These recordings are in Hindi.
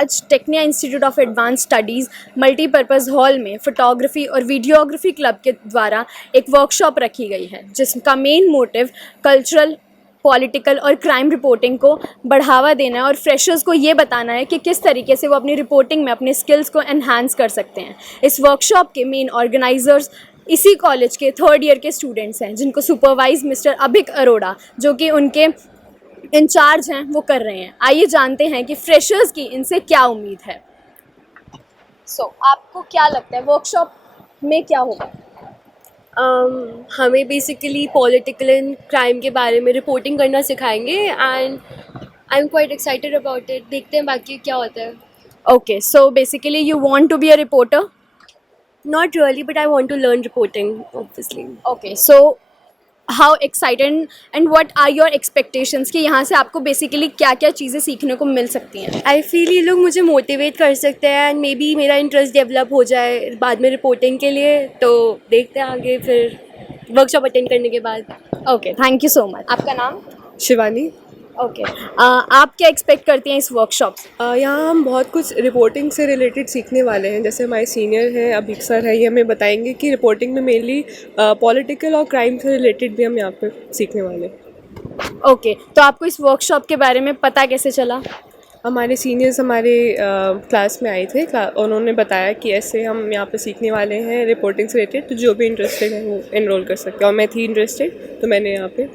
आज Tecnia institute of advance studies multipurpose hall में फ़ोटोग्राफी और वीडियोग्राफी क्लब के द्वारा एक वर्कशॉप रखी गई है, जिसका मेन मोटिव कल्चरल, पॉलिटिकल और क्राइम रिपोर्टिंग को बढ़ावा देना है और फ्रेशर्स को ये बताना है कि किस तरीके से वो अपनी रिपोर्टिंग में अपने स्किल्स को एनहांस कर सकते हैं। इस वर्कशॉप के मेन ऑर्गेनाइजर्स इसी कॉलेज के 3rd ईयर के स्टूडेंट्स हैं, जिनको सुपरवाइज मिस्टर अभिक अरोड़ा, जो कि उनके इंचार्ज हैं, वो कर रहे हैं। आइए जानते हैं कि फ्रेशर्स की इनसे क्या उम्मीद है। आपको क्या लगता है वर्कशॉप में क्या होगा? हमें बेसिकली पॉलिटिकल एंड क्राइम के बारे में रिपोर्टिंग करना सिखाएंगे and I am quite excited about it. देखते हैं बाकी क्या होता है। Okay, so basically you want to be a reporter? Not really, but I want to learn reporting obviously. Okay, so how excited and what are your expectations कि यहाँ से आपको बेसिकली क्या क्या चीज़ें सीखने को मिल सकती हैं? आई फील ये लोग मुझे मोटिवेट कर सकते हैं एंड मे बी मेरा इंटरेस्ट डेवलप हो जाए बाद में रिपोर्टिंग के लिए। तो देखते हैं आगे फिर वर्कशॉप अटेंड करने के बाद। Okay, thank you so much. आपका नाम? शिवानी। ओके, आप क्या एक्सपेक्ट करती हैं इस वर्कशॉप से? यहाँ हम बहुत कुछ रिपोर्टिंग से रिलेटेड सीखने वाले हैं। जैसे हमारे सीनियर हैं अभिक सर है, ये हमें बताएंगे कि रिपोर्टिंग में मेनली पॉलिटिकल और क्राइम से रिलेटेड भी हम यहाँ पे सीखने वाले हैं। ओके, तो आपको इस वर्कशॉप के बारे में पता कैसे चला? हमारे सीनियर्स हमारे क्लास में आए थे, उन्होंने बताया कि ऐसे हम यहाँ पे सीखने वाले हैं रिपोर्टिंग से रिलेटेड, तो जो भी इंटरेस्टेड है वो इनरोल कर सकते हैं। और मैं थी इंटरेस्टेड, तो मैंने यहाँ पे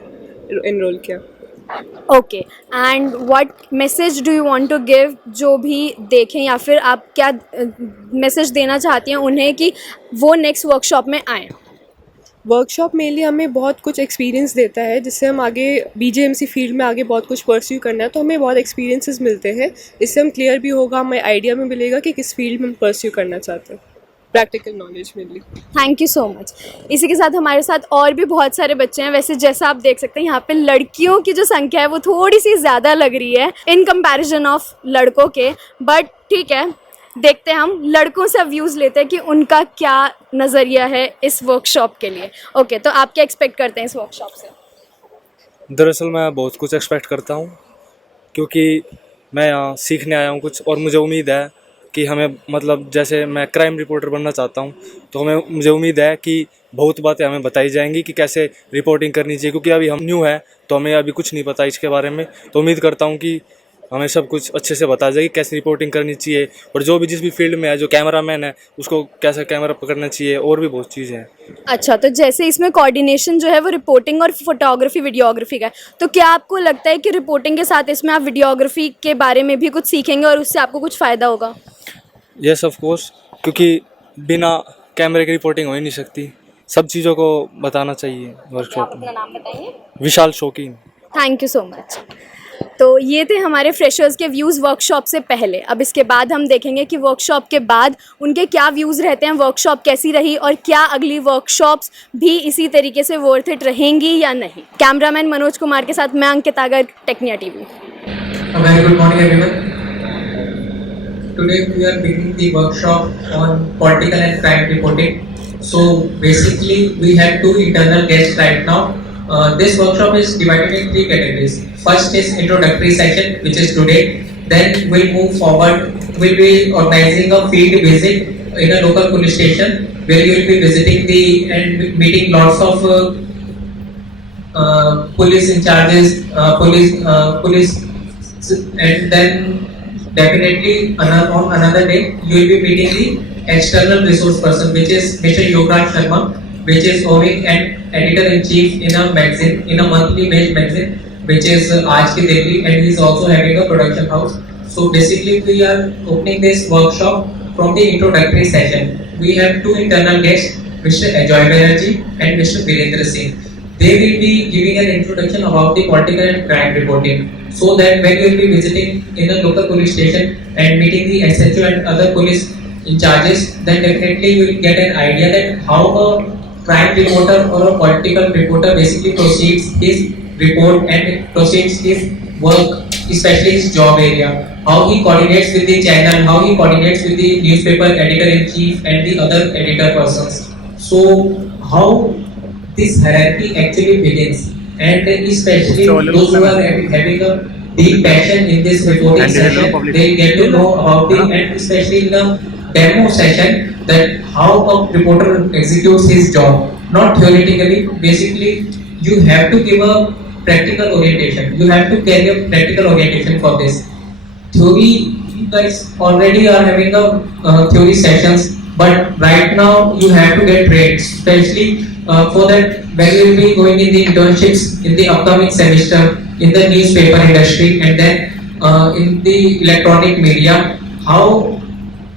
इनरोल किया। Okay, and what message do you want to give, जो भी देखें, या फिर आप क्या मैसेज देना चाहती हैं उन्हें कि वो नेक्स्ट वर्कशॉप में आएँ? वर्कशॉप मेनली हमें बहुत कुछ एक्सपीरियंस देता है, जिससे हम आगे बीजेएमसी फील्ड में आगे बहुत कुछ परस्यू करना है, तो हमें बहुत एक्सपीरियंसेस मिलते हैं। इससे हम क्लियर भी होगा, हमें आइडिया में मिलेगा कि किस फील्ड में हम परस्यू करना चाहते हैं। प्रैक्टिकल नॉलेज मिली। Thank you so much. इसी के साथ हमारे साथ और भी बहुत सारे बच्चे हैं। वैसे जैसा आप देख सकते हैं यहाँ पे लड़कियों की जो संख्या है वो थोड़ी सी ज़्यादा लग रही है इन कंपैरिजन ऑफ लड़कों के, बट ठीक है, देखते हैं हम लड़कों से व्यूज़ लेते हैं कि उनका क्या नज़रिया है इस वर्कशॉप के लिए। ओके, तो आप क्या एक्सपेक्ट करते हैं इस वर्कशॉप से? दरअसल मैं बहुत कुछ एक्सपेक्ट करता हूँ, क्योंकि मैं यहाँ सीखने आया हूँ कुछ, और मुझे उम्मीद है कि हमें, मतलब जैसे मैं क्राइम रिपोर्टर बनना चाहता हूँ, तो मुझे उम्मीद है कि बहुत बातें हमें बताई जाएंगी कि कैसे रिपोर्टिंग करनी चाहिए, क्योंकि अभी हम न्यू हैं तो हमें अभी कुछ नहीं पता इसके बारे में। तो उम्मीद करता हूँ कि हमें सब कुछ अच्छे से बताया जाएगी, कैसे रिपोर्टिंग करनी चाहिए, और जो भी जिस भी फील्ड में है, जो कैमरामैन है उसको कैसे कैमरा पकड़ना चाहिए, और भी बहुत चीज़ें हैं। अच्छा, तो जैसे इसमें कोऑर्डिनेशन जो है वो रिपोर्टिंग और फोटोग्राफी वीडियोग्राफी का है, तो क्या आपको लगता है कि रिपोर्टिंग के साथ इसमें आप वीडियोग्राफी के बारे में भी कुछ सीखेंगे और उससे आपको कुछ फ़ायदा होगा? यस ऑफ कोर्स, क्योंकि बिना कैमरे की रिपोर्टिंग हो ही नहीं सकती। सब चीज़ों को बताना चाहिए वर्कशॉप में। नाम बताएंगे? विशाल शौकीन। Thank you so much. तो ये थे हमारे फ्रेशर्स के व्यूज़ वर्कशॉप से पहले। अब इसके बाद हम देखेंगे कि वर्कशॉप के बाद उनके क्या व्यूज़ रहते हैं, वर्कशॉप कैसी रही, और क्या अगली वर्कशॉप्स भी इसी तरीके से वर्थ इट रहेंगी या नहीं। कैमरामैन मनोज कुमार के साथ मैं Ankita Garg, Tecnia TV. Very good morning everyone. Today we are beginning the workshop on political and crime reporting. So basically we have two internal guests right now. This workshop is divided in three categories. First is introductory session, which is today. Then we'll move forward. We'll be organizing a field visit in a local police station where you will be visiting and meeting lots of police in charges, police, and then definitely on another day you will be meeting the external resource person, which is Mr. Yogaraj Sharma, which is owning and editor-in-chief in a magazine, in a monthly based magazine, which is Aaj Ki Delhi, and he is also having a production house. So basically we are opening this workshop from the introductory session. We have two internal guests, Mr. Ajoy Banerjee and Mr. Virendra Singh. They will be giving an introduction about the political and crime reporting, so that when you will be visiting in a local police station and meeting the SHO and other police in charges, then definitely you will get an idea that how a crime reporter or a political reporter basically proceeds his report and proceeds his work, especially his job area, how he coordinates with the channel, how he coordinates with the newspaper editor-in-chief and the other editor persons. So how this hierarchy actually begins, and especially those who are having a the passion in this reporting session. They get to know about the, and especially in the demo session, that how a reporter executes his job, not theoretically. Basically, you have to give a practical orientation. You have to carry a practical orientation for this. Theory, you guys already are having a theory sessions, but right now you have to get trained, especially for that when you will be going in the internships in the upcoming semester in the newspaper industry, and then in the electronic media. How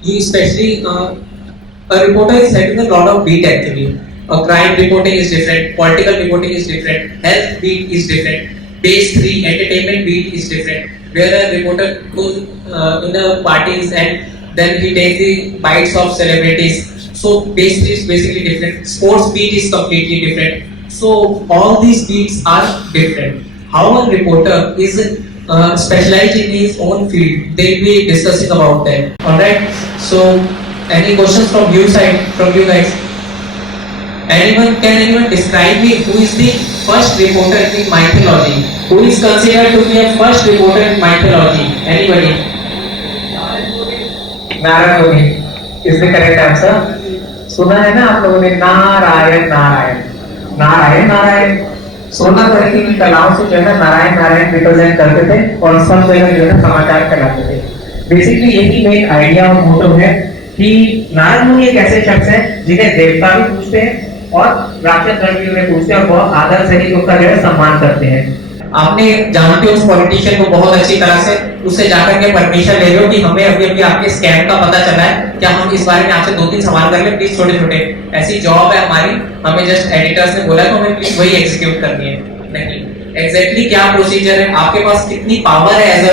you especially a reporter is having a lot of beat actually. A crime reporting is different, political reporting is different, health beat is different, page 3 entertainment beat is different, where a reporter goes in the parties and then he takes the bites of celebrities. So page 3 is basically different, sports beat is completely different. So all these beats are different. How a reporter is specialized in his own field, they'll be discussing about that. Alright, so any questions from you side, from you guys? Can anyone describe me who is the first reporter in mythology? Who is considered to be a first reporter in mythology? Anybody? Narayan मुनि is the correct answer. सुना है ना आप लोगों ने, नारायण नारायण नारायण नारायण सुना तो है कि कलाओं से जो है नारायण नारायण रिप्रेजेंट करते थे और सब जगह जो है समाचार फैलाते थे. बेसिकली यही मेन आइडिया और मोटो है कि नारद मुनि एक ऐसे शख्स हैं जिन्हें देवता भी पूछते हैं और राक्षस गण भी उन्हें पूछते हैं और बहुत आदर से ही उनका जो है सम्मान करते हैं. आपने जानते हो उस पॉलिटिशियन को बहुत अच्छी तरह से, उससे जाकर के परमिशन ले लो कि हमें अभी अभी आपके स्कैम का पता चला है, क्या हम इस बारे में आपसे 2-3 सवाल कर ले प्लीज, छोटे छोटे. ऐसी जॉब है हमारी, हमें जस्ट एडिटर्स ने बोला तो हमें प्लीज वही एग्जीक्यूट करनी है. नहीं, एग्जैक्टली क्या प्रोसीजर है, आपके पास कितनी पावर है एज अ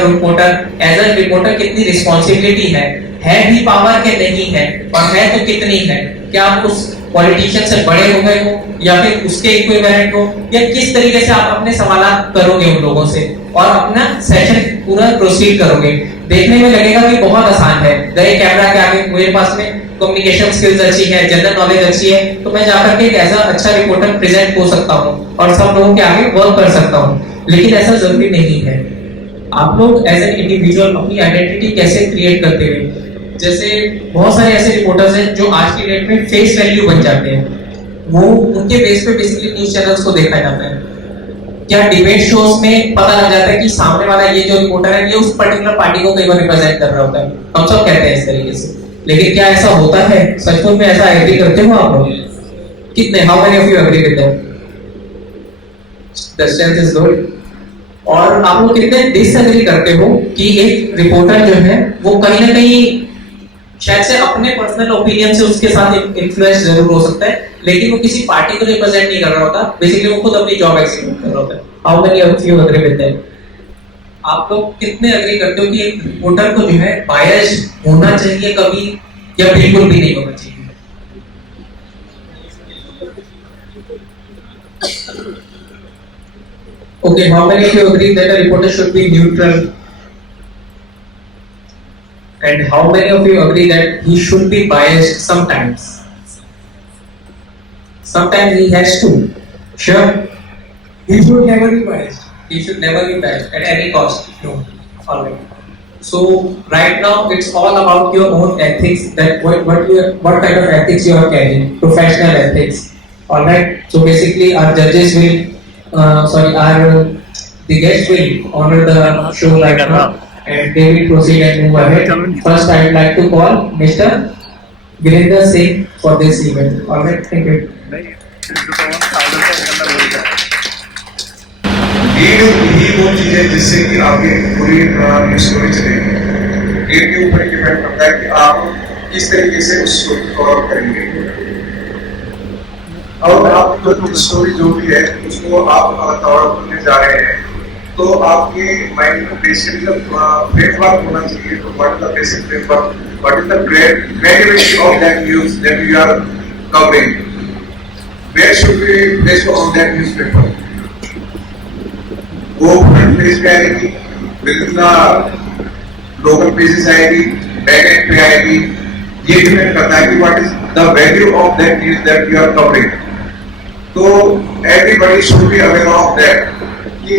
रिपोर्टर कितनी रिस्पॉन्सिबिलिटी है भी पावर के नहीं है, और है तो कितनी है, क्या आप उस पॉलिटिशियन से बड़े हो गए हो या फिर उसके इक्विवेलेंट हो, या किस तरीके से आप अपने सवालात करोगे उन लोगों से और अपना सेशन पूरा प्रोसीड करोगे. देखने में लगेगा कि बहुत आसान है, गए कैमरा के आगे, मेरे पास में कम्युनिकेशन स्किल्स अच्छी है, जनरल नॉलेज अच्छी है, तो मैं जाकर के एक ऐसा अच्छा रिपोर्टर प्रेजेंट हो सकता हूँ और सब लोगों के आगे वर्क कर सकता हूँ. लेकिन ऐसा जरूरी नहीं है. आप लोग एज एन इंडिविजुअल अपनी आइडेंटिटी कैसे क्रिएट करते हुए, जैसे बहुत सारे ऐसे रिपोर्टर्स हैं जो आज की डेट में फेस वैल्यू बन जाते हैं, वो उनके बेस पे बेसिकली न्यूज चैनल्स को देखा जाता है. क्या डिबेट शोज में पता लग जाता है कि सामने वाला ये जो रिपोर्टर है ये उस पर्टिकुलर पार्टी को कई बार रिप्रेजेंट कर रहा होता है, हम सब कहते हैं इस तरीके से. लेकिन क्या ऐसा होता है सचमुच में, ऐसा एग्री करते हो आप लोग? कितने, how many of you agree with that? The strength is good. और आप लोग कितने डिसएग्री करते हो कि एक रिपोर्टर जो है वो कहीं ना कहीं शायद से अपने पर्सनल ओपिनियन से उसके साथ इन्फ्लुएंस जरूर हो सकता है, लेकिन वो किसी पार्टी को रिप्रेजेंट नहीं कर रहा होता, बेसिकली वो खुद अपनी जॉब एग्जीक्यूट कर रहा होता है. How many of you agree with that? आप लोग कितने एग्री करते हो कि एक रिपोर्टर को जो है बायस होना चाहिए कभी, या बिल्कुल भी नहीं होना चाहिए? Okay, how many of you agree that a reporter should be neutral? And how many of you agree that he should be biased sometimes? Sometimes he has to. Sure? He should never be biased. He should never be biased at any cost. No. Alright. So right now it's all about your own ethics. That what kind of ethics you are carrying? Professional ethics. Alright. So basically, our judges will, the guests will honor the show right now. And they will proceed and move ahead. First, I would like to call Mr. Girinder Singh for this event. Alright, thank you. यही वो चीज है जिससे कि आपकी पूरी न्यूज स्टोरी चलेगी. लीड के ऊपर डिपेंड करता है कि आप किस तरीके से उस स्टोरी को कवर करेंगे. और आप स्टोरी जो भी है उसको आप कवर करने जा रहे हैं, तो आपके माइंड में बेसिकली फ्रेमवर्क होना चाहिए. तो what is the basic framework, what is the credibility of that news that you are covering, where should be place on that newspaper. वो फ्रंट पेज पे आएगी, विभिन्न लोकल पेजेस आएगी, बैक एंड पे आएगी. ये डिपेंड करता है कि what is the value of that news that you are covering. तो everybody should be aware of that कि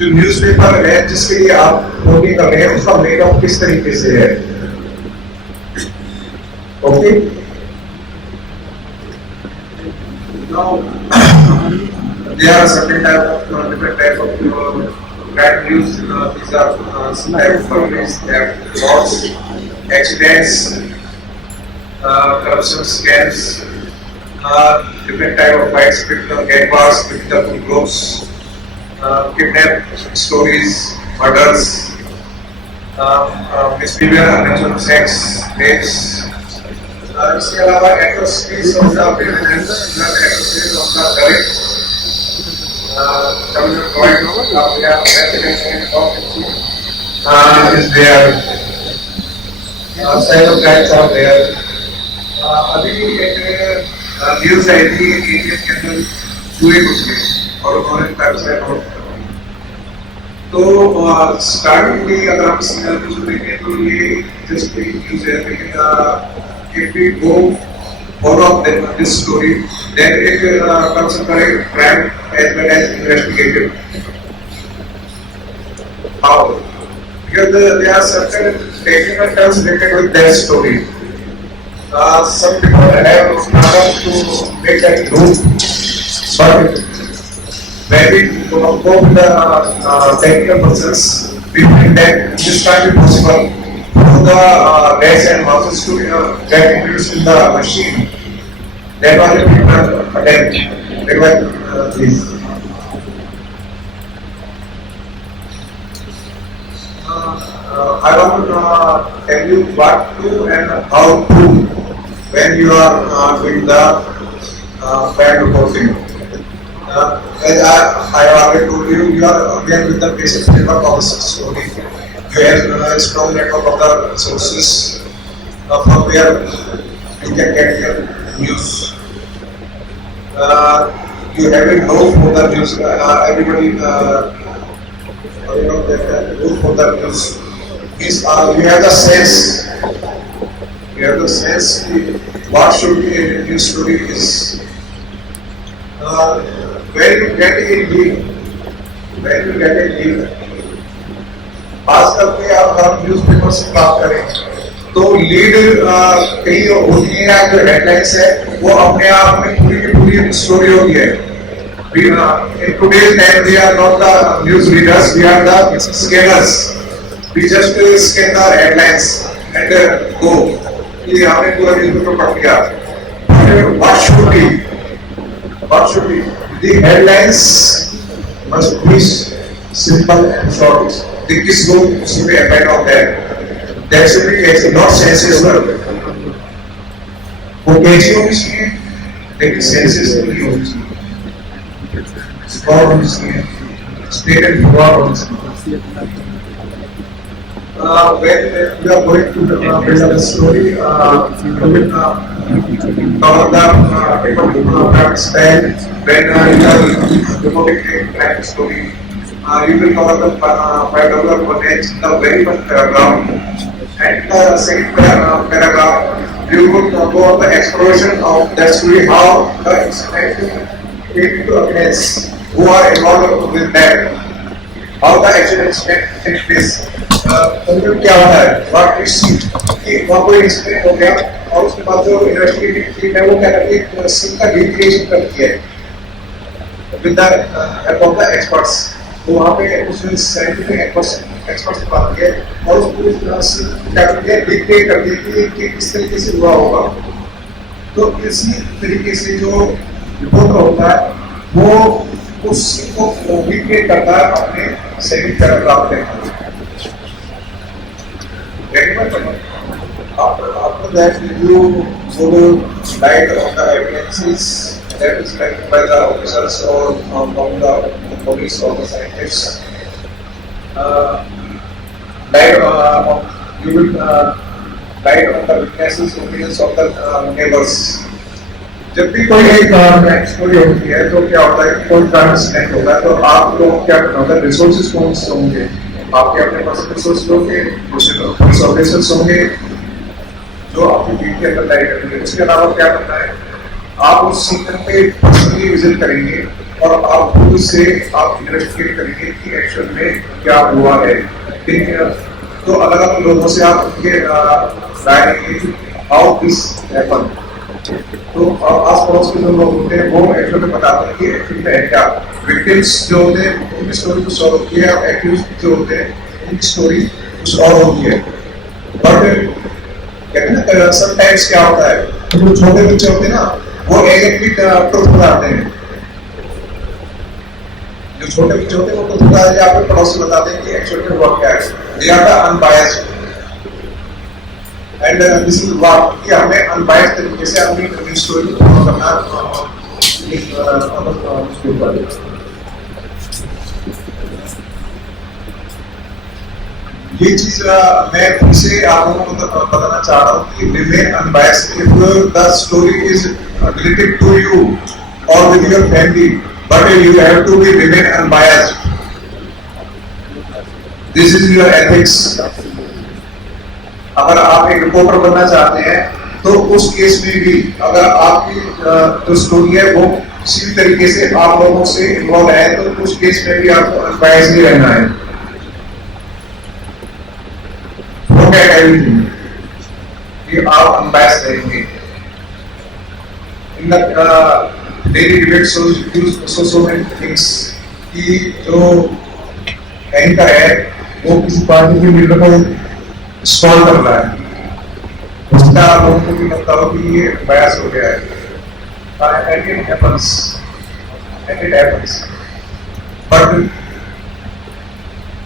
जो न्यूज़पेपर है जिसके लिए आप वोटिंग कर रहे हैं उसका मेकअप किस तरीके से है. Okay. Now, there are certain type of different type of bad news. These are some type of companies that cause accidents, corruption scams, different type of fights between gang wars, between the two groups, kidnap stories, murders, misbehavior, unnatural sex, rapes. इसके अलावा atrocities of the prevention, atrocities of the direct government provides we have president of is there, cyber crimes are there. अभी एक न्यूज़ आई थी इंडियन के अंदर चूहे घुस गए और उन्होंने वेबसाइट आउट कर दी. तो स्टार्टिंग में अगर आप सिंगल न्यूज़ देखें तो ये जस्ट एक न्यूज़ है, लेकिन if we go follow up this story, then it comes under a crime as well as investigative. How? Because there are certain technical terms related with that story. Some people have started to make that group, but when we go with the technical process, we find that this can't be possible. For the rats and mouses to get introduced in the machine, that was a different attempt. That was this. I want to tell you what to and how to when you are doing the bad reporting. As I already told you, you are again with the basic framework of the story. You have a strong network of the sources from where you can get your news. You have a know for the news. Everybody know for the news. Means you have the sense. You have the sense what should be a news story is. When you get a lead, खास करके अब हम न्यूज़पेपर से बात करें तो लीड कई होती है, जो हेडलाइंस है वो अपने आप में पूरी की पूरी स्टोरी होती है. In today's time we are not the news readers, we are the scanners. We just scan the headlines and go. ये हमने पूरा न्यूज़पेपर पढ़ लिया. What should be? The headlines must be simple and short. किस लोग उसमें affine of that should be not sensational. वो कैची होनी चाहिए लेकिन sensational नहीं होनी चाहिए. स्पॉट होनी चाहिए, स्टेट एंड फॉरवर्ड होनी चाहिए. When we are going to build up a story, we will cover the practice style. When you are reporting a crime story, you will cover the particular footage, the very first paragraph, and the second paragraph you would go on the exploration of that story, how the incident came into appearance, who are involved with that, how the actual incident takes place. क्या होता है, what is कि वहाँ कोई इंसिडेंट हो गया और उसके बाद जो इन्वेस्टिगेटिव टीम है वो क्या करती है, सीन का रिक्रिएशन करती है with the help of the experts. तो वहाँ पे उसमें साइंटिफिक एक्सपर्ट्स की बात है और उस पूरी तरह से क्या करती है, डिक्टेट करती है कि किस तरीके से हुआ होगा. तो इसी तरीके से जो रिपोर्टर होता है वो उस को डिक्टेट करता है अपने सेकंड पैराग्राफ में. After that, you would light on the evidences that is collected by the officers or from the police or the scientists. You will light on the witnesses, opinions of the neighbors. जब भी कोई एक क्राइम स्टोरी होती है तो क्या होता है कि कोई क्राइम इंसिडेंट होता है तो आप लोग क्या करना होता है, रिसोर्सेज कौन से होंगे आपके, अपने पास रिसोर्स होंगे, पुलिस ऑफिसर्स होंगे जो आपकी टीम के अंदर लाइट करेंगे. उसके अलावा क्या करना है, आप उस सीन पे पर्सनली विजिट करेंगे और आप खुद से आप इन्वेस्टिगेट करेंगे कि एक्चुअल में क्या हुआ है। ठीक है, तो अलग अलग लोगों से आप उनके राय लेंगे हाउ दिस हैपन। तो आस पड़ोस के जो लोग होते हैं वो एक्चुअल में बताते हैं कि एक्चुअल में है क्या। विक्टिम्स जो होते हैं उनकी स्टोरी कुछ और होती है और एक्यूज जो होते हैं उनकी स्टोरी कुछ और होती है। बट कहते हैं ना समटाइम्स क्या होता है, जो छोटे बच्चे होते हैं ना वो एग्जैक्टली ट्रुथ बताते हैं। जो छोटे बच्चे होते हैं वो ट्रुथ बताते हैं, आपके पड़ोसी बताते हैं कि एक्चुअल में हुआ क्या है। They are the unbiased and this is what कि हमें अनबायस्ड तरीके से अपनी स्टोरी करना ये चीज मैं फिर से आप लोगों को बताना चाह रहा हूँ कि remain unbiased if the story is related to you और with your family, but you have to be remain unbiased. This is your ethics. अगर आप एक रिपोर्टर बनना चाहते हैं तो उस केस में भी अगर आपकी जो स्टोरी है वो किसी भी तरीके से आप लोगों से इन्वॉल्व है तो उस केस में भी आपको अनबायस्ड ही रहना है। Forget everything कि आप अनबायस्ड रहेंगे। In the daily debate so many things कि जो एंकर है वो किसी पार्टी के लीडर को सॉल्व कर रहा है, उसका लोगों को भी लगता हो कि ये बयास हो गया है। And it happens. But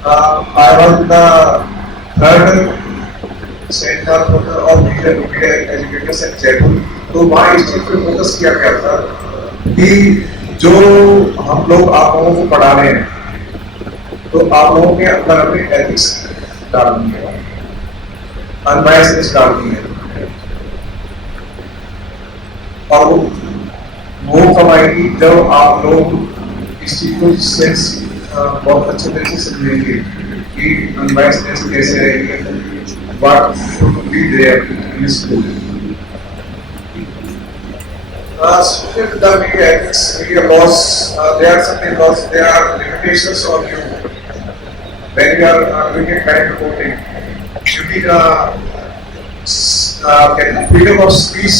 I was the third centre और मीडिया एजुकेटर्स एट जयपुर। तो वहाँ इस चीज पे फोकस किया गया था कि जो हम लोग आप लोगों को पढ़ा रहे हैं तो आप लोगों के अंदर अपने एथिक्स डालनी है, अनबायस्डनेस डालनी है। और वो कब आएगी जब आप लोग इस चीज को सेंस बहुत अच्छे तरीके से समझेंगे कि अनबायस्डनेस कैसे रहेगी, what should be there in school. Student the media ethics, media laws, there are certain laws, there are limitations on you when you are doing a crime reporting. You need freedom of speech.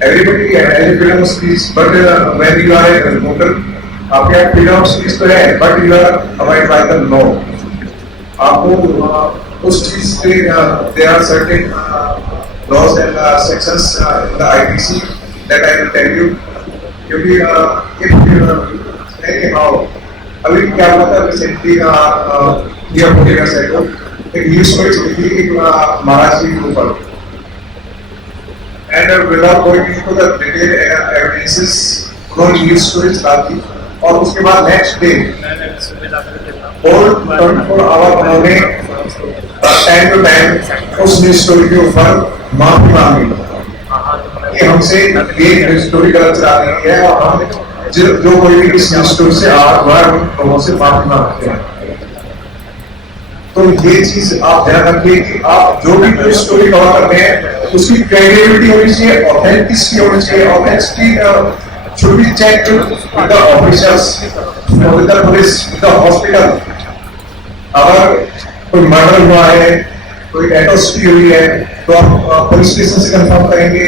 Everybody has freedom of speech, but when you are a reporter, आपके यहाँ freedom of speech तो है, but you are abide by the law. आपको उस चीज पे there are certain laws and sections in the IPC that I will tell you. क्योंकि अभी क्या हुआ था रिसेंटली ये पड़ेगा सैको एक न्यूज स्टोरी चली थी एक महाराष्ट्र के ऊपर, and without going into the detail evidences उन्होंने न्यूज स्टोरी चला दी और उसके बाद नेक्स्ट डे और 24 आवर उन्होंने टाइम टू टाइम उस न्यूज स्टोरी के ऊपर माफी मांगी कि हमसे ये स्टोरी गलत चला रही है और हम जो कोई भी इस न्यूज स्टोरी से आ रहा है उन लोगों से माफी मांगते हैं। तो ये चीज आप ध्यान रखिए कि आप जो भी न्यूज स्टोरी कवर कर रहे हैं उसकी क्रेडिबिलिटी होनी चाहिए, ऑथेंटिसिटी होनी चाहिए। Authenticity should be checked with the officials, with the police, with the hospital. अगर कोई मर्डर हुआ है, कोई एट्रोसिटी हुई है, तो आप पुलिस स्टेशन से कंफर्म करेंगे।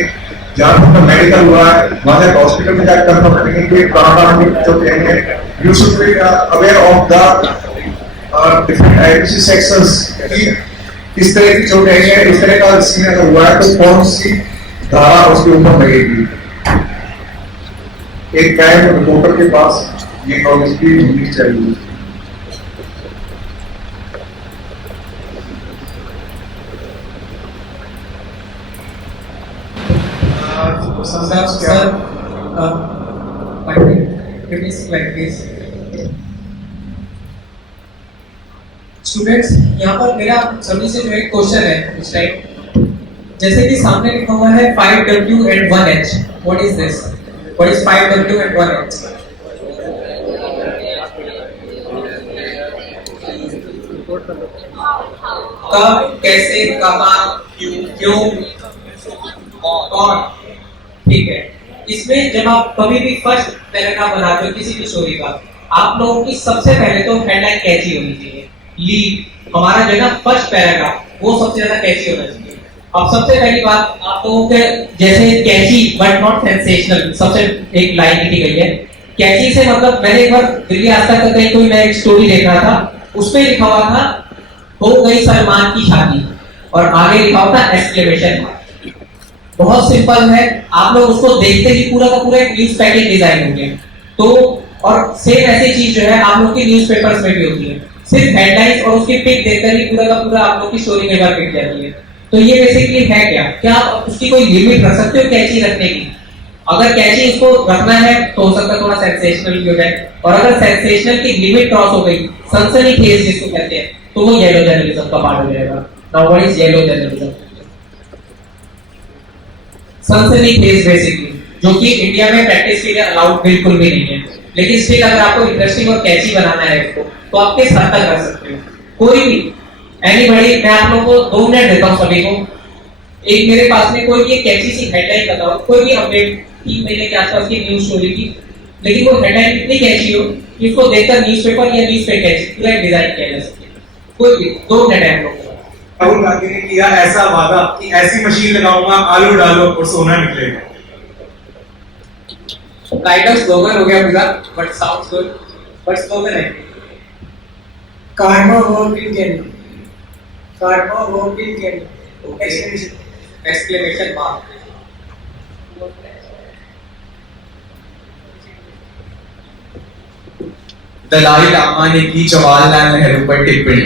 जहाँ पर मेडिकल हुआ है, वहाँ से हॉस्पिटल में जाकर कंफर्म करेंगे कि कहाँ जो कहेंगे। You should be aware of the different IPC sections कि इस तरह की जो कहेंगे, इस तरह का सीन अगर हुआ है तो कौन सी धारा उसके ऊपर लगेगी। एक क्राइम रिपोर्टर के पास ये नॉलेज भी होनी चाहिए। Sir, my it is like this. Students, यहाँ पर मेरा सभी से जो एक क्वेश्चन है इस टाइप, जैसे कि सामने लिखा हुआ है 5W and 1H. What is this? What is 5W and 1H? कब, कैसे, कहाँ, क्यों, कौन, ठीक है। इसमें जब आप कभी भी फर्स्ट पैराग्राफ बनाते हो किसी भी स्टोरी का, आप लोगों की सबसे पहले तो हेडलाइन कैची होनी चाहिए। लीड हमारा जो है ना फर्स्ट पैराग्राफ वो सबसे ज्यादा कैची होना चाहिए। अब सबसे पहली बात आप लोगों के जैसे कैची बट नॉट सेंसेशनल, सबसे एक लाइन लिखी गई है। कैची से मतलब मैंने एक बार दिल्ली आज तक कहीं कोई मैं एक स्टोरी देख रहा था, उसमें लिखा हुआ था हो गई सलमान की शादी और आगे लिखा हुआ था एक्सक्लेमेशन मार्क। बहुत सिंपल है, आप लोग उसको देखते ही पूरा का पूरा एक न्यूज पैकेज डिजाइन हो गया। तो और सेम ऐसी चीज जो है आप लोग की न्यूज़पेपर्स में भी होती है, सिर्फ हेडलाइंस और उसकी पिक देखकर ही पूरा का पूरा आप लोग की स्टोरी कई बार पिक जाती है। तो ये बेसिकली है क्या आप उसकी कोई लिमिट रख सकते हो कैची रखने की? अगर कैची उसको रखना है तो हो सकता है थोड़ा सेंसेशनल भी हो जाए, और अगर सेंसेशनल की लिमिट क्रॉस हो गई, सनसनीखेज जिसको कहते हैं, तो वो येलो जर्नलिज्म का पार्ट हो जाएगा। Now what is yellow journalism? सनसनीखेज बेसिकली, जो कि इंडिया में प्रैक्टिस के लिए अलाउड बिल्कुल भी नहीं है, लेकिन स्टिल अगर आपको इंटरेस्टिंग और कैची बनाना है इसको तो आप किस हद तक कर सकते हो? कोई भी एनीबॉडी, मैं आप लोगों को 2 मिनट देता हूं सभी को। एक मेरे पास में कोई भी कैची सी हेडलाइन बताओ, कोई भी अपडेट 3 महीने के आसपास की न्यूज स्टोरी की, लेकिन वो हेडलाइन इतनी कैची हो कि उसको देखकर न्यूज़पेपर या न्यूज़ पे कैची पूरा डिजाइन किया जा सके। कोई भी 2 मिनट है हम लोग। राहुल गांधी ने किया ऐसा वादा कि ऐसी मशीन लगाऊंगा, आलू डालो और सोना निकलेगा। काइंड ऑफ स्लोगन हो गया पूरा, but sounds good, but slogan है। Karma work in Kenya. Karma work in Kenya. Exclamation mark. Dalai Lama ने की जवाहरलाल नेहरू पर टिप्पणी।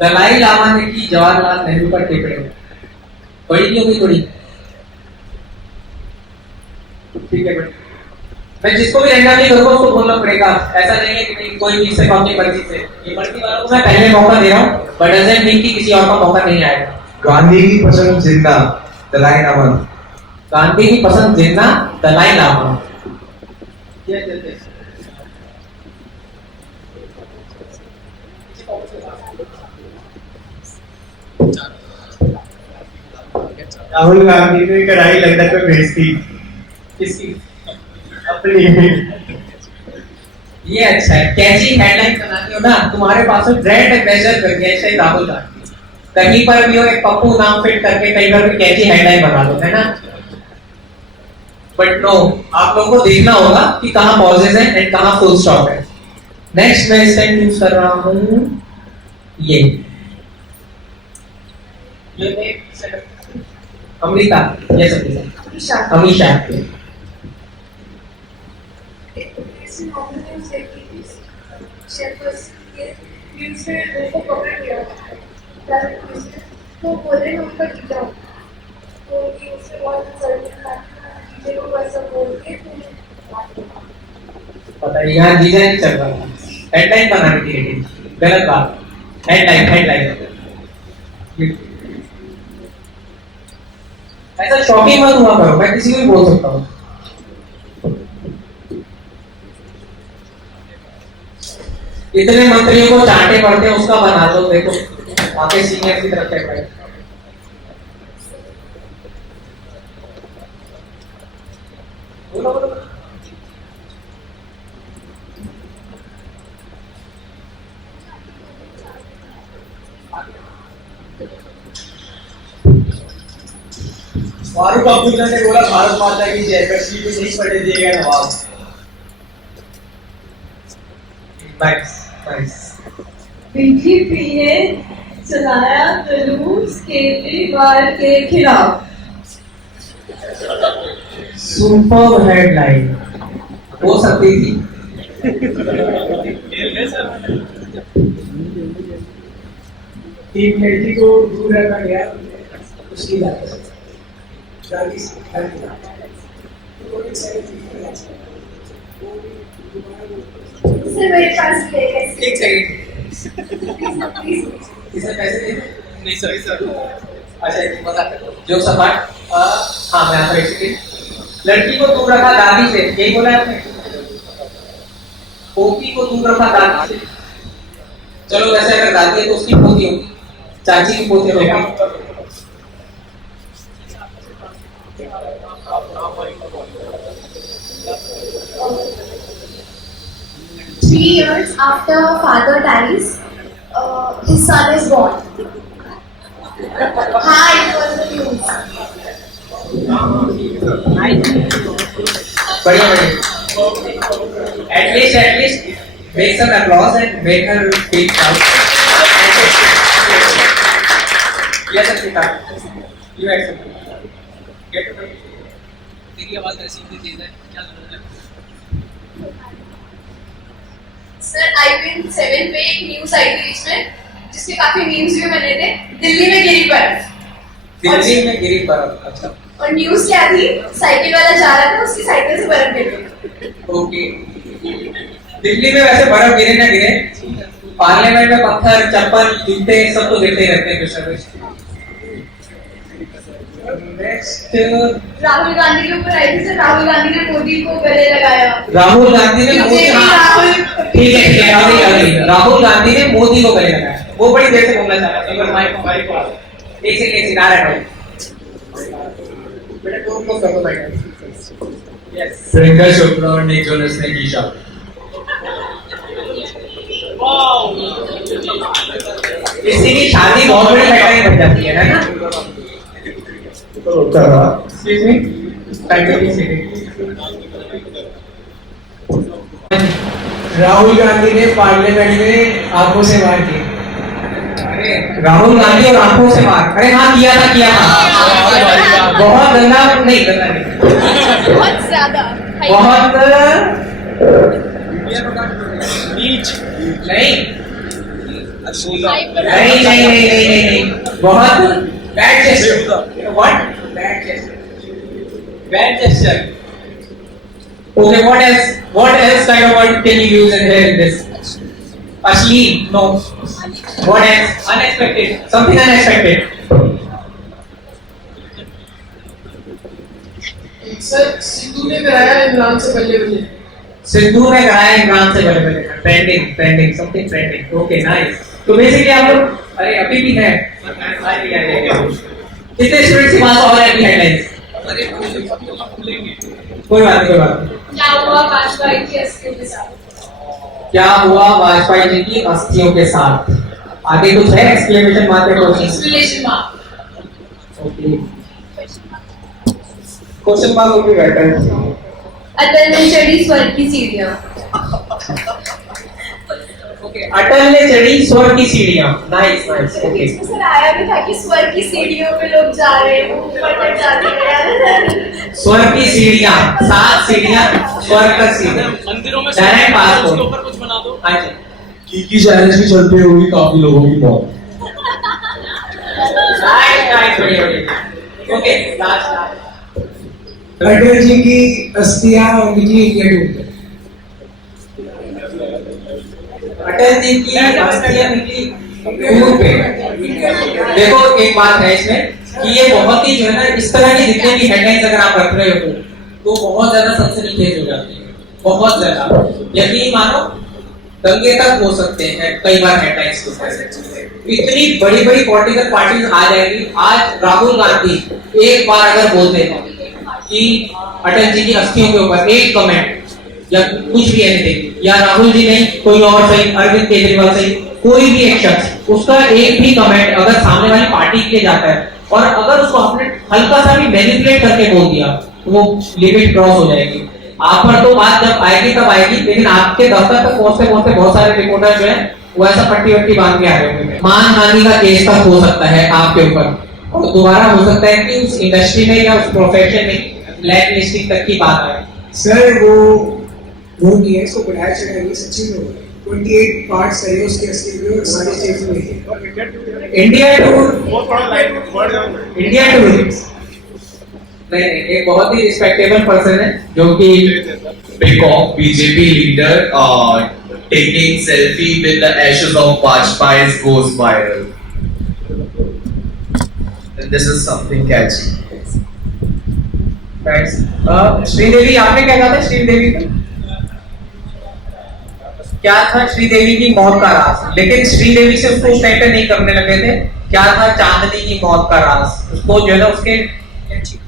दलाई लामा ने की जवाहरलाल नेहरू पर टिप्पणी। बड़ी नहीं होगी थोड़ी? ठीक है बड़ी। मैं जिसको भी रहना नहीं करूँगा उसको बोलना पड़ेगा, ऐसा नहीं है कि नहीं कोई भी सिर्फ अपनी मर्जी से। ये मर्जी वालों को मैं पहले मौका दे रहा हूँ, बट डजंट मीन कि किसी और का मौका नहीं आएगा। गांधी की पसंद जिंदा, दलाई लामा। गांधी की पसंद जिन्ना, दलाई लामा। राहुल गांधी ने कढ़ाई लंदन में भेज दी। किसकी? अपनी। ये अच्छा है, कैची हेडलाइन बनानी हो ना, तुम्हारे पास में ब्रांड एम्बेसडर कर दिया है राहुल गांधी, कहीं पर भी हो एक पप्पू नाम फिट करके कहीं पर भी कैची हेडलाइन बना दो, है ना? बट नो, आप लोगों को देखना होगा कि कहाँ पॉजेस है एंड कहाँ फुल स्टॉप है। नेक्स्ट मैं इस टाइम यूज कर रहा हूँ ये अमृता, ये सब अमीशा। तो बोले हम पर टिक जाओ, तो ये उससे बहुत चीजें को वैसा बोल के पता नहीं यहाँ डिजाइन चल रहा है, हेडलाइन बनानी थी लेकिन गलत बात। हेडलाइन ऐसा शॉकिंग मत हुआ करो, मैं किसी को भी बोल सकता हूँ। इतने मंत्रियों को चांटे पड़ते हैं, उसका बना दो। देखो आपके सीनियर की तरफ से फारूक अब्दुल्ला ने बोला भारत माता की जय, कश्मीर को नहीं पढ़ने दिएगा नवाब। बीजेपी ने चलाया जुलूस केजरीवाल के खिलाफ। सुपर हेडलाइन हो सकती थी। एक लड़की को दूर रखा गया उसकी मेरे पास एक सेकंड, इसे पैसे दे? नहीं सर। अच्छा मजाक कर, जो सपाट। हाँ मैं आपको एक्सप्लेन। लड़की को दूर रखा दादी से, यही बोला आपने? पोती को दूर रखा दादी से। चलो वैसे अगर दादी है तो उसकी पोती होगी, चाची की पोती होगी। 3 years after father dies, his son is born. Hi, it was the news. बढ़िया बढ़िया. At least make some applause and make her feel proud. Yes, Arpita. You had something. Get to know. तेरी आवाज ऐसी ही तेज है. क्या जरूरत है? सर IPN 7 पे एक न्यूज आई थी इसमें जिसके काफी मीम्स भी बने थे. दिल्ली में गिरी बर्फ. दिल्ली में गिरी बर्फ. अच्छा. और न्यूज क्या थी, साइकिल वाला जा रहा था, उसकी साइकिल से बर्फ गिर गई. ओके. दिल्ली में वैसे बर्फ गिरे ना गिरे, पार्लियामेंट में पत्थर, चप्पल, जूते सब तो गिरते ही रहते हैं कुछ ना कुछ. नेक्स्ट राहुल गांधी के ऊपर आई थी सर. राहुल गांधी ने मोदी को गले लगाया. राहुल गांधी ने मोदी. ठीक है राहुल गांधी ने मोदी को गले लगाया. वो बड़ी देर से बोलना चाह रहा था. एक माइक को एक सेकंड आ रहा है. बेटा तो क्लोज कर दो भाई. यस. प्रियंका चोपड़ा और निक जोनस ने की शादी. किसी की शादी बहुत बड़ी हेडलाइन बन जाती है ना. Excuse me. राहुल गांधी ने पार्लियामेंट में आंखों से वार की. राहुल गांधी और आंखों से मार. अरे हाँ किया था. बहुत गंदा नहीं. बहुत ज़्यादा बहुत नीच. नहीं. बहुत bad gesture. What? Bad gesture. Okay, what else kind of word can you use in here in this? Ashleen? No. What else? Unexpected. Something unexpected. Sir Sidhu ने कराया इमरान से बल्ले बल्ले. सिद्धू ने कराया इमरान से बल्ले बल्ले. Trending. Something trending. Okay, nice. तो बेसिकली आप लोग अरे अभी भी है. कितने स्टूडेंट्स के पास और है अभी हेडलाइंस? कोई बात नहीं. क्या हुआ वाजपेयी की अस्थियों के साथ? क्या हुआ वाजपेयी जी की अस्थियों के साथ? आगे कुछ है एक्सक्लेमेशन मार्क या explanation mark. Okay. Question mark would be better. अटल ने चढ़ी स्वर्ग की सीढ़ियां. ओके. अटल ने चढ़ी स्वर्ग की सीढ़ियां. नाइस. ओके. सर आया भी था कि स्वर्ग की सीढ़ियों पे लोग जा रहे हैं, ऊपर तक जाते हैं. स्वर्ग की सीढ़ियां. 7 सीढ़ियां स्वर्ग तक सीढ़ियां. मंदिरों में डायरेक्ट पासपोर्ट. उसके ऊपर कुछ बना दो. हाँ जी. की चैलेंज भी चलते हुए काफी लोगों की मौत. राइट. बढ़िया. ओके. लास्ट. अटल जी की अस्थियां निकली इंडिया टूर. अटल जी की अस्थियां निकली टूर पे. देखो एक बात है इसमें कि ये बहुत ही जो है ना इस तरह की जितने भी हेडलाइंस अगर आप रख रहे हो तो बहुत ज्यादा सनसनीखेज हो जाती है. बहुत ज्यादा. यकीन मानो दंगे तक हो सकते हैं कई बार हेडलाइंस के ऊपर. इतनी बड़ी पॉलिटिकल पार्टीज आ जाएगी. आज राहुल गांधी एक बार अगर बोलते हैं कि अटल जी की अस्थियों के ऊपर एक कमेंट या कुछ भी एनीथिंग, या राहुल जी नहीं कोई और सही, अरविंद केजरीवाल सही, कोई भी एक शख्स उसका एक भी कमेंट अगर सामने वाली पार्टी के लिए जाता है और अगर उसको आपने हल्का सा भी मैनिपुलेट करके बोल दिया तो वो लिमिट क्रॉस हो जाएगी. आप पर तो बात जब आएगी तब आएगी, लेकिन आपके दफ्तर तक पहुंचते बहुत सारे रिपोर्टर जो है वो ऐसा पट्टी बांध के आ रहे होंगे. मानहानि का केस तक हो सकता है आपके ऊपर और दोबारा हो सकता है कि उस इंडस्ट्री में या उस प्रोफेशन में ब्लैक लिस्टिंग तक की बात आए. सर वो नहीं है, इसको बढ़ाया चढ़ाया सच्ची में 28 पार्ट्स है उसके अस्थियों के और सारे स्टेट्स में. इंडिया टूर नहीं, एक बहुत ही रिस्पेक्टेबल पर्सन है जो कि Peacock BJP leader taking selfie with the ashes of Vajpayee goes viral. And this is something catchy. Thanks. Sridevi, आपने क्या कहा था श्रीदेवी का? क्या था श्रीदेवी की मौत का राज? लेकिन श्रीदेवी से उसको उस टाइम पे नहीं करने लगे थे. क्या था चांदनी की मौत का राज? उसको जो है ना उसके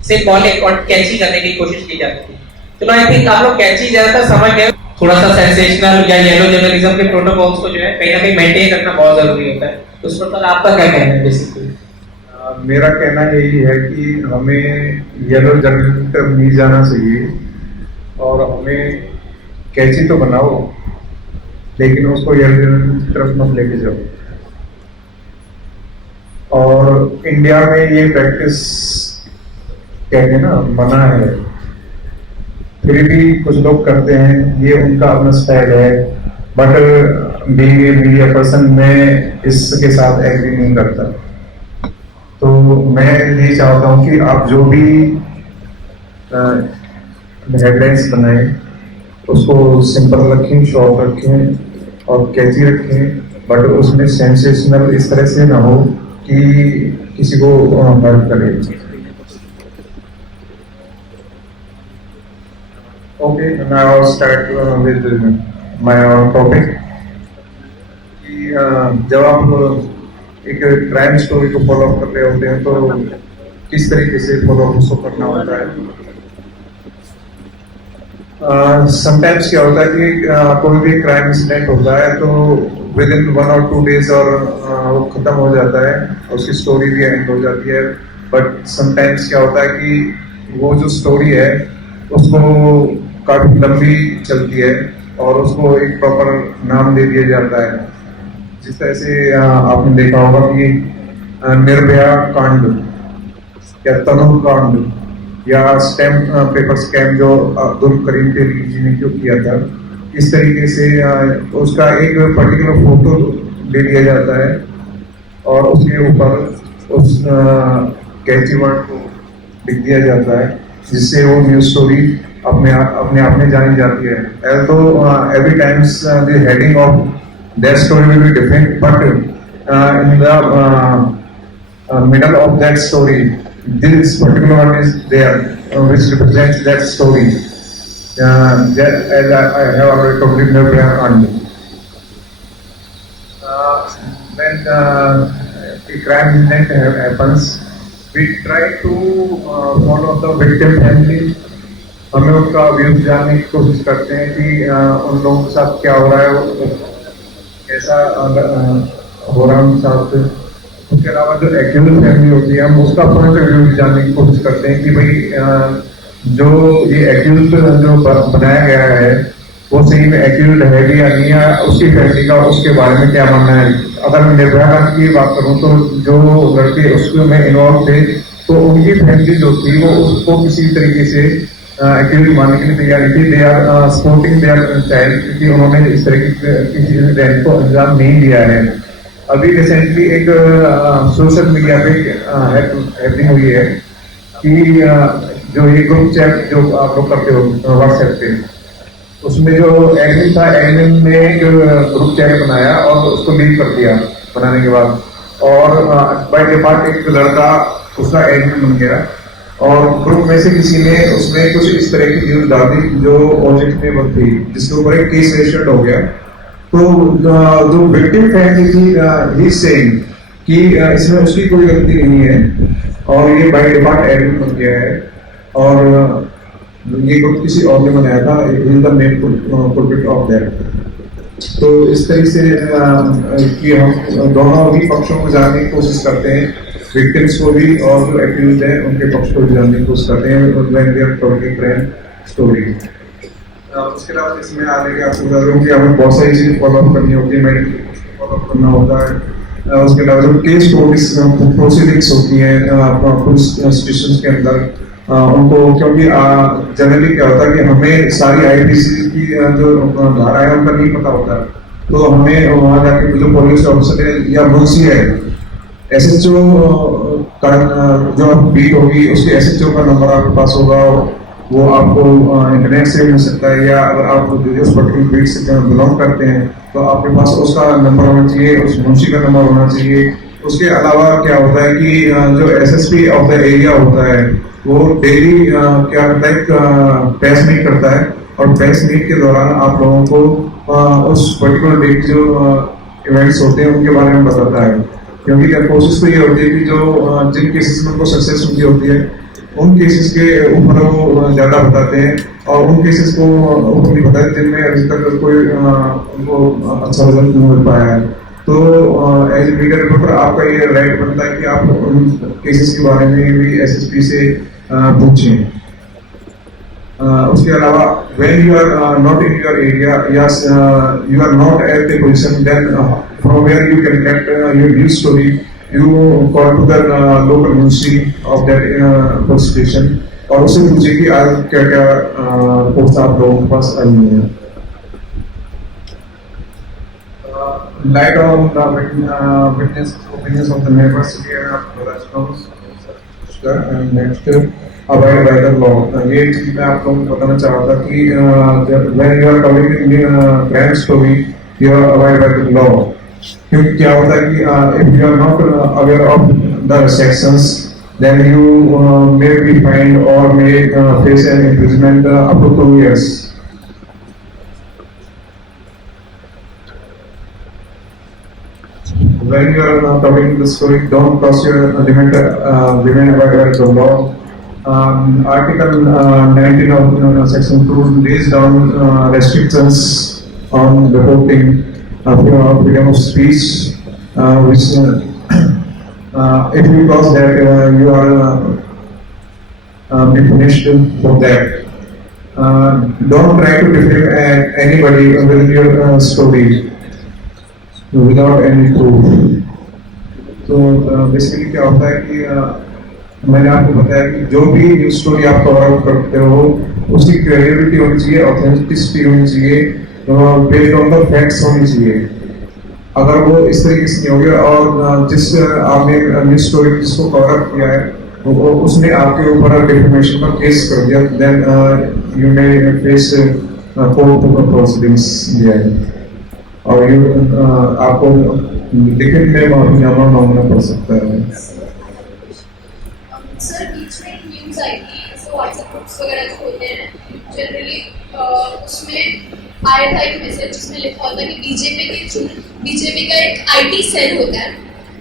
से कॉलिंग और कैची करने की कोशिश की जाती थी. चलो आई थिंक आप लोग कैची ज्यादातर समझ गए. थोड़ा सा सेंसेशनल या येलो जर्नलिज्म के प्रोटोकॉल्स को जो है कहीं ना कहीं मेंटेन रखना बहुत जरूरी होता है। तो उस पर आपका क्या कहना है बेसिकली? मेरा कहना यही है कि हमें येलो जर्नलिज्म की तरफ नहीं जाना चाहिए और हमें कैची तो बनाओ लेकिन उसको येलो जर्नलिज्म की तरफ मत लेके जाओ। और इंडिया में ये प्रैक्टिस कहते हैं ना मना है, फिर भी कुछ लोग करते हैं, ये उनका अपना स्टाइल है। But being a media person मैं इसके साथ एग्री नहीं करता। तो मैं ये चाहता हूँ कि आप जो भी हेडलाइंस बनाए उसको सिंपल रखें, शॉर्ट रखें और कैची रखें, बट उसमें सेंसेशनल इस तरह से ना हो कि किसी को हर्ट करे। Okay, now I'll start with my topic कि जब आप एक क्राइम स्टोरी को फॉलो अप कर रहे होते हैं तो किस तरीके से फॉलो अप उसको करना होता है। समटाइम्स क्या होता है कि कोई भी क्राइम इंसिडेंट होता है तो विद इन 1 और 2 डेज और वो खत्म हो जाता है, उसकी स्टोरी भी एंड हो जाती है। बट समटाइम्स क्या होता है कि वो जो स्टोरी है उसको काफी लंबी चलती है और उसको एक प्रॉपर नाम दे दिया जाता है। जिस तरह से आपने देखा होगा कि निर्भया कांड या तनु कांड या स्टैम्प पेपर स्कैम जो अब्दुल करीम तेलगी जी ने क्यों किया था, इस तरीके से उसका एक पर्टिकुलर फोटो ले लिया जाता है और उसके ऊपर उस कैची वर्ड को लिख दिया जाता है जिससे वो न्यूज स्टोरी अपने आप में जानी जाती है। Although every times the heading of that story will be different, but in the middle of that story this particular one is there which represents that story that as I have already told you Nirvaya Kand. When a crime incident happens, we try to follow the victim family. हमें उनका व्यूज जानने की कोशिश करते हैं कि उन लोगों के साथ क्या हो रहा है, कैसा हो रहा है उनके साथ। उसके अलावा जो एक्यूज फैमिली होती है हम उसका पॉइंट ऑफ व्यू जानने की कोशिश करते हैं कि भाई जो ये एक्यूज जो बनाया गया है वो सही में एक्यूज है भी या नहीं है, उसकी फैमिली का उसके बारे में क्या मानना है। अगर मैं निर्भया कांड की बात करूँ तो जो लड़के उसमें इन्वॉल्व थे तो उनकी फैमिली जो थी वो उसको किसी तरीके से एक्यूज मानने के लिए तैयार थी। They are supporting their child क्योंकि उन्होंने इस तरह की किसी इंसिडेंट को अंजाम नहीं दिया है। अभी रिसेंटली एक सोशल मीडिया पे हैपनिंग हुई है कि जो ये ग्रुप चैट जो आप लोग करते हो व्हाट्सएप पे, उसमें जो एडमिन था एडमिन ने एक ग्रुप चैट बनाया और उसको लीव कर दिया बनाने के बाद, और बाय डिफॉल्ट एक लड़का उसका एडमिन बन गया और ग्रुप में से किसी ने उसमें कुछ इस तरह की न्यूज डाल दी जो ऑब्जेक्शनेबल थी जिसके ऊपर एक केस रजिस्टर्ड हो गया। तो जो विक्टिम फैमिली थी ही सेइंग कि इसमें उसकी कोई गलती नहीं है और ये बाय डिफॉल्ट एडमिन बन गया है और ये ग्रुप किसी और ने बनाया था, is the main culprit of that. तो इस तरह से कि हम दोनों ही पक्षों को जानने की कोशिश करते हैं, विक्टिम्स को भी और जो एक्यूज्ड हैं उनके पक्ष को भी जानने की कोशिश करते हैं when we are talking crime story. उसके अलावा इसमें आने के आपको बता दूं कि हमें बहुत सारी चीज़ें फॉलोअप करनी होती है, मेडिकल फॉलोअप करना होता है। उसके अलावा जो केस प्रोसीडिंग्स होती हैं पुलिस स्टेशन के अंदर उनको, क्योंकि जनरली क्या होता है कि हमें सारी आईपीसी की जो धारा है उनका नहीं पता होता, तो हमें वहाँ जाके जो पुलिस ऑफिसर है या मुंशी है एसएचओ का जो बीट होगी उसके एसएचओ का नंबर आपके पास होगा, वो आपको इंटरनेट से मिल सकता है, या अगर आप उस पर्टिकुलर बीट से बिलोंग करते हैं तो आपके पास उसका नंबर होना चाहिए, उस मुंशी का नंबर होना चाहिए। उसके अलावा क्या होता है कि जो एसएसपी ऑफ द एरिया होता है वो डेली क्या करता है प्रेस मीट करता है और प्रेस मीट के दौरान आप लोगों को उस पर्टिकुलर डे के जो इवेंट्स होते हैं उनके बारे में बताता है, क्योंकि कोशिश तो ये होती है कि जो जिन केसेस में उनको सक्सेस मिली होती है उन केसेस के ऊपर वो ज़्यादा बताते हैं और उन केसेस को उन्होंने बताया जिनमें अभी तक कोई उनको अच्छा रिजल्ट नहीं मिल पाया है। तो एज ए मीडिया रिपोर्टर आपका ये राइट बनता है कि आप उन केसेस के बारे में भी एसएसपी से पूछें। उसके अलावा when you are not in your area, yes, you are not at the position, then from where you can get your news story, you call to the local news team of that police station और उससे पूछे कि आज क्या क्या रिपोर्ट्स आप लोगों के पास आई हैं। Light on the witness opinions of the neighbors here of response and next abide by the law। ये चीज मैं आप लोगों को बताना चाह रहा था कि when you are telling crime story, you are abide by the law। क्योंकि क्या होता है कि if you are not aware of the sections, then you may be fined or may face an imprisonment up to 2 years। When you are telling the story, don't cross your limit, remain abide by the law। Article 19 of section 2 lays down restrictions on reporting freedom of speech, which if you cross that, you are be punished for that। Don't try to defame anybody with your story without any proof। तो बेसिकली क्या होता है कि मैंने आपको बताया कि जो भी न्यूज स्टोरी आप कवर आउट करते हो उसकी क्रेडिबिलिटी होनी चाहिए, ऑथेंटिसिटी होनी चाहिए, बेस्ड ऑन द फैक्ट्स होनी चाहिए। अगर वो इस तरीके से नहीं होगी और जिस आपने न्यूज स्टोरी जिसको कवर अप किया है वो उसने आपके ऊपर डिफेमेशन का केस कर दिया, then you may face court proceedings दिया है और आपको लिखित में माफीनामा मांगना पड़ सकता है। सर बीच में न्यूज़ आई थी, जैसे व्हाट्सएप ग्रुप्स वगैरह जो होते हैं जनरली, उसमें आया था एक मैसेज जिसमें लिखा होता है कि बीजेपी का एक आईटी सेल होता है,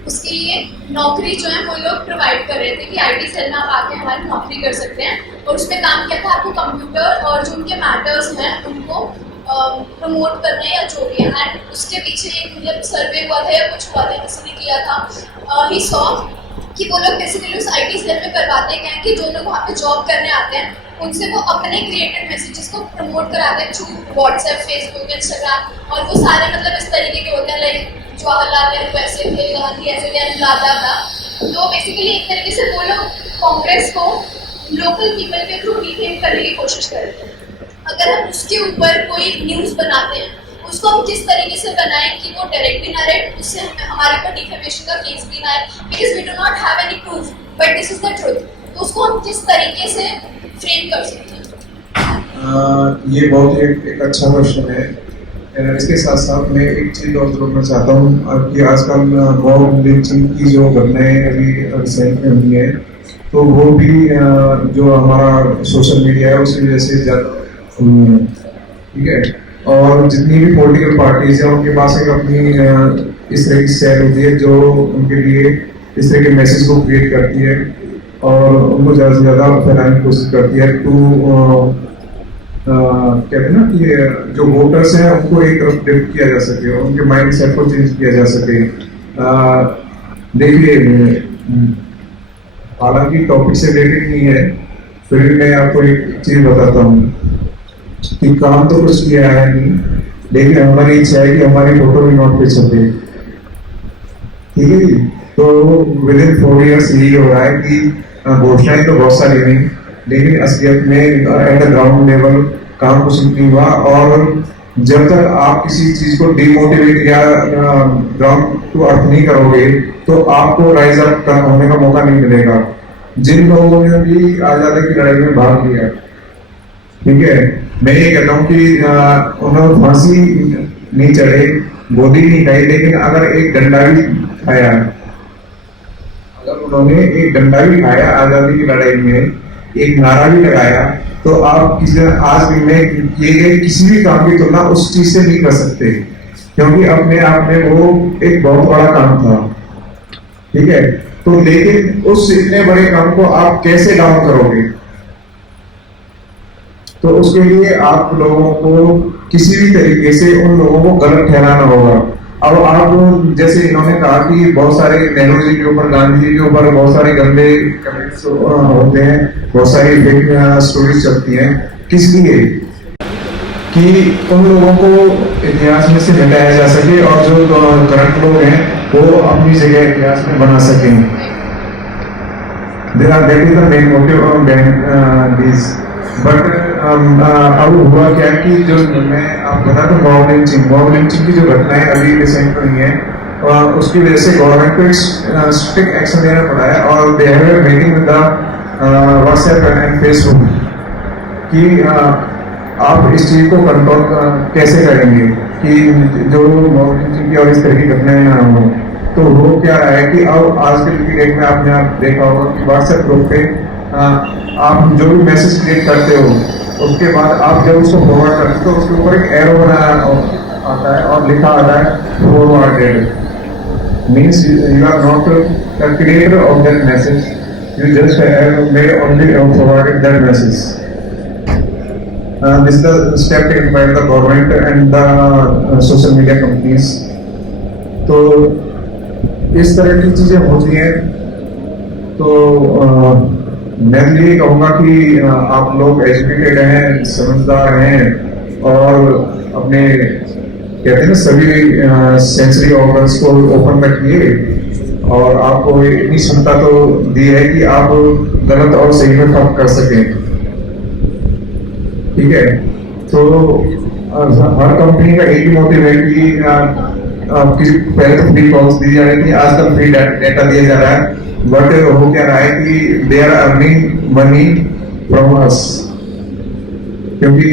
उसके लिए नौकरी जो है वो लोग प्रोवाइड कर रहे थे कि आईटी सेल में आप आके हमारी नौकरी कर सकते हैं। और उसमें काम क्या था, आपको कंप्यूटर और जो उनके मैटर्स हैं उनको प्रमोट करना या जो भी है। एंड उसके पीछे एक मतलब सर्वे हुआ था या कुछ हुआ था, किसी ने किया था, ही सॉ कि वो लोग बेसिकली उस आईटी सेल में करवाते हैं कि जो लोग वहाँ पे जॉब करने आते हैं उनसे वो अपने क्रिएटेड मैसेजेस को प्रमोट कराते हैं थ्रू व्हाट्सएप, फेसबुक, इंस्टाग्राम, और वो सारे मतलब इस तरीके के होते हैं लाइक जवाहरलाल नेहरू ऐसे थे, गांधी ऐसे थे, ब्ला ब्ला ब्ला। तो बेसिकली एक तरीके से वो लोग कांग्रेस को लोकल पीपल के थ्रू डिफेम करने की कोशिश करते हैं। अगर हम उसके ऊपर कोई न्यूज़ बनाते हैं उसको हम किस तरीके से बनाएं कि वो डायरेक्ट भी ना रहे, उससे हमारे ऊपर डिफेमेशन का केस भी ना आए, because we do not have any proof but this is the truth. तो उसको हम किस तरीके से फ्रेम कर सकते हैं? ये बहुत ही एक अच्छा क्वेश्चन है। इसके साथ साथ मैं एक चीज़ और जोड़ना चाहता हूँ कि आजकल मॉब लिंचिंग की जो घटनाएं अभी रिसेंट में हुई है तो वो भी जो हमारा सोशल मीडिया है उसकी वजह से ज़्यादा हुई है, ठीक है। और जितनी भी पॉलिटिकल पार्टीज हैं उनके पास एक अपनी इस तरह की सेल होती है जो उनके लिए इस तरह के मैसेज को क्रिएट करती है और उनको ज़्यादा से ज़्यादा फैलाने की कोशिश करती है टू कहते हैं ना कि जो वोटर्स हैं उनको एक तरफ ड्रिफ्ट किया जा सके, उनके माइंड सेट को चेंज किया जा सके। देखिए, हालांकि टॉपिक से रिलेटेड नहीं है फिर भी मैं आपको एक चीज़ बताता हूँ कि काम तो कुछ किया है नहीं, लेकिन हमारी इच्छा है कि हमारी फोटो भी नोट पे छपे, ठीक है जी। तो विद इन 4 years यही हो रहा है कि घोषणाएं तो बहुत सारी नहीं, लेकिन असलियत में एट द ग्राउंड लेवल काम कुछ नहीं हुआ। और जब तक आप किसी चीज को डिमोटिवेट या ग्राउंड टू अर्थ नहीं करोगे तो आपको राइज अप होने का मौका नहीं मिलेगा। जिन लोगों ने भी आजादी की लड़ाई में भाग लिया, ठीक है, मैं ये कहता हूँ कि उन्होंने फांसी नहीं चढ़े, गोदी नहीं खाई, लेकिन अगर एक डंडा भी खाया, अगर उन्होंने एक डंडा भी खाया आजादी की लड़ाई में, एक नारा भी लगाया, तो आप किसी आज में किए गए किसी भी काम की तुलना उस चीज से नहीं कर सकते, क्योंकि अपने आप में वो एक बहुत बड़ा काम था, ठीक है। तो लेकिन उस इतने बड़े काम को आप कैसे डाउन करोगे? तो उसके लिए आप लोगों को किसी भी तरीके से उन लोगों को गलत ठहराना होगा। अब आप जैसे इन्होंने कहा कि बहुत सारे नेहरू जी के ऊपर, गांधी जी के ऊपर बहुत सारे गंदे कमेंट्स होते हैं, बहुत सारी फेक स्टोरीज चलती हैं, किस लिए? कि उन लोगों को इतिहास में से मिटाया जा सके और जो करंट लोग हैं वो अपनी जगह इतिहास में बना सकें। that is the main motive of this. But अब हुआ क्या कि जो मैं आपको बता दूं, मॉब लिंचिंग की जो घटनाएं अभी रिसेंट हुई हैं उसकी वजह से गवर्नमेंट को स्ट्रिक्ट एक्शन लेना पड़ा है और they have meeting with the WhatsApp and Facebook कि आप इस चीज को कंट्रोल कैसे करेंगे कि जो मॉब लिंचिंग की और इस तरह की घटनाएं ना हो। तो वो क्या है कि अब आजकल की डेट में आपने देखा होगा कि व्हाट्सएप ग्रुप पे आप जो भी मैसेज क्रिएट करते हो उसके बाद आप जब उसको फॉरवर्ड करते हो तो उसके ऊपर एक एरो बनाया आता है और लिखा आता है forwarded. Means you are not the creator of that message, you just have made only forwarded that message. This is the step taken by the government and the social media companies. तो इस तरह की चीजें होती हैं। तो मैं तो यही कहूँगा कि आप लोग एजुकेटेड हैं, समझदार हैं और अपने कहते हैं ना सभी सेंसरी ऑर्गन्स को ओपन रखिए और आपको इतनी क्षमता तो दी है कि आप गलत और सही में फर्क कर सकें। ठीक है, तो हर कंपनी का एक ही मोटिव है कि पहले तो फ्री कॉल्स दी जा रही थी, आजकल फ्री डेटा दिया जा रहा है। बट हो क्या रहा है कि they are earning money from us, क्योंकि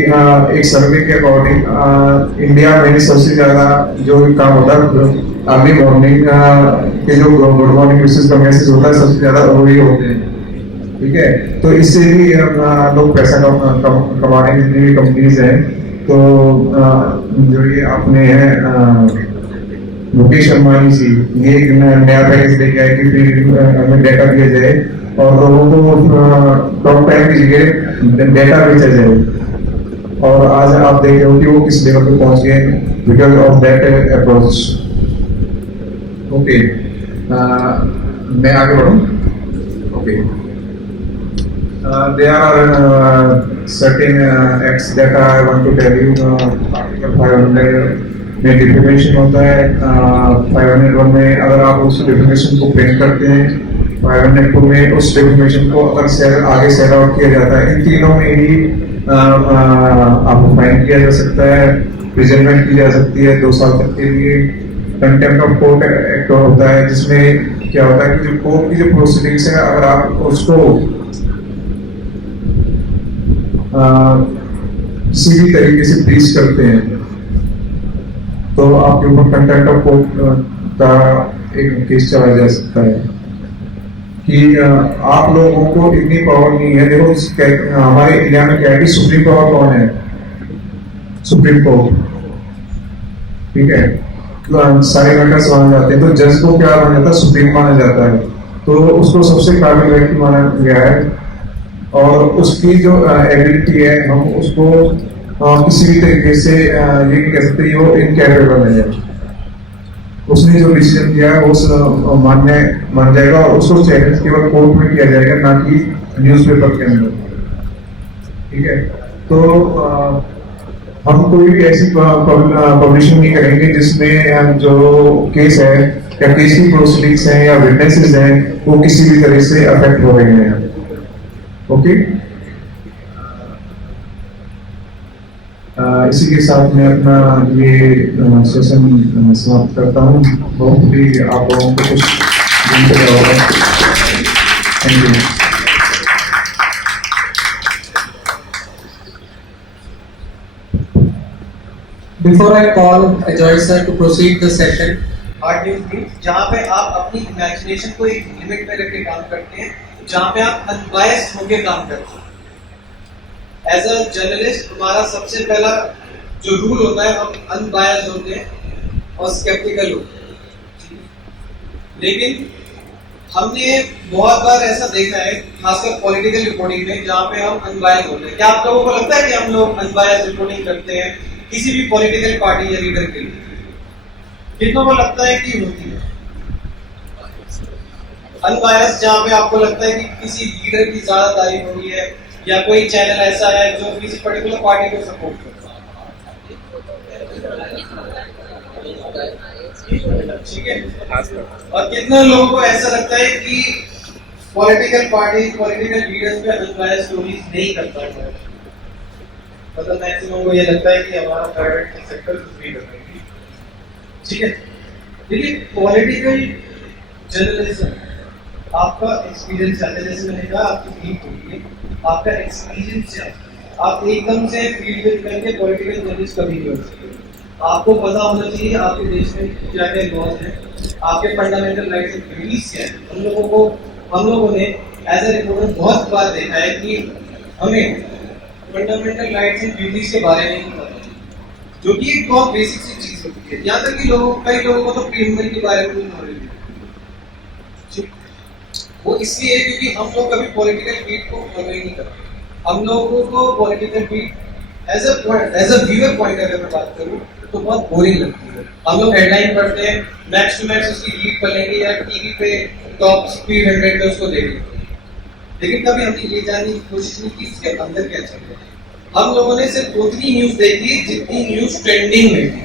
एक सर्वे के अकॉर्डिंग इंडिया में सबसे ज्यादा जो काम होता है अर्ली मॉर्निंग के जो गुड मॉर्निंग विशेष का मैसेज होता है सबसे ज्यादा वही होते हैं। ठीक है, तो इससे भी लोग पैसा कमाने की जितनी भी कंपनीज हैं, तो जो ये आपने है मुकेश अंबानी जी, ये एक नया पैकेज लेके आए कि फिर हमें डेटा दिया जाए और लोगों को टॉक टाइम की जगह डेटा बेचा जाए। और आज आप देख रहे हो कि वो किस लेवल पे पहुंच गए because of that approach. Okay, मैं आगे बढ़ूं। Okay, there are certain acts that I want to tell you. Article 500 में डिफेमेशन होता है। 501 में अगर आप उस डिफेमेशन को प्रिंट करते हैं, 502 में उस डिफेमेशन को अगर आगे सेल आउट किया जाता है, इन तीनों में ही आपको फाइन किया जा सकता है, प्रिजनमेंट की जा सकती है 2 साल तक के लिए। कंटेम्प्ट ऑफ कोर्ट एक्ट होता है जिसमें क्या होता है कि जो कोर्ट की जो प्रोसीडिंग्स है अगर आप उसको किसी भी तरीके से ब्रीच करते हैं तो आपके ऊपर कंटेम्प्ट ऑफ कोर्ट का एक केस चला जा सकता है। कि आप लोगों को इतनी पावर नहीं है। देखो हमारे इंडिया में क्या है कि सुप्रीम पावर कौन है? Supreme court. ठीक है, तो सारे मैटर्स माने जाते हैं, तो जज को क्या माना जाता है? सुप्रीम माना जाता है। तो उसको सबसे काबिल व्यक्ति माना गया है और उसकी जो एबिलिटी है हम उसको किसी भी तरीके से ये नहीं कह सकते वो इनकैपेबल है। उसने जो डिसीजन किया है वो मान जाएगा और उसको चैलेंज केवल कोर्ट में किया जाएगा, ना कि न्यूज़पेपर के अंदर। ठीक है, तो हम कोई भी ऐसी पब्लिशिंग नहीं करेंगे जिसमें जो केस है या केस की प्रोसीडिंग्स हैं या विटनेसेस हैं वो किसी भी तरह से अफेक्ट हो रहे हैं। ओके, इसी के साथ मैं अपना ये सेशन समाप्त करता हूँ। होपफुली आप लोगों को कुछ जानते होगा। Thank you. Before I call Ajoy sir to proceed the session, Hard News Beat, जहाँ पे आप अपनी इमेजिनेशन को एक लिमिट में रख के काम करते हैं, जहाँ पे आप अनबायस्ड होके काम करते हैं। एज अ जर्नलिस्ट हमारा सबसे पहला जो रूल होता है, हम अनबायस्ड होते हैं और स्केप्टिकल होते हैं। लेकिन हमने बहुत बार ऐसा देखा है, खासकर पॉलिटिकल रिपोर्टिंग में, जहाँ पे हम अनबायस होते हैं। क्या आप लोगों को लगता है कि हम लोग अनबायस रिपोर्टिंग करते हैं किसी भी पॉलिटिकल पार्टी या लीडर के लिए? कितनों को लगता है कि होती है अनबायस, जहाँ पे आपको लगता है कि किसी लीडर की ज्यादा तारीफ हो रही है या कोई चैनल ऐसा है जो किसी पर्टिकुलर पार्टी को सपोर्ट करता है? ठीक है। और कितने लोगों को ऐसा लगता है कि पॉलिटिकल पार्टी, पॉलिटिकल लीडर्स पे अनबायस स्टोरीज नहीं करता है? मतलब मैक्सिमम को ये लगता है कि हमारा प्राइवेट सेक्टर कुछ भी कर रहा है। ठीक है। देखिए, पॉलिटिकल जर्नलिज्म आपका एक्सपीरियंस चाहते हैं, जैसे मैंने कहा आपकी फील्ड होती है, आपका एक्सपीरियंस चाहते हैं। आप एकदम से फील्ड में करके पॉलिटिकल जर्नलिस्ट कभी नहीं हो सकते। आपको पता होना चाहिए आपके देश में क्या क्या लॉज हैं, आपके फंडामेंटल राइट्स एंड ड्यूटीज क्या है। हम लोगों ने एज ए रिपोर्टर बहुत बार देखा है कि हमें फंडामेंटल राइट्स एंड ड्यूटीज के बारे में नहीं पता, जो कि एक बहुत बेसिक सी चीज होती है। यहाँ तक कि कई लोगों को तो क्रिमिनल के बारे में नहीं नॉलेज है। वो इसलिए क्योंकि हम लोग कभी पॉलिटिकल बीट को फॉलो ही नहीं करते। हम लोगों को political beat as a viewer point अगर मैं बात करूँ तो बहुत बोरिंग लगती है। हम लोग हेडलाइन पढ़ते हैं, मैक्स टू मैक्स उसकी लीड पढ़ेंगे या टीवी पे टॉप स्पीड 100 में उसको देखेंगे, लेकिन कभी हमने ये जानने की कोशिश नहीं की इसके अंदर क्या चल रहा है। हम लोगों ने सिर्फ उतनी न्यूज देखी जितनी न्यूज ट्रेंडिंग में थी।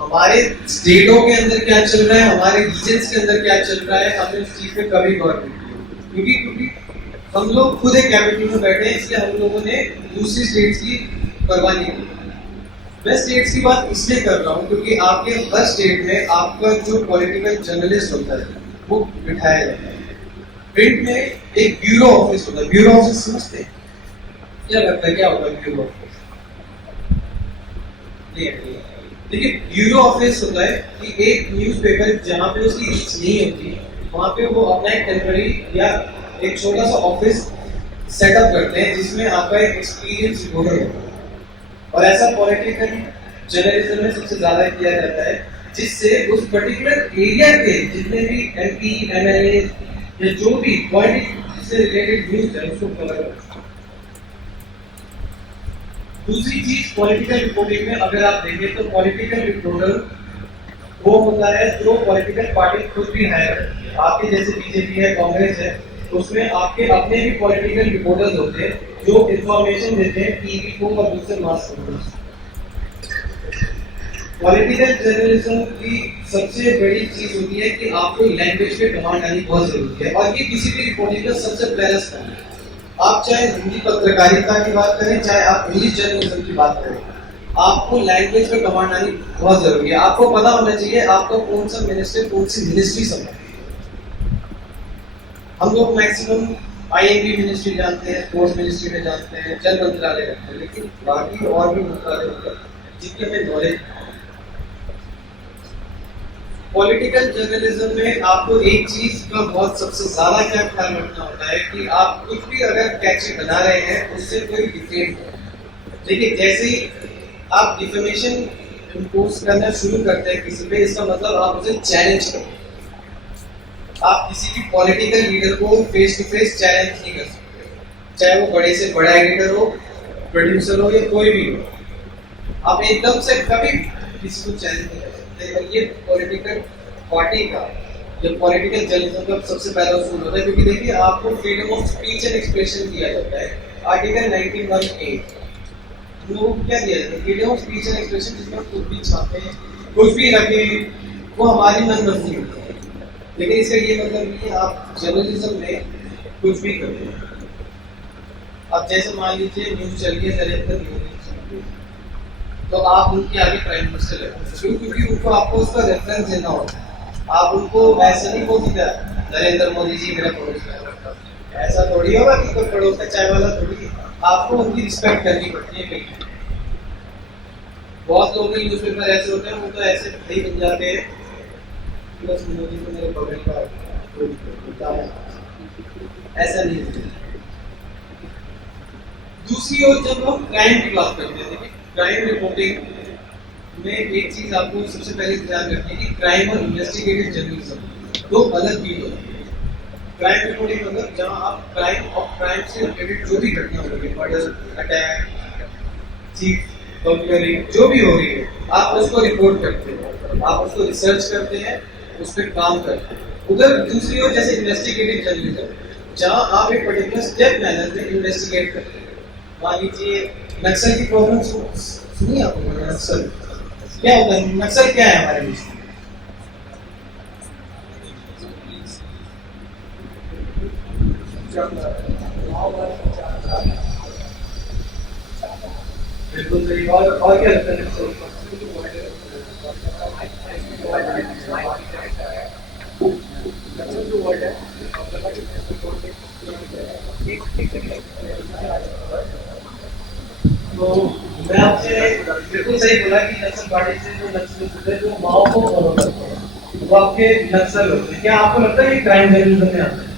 हमारे स्टेटों के अंदर क्या चल रहा है, हमारे रीजन्स के अंदर क्या चल रहा है, हमने उस चीज पे कभी गौर नहीं किया। क्योंकि हम लोग खुद एक कैपिटल में बैठे हैं, इसलिए हम लोगों ने दूसरी स्टेट्स की परवाह नहीं की। मैं स्टेट्स की बात इसलिए कर रहा हूँ क्योंकि आपके हर स्टेट में आपका जो पॉलिटिकल जर्नलिस्ट होता है वो बिठाया जाता है। प्रिंट में एक ब्यूरो ऑफिस होता है। ब्यूरो ऑफिस समझते हैं क्या लगता है क्या होता है ब्यूरो ऑफिस? देखिए, ब्यूरो ऑफिस होता है कि एक न्यूज़पेपर जहाँ पे उसकी रीच नहीं होती वहाँ पे वो अपना एक टेम्पररी या एक छोटा सा ऑफिस सेटअप करते हैं जिसमें आपका एक एक्सपीरियंस रिपोर्टर होता है। और ऐसा पॉलिटिकल जर्नलिज्म में सबसे ज्यादा किया जाता है, जिससे उस पर्टिकुलर एरिया के जितने भी एमपी, एमएलए या जो भी पॉलिटिक्स से रिलेटेड न्यूज है उसको कवर करता है। दूसरी चीज पॉलिटिकल रिपोर्टिंग में अगर आप देखें तो पॉलिटिकल रिपोर्टर वो होता है जो पॉलिटिकल पार्टी खुद भी हायर करती है। आपके जैसे बीजेपी है, कांग्रेस है, उसमें आपके अपने भी पॉलिटिकल रिपोर्टर्स होते हैं जो इंफॉर्मेशन देते हैं टीवी को और दूसरे मास मीडिया। पॉलिटिकल जर्नलिज्म की सबसे बड़ी चीज होती है कि आपको लैंग्वेज पे कमांड आनी बहुत जरूरी है, और ये किसी भी रिपोर्टिंग का सबसे पहला स्टेप है। आप चाहे हिंदी पत्रकारिता की बात करें, चाहे आप इंग्लिश जर्नलिज्म की बात करें, आपको लैंग्वेज पे कमांड आनी बहुत जरूरी है। आपको पता होना चाहिए आपको कौन सा मिनिस्टर कौन सी मिनिस्ट्री संभालती है। हम लोग मैक्सिमम आईएमबी मिनिस्ट्री जानते हैं, स्पोर्ट्स मिनिस्ट्री में जानते हैं, जल मंत्रालय रखते हैं, लेकिन बाकी और भी मंत्रालय होते हैं जिनके हमें नॉलेज। पॉलिटिकल जर्नलिज्म में आपको एक चीज का बहुत सबसे ज्यादा क्या ख्याल रखना होता है कि आप कुछ भी अगर कैची बना रहे हैं उससे कोई डिफेम हो। देखिए, जैसे ही आप डिफेमेशन इम्पोज करना शुरू करते हैं किसी पे, इसका मतलब आप उसे चैलेंज करते हैं। आप किसी भी पॉलिटिकल लीडर को फेस टू फेस चैलेंज नहीं कर सकते, चाहे वो बड़े से बड़ा एडिटर हो, प्रोड्यूसर हो या कोई भी हो। आप एकदम से कभी किसी को चैलेंज नहीं कर सकते, और ये पॉलिटिकल पार्टी का या पॉलिटिकल जर्नलिज्म का सबसे पहला उसूल होता है। क्योंकि देखिए, आपको freedom of speech and expression दिया जाता है आर्टिकल 19(1)(a)। हम लोगों को क्या दिया जाता है? Freedom of speech and expression, जिसमें हम कुछ भी चाहते हैं, कुछ भी रखें, वो हमारी मनमर्जी होती है। लेकिन इसका ये मतलब नहीं है आप जर्नलिज्म में कुछ भी करते हैं। अब जैसे मान लीजिए न्यूज चल रही है नरेंद्र मोदी, तो आप उनके आगे प्राइम मिनिस्टर रखें, क्योंकि उनको आपको उसका रेफरेंस देना होता है। आप उनको वैसे नहीं बोल सकते नरेंद्र मोदी जी मेरा पड़ोस का, ऐसा थोड़ी होगा कि कोई पड़ोस का चाय वाला थोड़ी। आपको उनकी रिस्पेक्ट करनी पड़ती है। बहुत लोग न्यूज पेपर ऐसे होते हैं, वो तो ऐसे भाई बन जाते हैं, बस मोदी को मेरे बगल का ऐसा नहीं है। दूसरी ओर जब हम क्राइम की बात करते हैं, क्राइम रिपोर्टिंग में एक चीज आपको सबसे पहले ध्यान रखनी है कि क्राइम और इन्वेस्टिगेटिव जर्नलिज्म दो अलग फील्ड होती है। क्राइम रिपोर्टिंग मतलब जहाँ आप क्राइम और क्राइम से रिलेटेड जो भी घटना हो रही है, मर्डर, अटैक, चीफ बर्गलरी, जो भी हो रही है, आप उसको रिपोर्ट करते हैं, आप उसको रिसर्च करते हैं, उस पर काम करते हैं। उधर दूसरी ओर जैसे इन्वेस्टिगेटिव जर्नलिज्म, जहाँ आप एक पर्टिकुलर स्टेप मैनर में इन्वेस्टिगेट करते हैं। मान लीजिए नक्सल की प्रॉब्लम सुनिए आपको, नक्सल क्या होता है, नक्सल क्या है हमारे देश में? बिल्कुल सही। और क्या लगता है नक्सल? तो मैं आपसे बिल्कुल सही बोला कि नक्सल पार्टी से जो नक्सल होते हैं, जो माओ को फॉलो करते हैं, वो आपके नक्सल होते हैं। क्या आपको लगता है कि क्राइम जर्नलिज्म में आता है?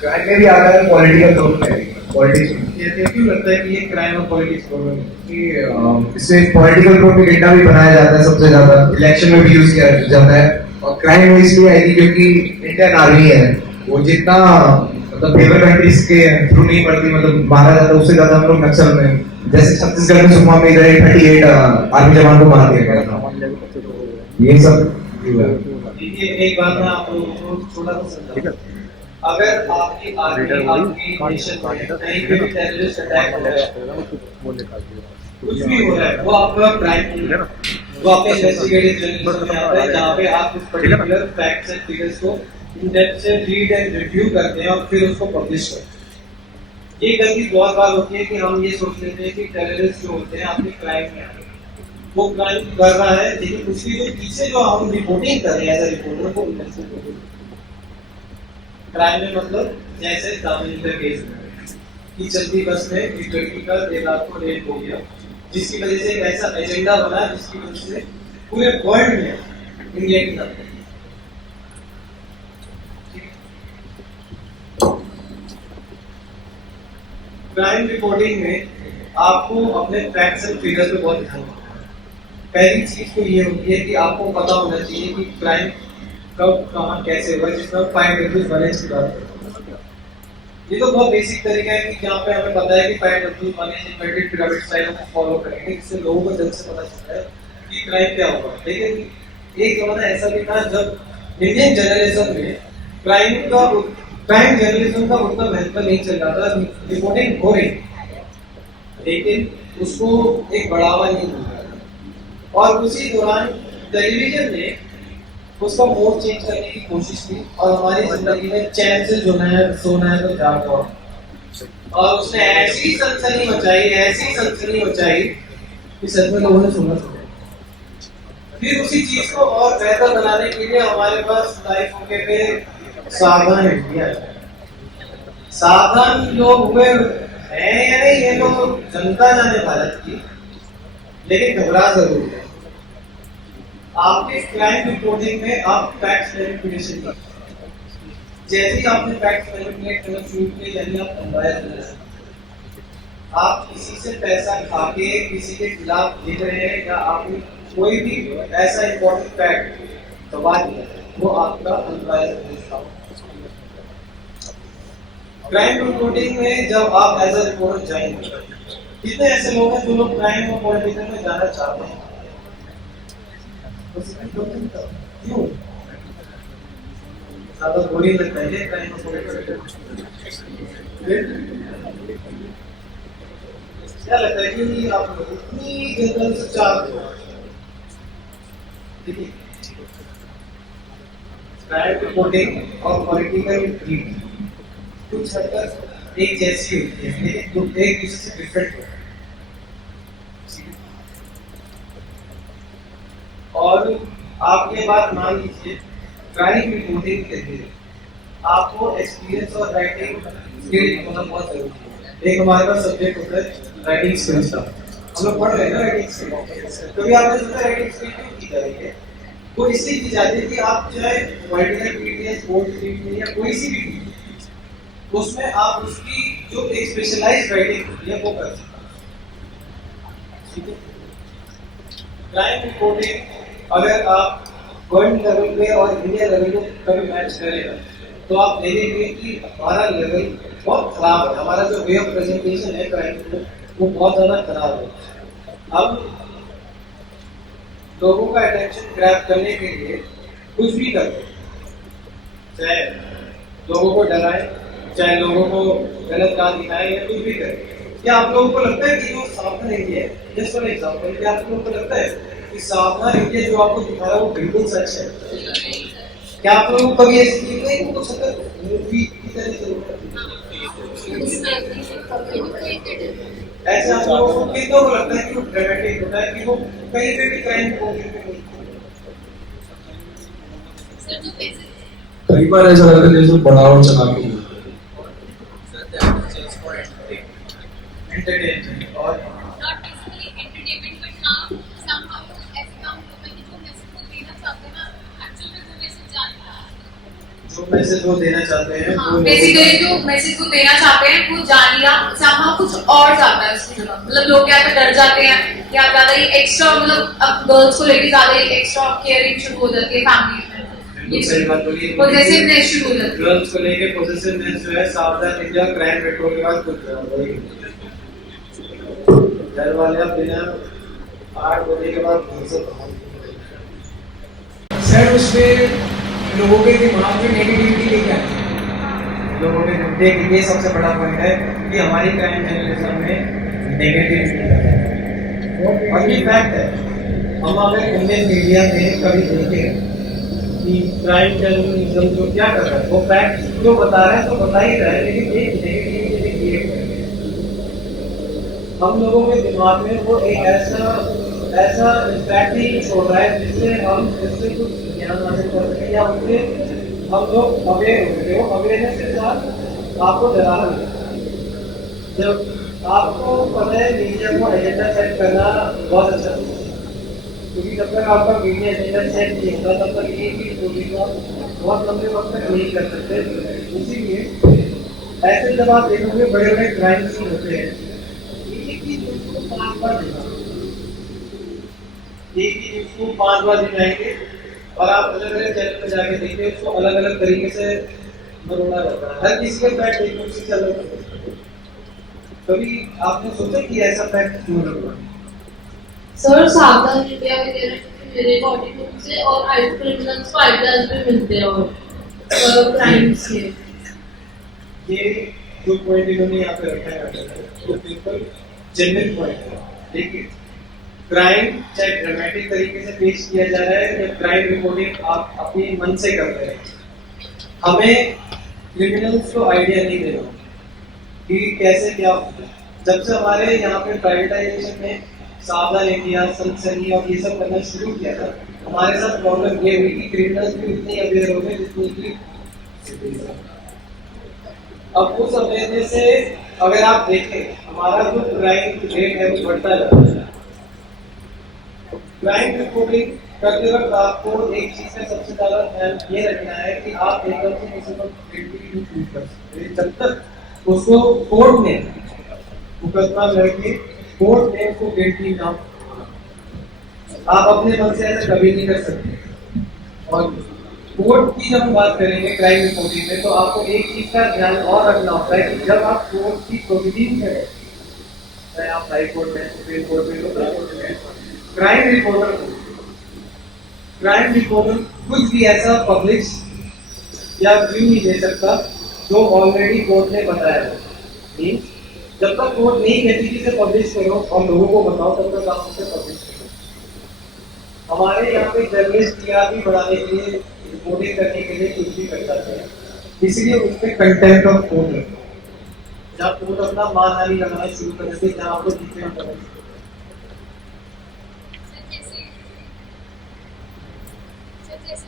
क्राइम में भी आता है, पॉलिटिकल ग्रुप में भी, पॉलिटिक्स में। ये क्यों लगता है कि ये क्राइम और पॉलिटिक्स दोनों में? कि इससे पॉलिटिकल प्रोपेगेंडा भी बनाया जाता है, सबसे ज्यादा इलेक्शन में भी यूज किया जाता है। और क्राइम इसलिए आएगी क्योंकि इंडियन आर्मी है, वो जितना मतलब फेवर कंट्रीज के थ्रू नहीं पड़ती, मतलब मारा जाता है, उससे ज्यादा हम लोग नक्सल में, जैसे छत्तीसगढ़ में सुकमा में इधर 38 आर्मी जवान को मार दिया गया। ये सब देखिए, एक बात मैं आपको छोटा सा समझाऊं। अगर आपकी आर्मी, आपकी नेशन में कहीं पे भी टेररिस्ट अटैक हो रहा है, कुछ भी हो रहा है, वो आपका क्राइम नहीं है, वो आपके इन्वेस्टिगेटिव जर्नलिज्म में आता है, जहाँ पे आप उस पर्टिकुलर फैक्ट्स एंड फिगर्स को इन डेप्थ से रीड एंड रिव्यू करते हैं और फिर उसको पब्लिश करते हैं। ये गलती बहुत बार होती है कि हम ये सोच लेते हैं कि टेररिस्ट जो होते हैं आपके क्राइम में आते हैं, वो क्राइम कर रहा है, लेकिन उसकी जो पीछे जो हम रिपोर्टिंग कर रहे हैं एज अ रिपोर्टर, वो इन्वेस्टिगेटिव क्राइम में मतलब जैसे दामिनी का केस की चलती बस में एक लड़की का देर रात को रेप हो गया, जिसकी वजह से एक ऐसा एजेंडा बना जिसकी वजह से पूरे वर्ल्ड में इंडिया की नाम। क्राइम रिपोर्टिंग में आपको अपने फैक्ट्स एंड फिगर्स पे बहुत ध्यान रखना है। पहली चीज तो ये होती है कि आपको पता होना चाहिए कि क्राइम कब कहाँ कैसे हुआ, जिसमें 5 W बैलेंस की बात करते हैं। ये तो बहुत बेसिक तरीका है कि जहाँ पे हमें पता है कि 5 W balance inverted pyramid style को फॉलो करेंगे, जिससे लोगों को जल्द से पता चलता है कि क्राइम क्या हुआ। लेकिन एक जमाना ऐसा भी था जब इंडियन जर्नलिज्म में क्राइम जर्नलिज्म का उतना महत्व नहीं चल रहा था, रिपोर्टिंग हो रही, लेकिन उसको एक बढ़ावा नहीं मिल रहा था। और उसी दौरान टेलीविजन ने उसका मोड चेंज करने की कोशिश की और हमारी जिंदगी में चैन से सोना है तो जागो, और उसने ऐसी सनसनी मचाई कि सच में लोगों ने सोना छोड़ा। फिर उसी चीज को और बेहतर बनाने के लिए हमारे पास लाइफ होके पे साधन इंडिया, साधन लोग हुए हैं या नहीं, ये लोग जनता जाने भारत की, लेकिन घबरा जरूर है। आपके क्राइम रिपोर्टिंग में आप फैक्ट्स मैनिपुलेशन करते हैं, जैसे ही आपने फैक्ट्स मैनिपुलेट करना शुरू किया, यानी आप अंबायर बन रहे हैं, आप किसी से पैसा खा के किसी के खिलाफ लिख रहे हैं, या आपने कोई भी ऐसा इंपॉर्टेंट फैक्ट दबा दिया, वो आपका अंबायर है। क्राइम रिपोर्टिंग में जब आप एज अ रिपोर्टर जाएंगे, कितने ऐसे लोग हैं जो लोग क्राइम और पॉलिटिक्स में जाना चाहते हैं, क्यों? ज्यादा बोरिंग लगता है क्राइम और पॉलिटिक्स? क्या लगता है क्योंकि आप इतनी जनरल से चाहते हो? देखिए, क्राइम रिपोर्टिंग और पॉलिटिकल कुछ हद तक एक जैसी होती है, लेकिन एक दूसरे से डिफरेंट होती है। और आप ये बात मान लीजिए, क्राइम रिपोर्टिंग के लिए आपको एक्सपीरियंस और राइटिंग स्किल होना बहुत जरूरी है। एक हमारे पास सब्जेक्ट होता है राइटिंग स्किल्स का, हम लोग पढ़ रहे हैं ना राइटिंग स्किल। कभी आपने सोचा राइटिंग स्किल क्यों की जा रही है? वो इसलिए की जाती है कि आप चाहे पॉलिटिकल फील्ड में, स्पोर्ट्स फील्ड में, या कोई सी भी फील्ड, उसमें आप उसकी जो एक स्पेशलाइज्ड राइटिंग होती है वो कर सकते हैं। क्राइम रिपोर्टिंग अगर आप वर्ल्ड लेवल पे और इंडिया लेवल पे कभी मैच करेगा तो आप देखेंगे कि हमारा लेवल बहुत खराब है, हमारा जो वे ऑफ प्रेजेंटेशन है क्राइम को वो बहुत ज़्यादा खराब है। अब लोगों का अटेंशन ग्रैब करने के लिए कुछ भी करते, चाहे लोगों को डराए, चाहे लोगों को गलत काम दिखाए या कुछ भी करे। क्या आप लोगों को लगता है कि जो सावधान इंडिया है, जस्ट फॉर एग्जाम्पल, क्या आप लोगों को लगता है कि सावधान इंडिया जो आपको दिखा रहा है वो बिल्कुल सच है? क्या आप लोगों को कभी ऐसी फील नहीं हो सकता मूवी की तरह से ऐसे आप लोगों को कितनों को लगता है कि वो ड्रामेटिक होता है कि वो कहीं पे भी क्राइम को कई बार ऐसा लगता है जैसे बढ़ावा चला के एंटरटेनमेंट और not basically entertainment but हाँ somehow ऐसे काम होता है कि जो मैसेज को देना चाहते हैं ना एक्चुअल में वो मैसेज जाता है जो मैसेज वो देना चाहते हैं हाँ बेसिकली जो मैसेज को देना चाहते हैं वो जान लिया somehow कुछ और जाता है उसकी जगह मतलब लोग क्या डर जाते हैं या ज्यादा ही एक्स्ट्रा मतलब अब गर्ल्स को लेके ज्यादा ही एक्स्ट्रा केयरिंग शुरू हो जाती है फैमिली में सही बात बोली पॉजिटिवनेस शुरू हो जाती है गर्ल्स को लेके पॉजिटिवनेस जो है सावधान इंडिया क्राइम पेट्रोल के बाद कुछ घर वाले अब बिना 8 बजे के बाद घर से सर उसमें लोगों के दिमाग में नेगेटिविटी लेके आती है। लोगों के देख ये सबसे बड़ा पॉइंट है कि हमारी क्राइम जर्नलिज्म में नेगेटिविटी और ये फैक्ट है। हम अगर इंडियन मीडिया में कभी देखें कि क्राइम जर्नलिज्म जो क्या कर रहा है वो फैक्ट जो बता रहा है तो बता ही रहा है लेकिन एक नेगेटिविटी क्रिएट कर रहा है। हम लोगों के दिमाग में वो एक ऐसा इम्पैक्ट ही छोड़ रहा है जिससे हम इससे कुछ ज्ञान हासिल कर सकें या उससे हम लोग अवेयर हो सके। वो अवेयरनेस के साथ आपको डराना नहीं। जब आपको पता है मीडिया को एजेंडा सेट करना बहुत अच्छा है क्योंकि जब तक आपका मीडिया एजेंडा सेट नहीं होता तब तक एक ही बोलेगा बहुत लंबे वक्त तक नहीं कर सकते। इसीलिए ऐसे जब आप देखोगे बड़े बड़े क्राइम सीन होते हैं एक ही न्यूज़ को 5 बार दिखाएंगे और आप अलग अलग चैनल पर जाके देखिए उसको अलग अलग तरीके से मरोड़ा जाता है। हर किसी का फैक्ट एक दूसरे से अलग होता है। कभी आपने सोचा कि ऐसा फैक्ट क्यों लगा? सर सावधान इंडिया वगैरह मेरे अकॉर्डिंग से और आइट क्रिमिनल्स को आइडियाज भी मिलते हैं और क्राइम्स के ये जो पॉइंट इन्होंने यहाँ पे रखा है वो बिल्कुल जेन्युइन पॉइंट है। लेकिन क्राइम चाहे ड्रामेटिक तरीके से पेश किया जा रहा है या क्राइम रिपोर्टिंग आप अपने मन से कर रहे हैं, हमें क्रिमिनल्स को आइडिया नहीं देना कि कैसे क्या होता है। जब से हमारे यहाँ पे प्राइवेटाइजेशन में सावधान इंडिया सनसनी और ये सब करना शुरू किया था हमारे साथ प्रॉब्लम ये हुई कि क्रिमिनल्स भी उतने अवेयर हो गए जितनी की। अब उस अवेयरनेस से अगर आप देखें हमारा जो क्राइम रेट है वो बढ़ता जा रहा है। क्राइम रिपोर्टिंग करते वक्त आपको एक चीज का सबसे ज्यादा ध्यान ये रखना है कि आप एकदम से किसी को गिल्टी नहीं फील कर सकते जब तक उसको कोर्ट में मुकदमा लड़के कोर्ट में उसको गिल्टी ना आप अपने मन से ऐसा कभी नहीं कर सकते। और कोर्ट की जब हम बात करेंगे क्राइम रिपोर्टिंग में तो आपको एक चीज का ध्यान और रखना होता है कि जब आप कोर्ट की प्रोसीडिंग करें चाहे आप हाई कोर्ट में सुप्रीम कोर्ट में क्राइम रिपोर्टर कुछ भी ऐसा पब्लिश या व्यू नहीं दे सकता जो ऑलरेडी कोर्ट ने बताया है। मीन्स जब तक कोर्ट नहीं कहती कि इसे पब्लिश करो और लोगों को बताओ तब तक आप उसे पब्लिश करो। हमारे यहाँ पे जर्नलिस्ट टीआरपी बढ़ाने के लिए रिपोर्टिंग करने के लिए कुछ भी कर जाते हैं इसलिए उस पर कंटेंट ऑफ कोर्ट है। जब कोर्ट अपना मानहानि लगाना शुरू कर देते जहाँ आपको डिफेंड करना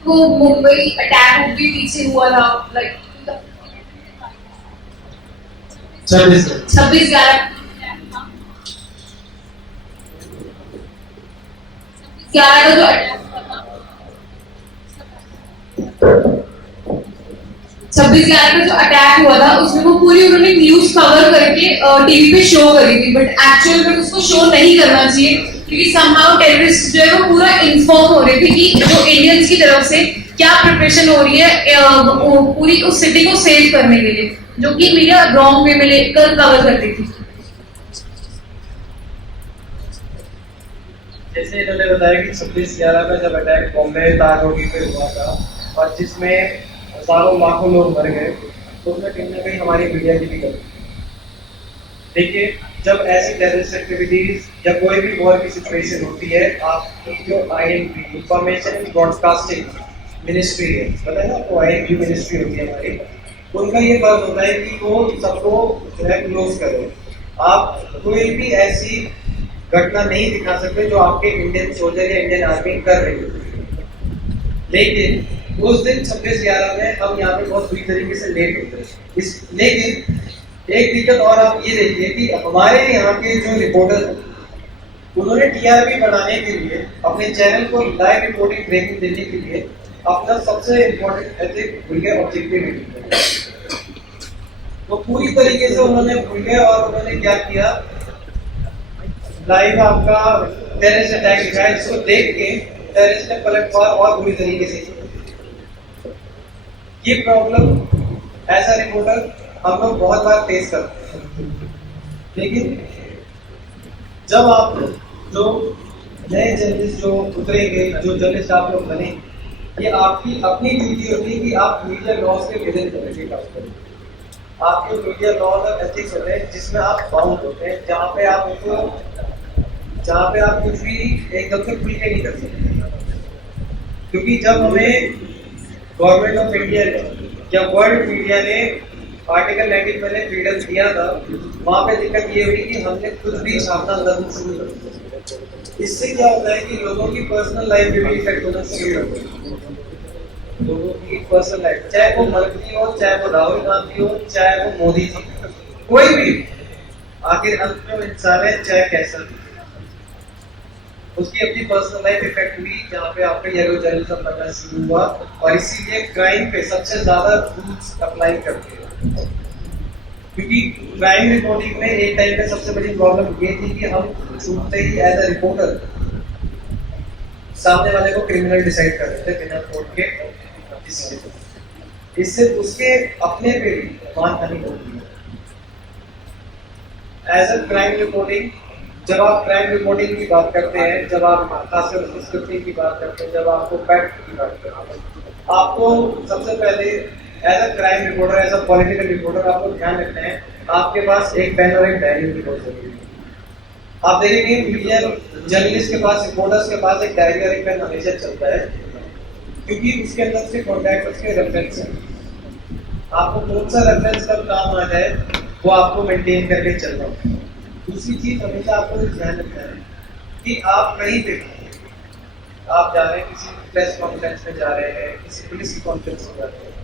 वो मुंबई अटैक भी पीछे हुआ था लाइक 26/11 का जो अटैक हुआ था 26/11 26/11 का जो अटैक हुआ था उसमें वो पूरी उन्होंने न्यूज कवर करके टीवी पे शो करी थी, बट एक्चुअल में उसको शो नहीं करना चाहिए क्योंकि समहाउ टेररिस्ट जो है वो पूरा इन्फॉर्म हो रहे थे कि जो इंडियंस की तरफ से क्या प्रिपरेशन हो रही है पूरी उस सिटी को सेव करने के लिए, जो कि मीडिया रॉन्ग वे में लेकर कवर करती थी। जैसे इन्होंने बताया कि 26/11 का जब अटैक बॉम्बे ताज होटल पे हुआ था और जिसमें हजारों लाखों लोग मर गए, तो उसमें कहीं ना कहीं हमारी मीडिया की भी गलती। देखिए, जब ऐसी टेररिस्ट एक्टिविटीज या कोई भी वॉर की सिचुएशन होती है, आपकी जो INB information and broadcasting ministry है, पता है ना, तो INB मिनिस्ट्री होती है हमारी, उनका ये फर्ज होता है कि वो सबको जो है क्लोज करें। आप कोई भी ऐसी घटना नहीं दिखा सकते जो आपके इंडियन सोल्जर या इंडियन आर्मी कर रही है। लेकिन उस दिन 26/11 में हम यहाँ पे बहुत बुरी तरीके से लेट होते हैं। लेकिन एक दिक्कत और आप ये देखिए कि हमारे यहाँ के जो रिपोर्टर उन्होंने TRP बढ़ाने के लिए अपने चैनल को लाइव रिपोर्टिंग ब्रेकिंग देने के लिए अपना सबसे इम्पोर्टेंट एथिक भूल गए, ऑब्जेक्टिव। वो पूरी तरीके से उन्होंने भूल गए और उन्होंने क्या किया, लाइव आपका टेररिस्ट अटैक दिखाया, जिसको देख के टेररिस्ट ने पलटवार और बुरी तरीके से की। ये प्रॉब्लम ऐसा रिपोर्टर हम लोग बहुत बार फेस करते हैं, लेकिन जब आप जो नए जर्नलिस्ट जो उतरेंगे, जो जर्नलिस्ट आप लोग बने, ये आपकी अपनी ड्यूटी होती है कि आप मीडिया लॉज के विदिन करने की बात करें। आपके मीडिया लॉज और एथिक्स होते हैं जिसमें आप बाउंड होते हैं, जहाँ पे आप कुछ भी एकदम से खुल के नहीं कर सकते। क्योंकि जब हमें गवर्नमेंट ऑफ इंडिया ने या वर्ल्ड मीडिया ने आर्टिकल 19 में फ्रीडम दिया था, वहाँ पे दिक्कत ये हुई कि हमने कुछ भी छापना लगना शुरू कर दिया। इससे क्या होता है कि लोगों की पर्सनल लाइफ पे भी इफेक्ट होना शुरू हो गया। लोगों की पर्सनल लाइफ, चाहे वो मंत्री हो, चाहे वो राहुल गांधी हो, चाहे वो मोदी जी, कोई भी, आखिर अंत में इंसान है, चाहे कैसा भी, उसकी अपनी पर्सनल लाइफ इफेक्ट हुई, जहाँ पे आपका येलो जर्नलिज्म बनना शुरू हुआ। और इसीलिए क्राइम पे सबसे ज्यादा रूल्स अप्लाई करते हैं, क्योंकि क्राइम रिपोर्टिंग में एक टाइम पे सबसे बड़ी प्रॉब्लम ये थी कि हम छूटते ही एज अ रिपोर्टर सामने वाले को क्रिमिनल डिसाइड कर देते बिना कोर्ट के। इससे उसके अपने पे भी मानहानि होती है। एज अ क्राइम रिपोर्टिंग, जब आप क्राइम रिपोर्टिंग की बात करते हैं, जब आप खासकर स्क्रिप्टिंग की बात करते हैं, जब आपको फैक्ट की बात करते हैं, आपको सबसे पहले as a crime reporter, as a political reporter, आपको ध्यान रखना है आपके पास एक पेन और एक डायरी की बहुत जरूरी है। आप देखेंगे मीडिया जर्नलिस्ट के पास, रिपोर्टर्स के पास एक डायरी और एक पेन हमेशा चलता है, क्योंकि उसके अंदर से कॉन्टैक्ट, उसके रेफरेंस है। आपको कौन सा रेफरेंस कब काम आ जाए वो आपको मेंटेन करके चलना होगा। दूसरी चीज हमेशा आपको ध्यान रखना है कि आप कहीं पे आप जा रहे हैं, किसी प्रेस कॉन्फ्रेंस में जा रहे हैं, किसी पुलिस की कॉन्फ्रेंस में जा रहे हैं,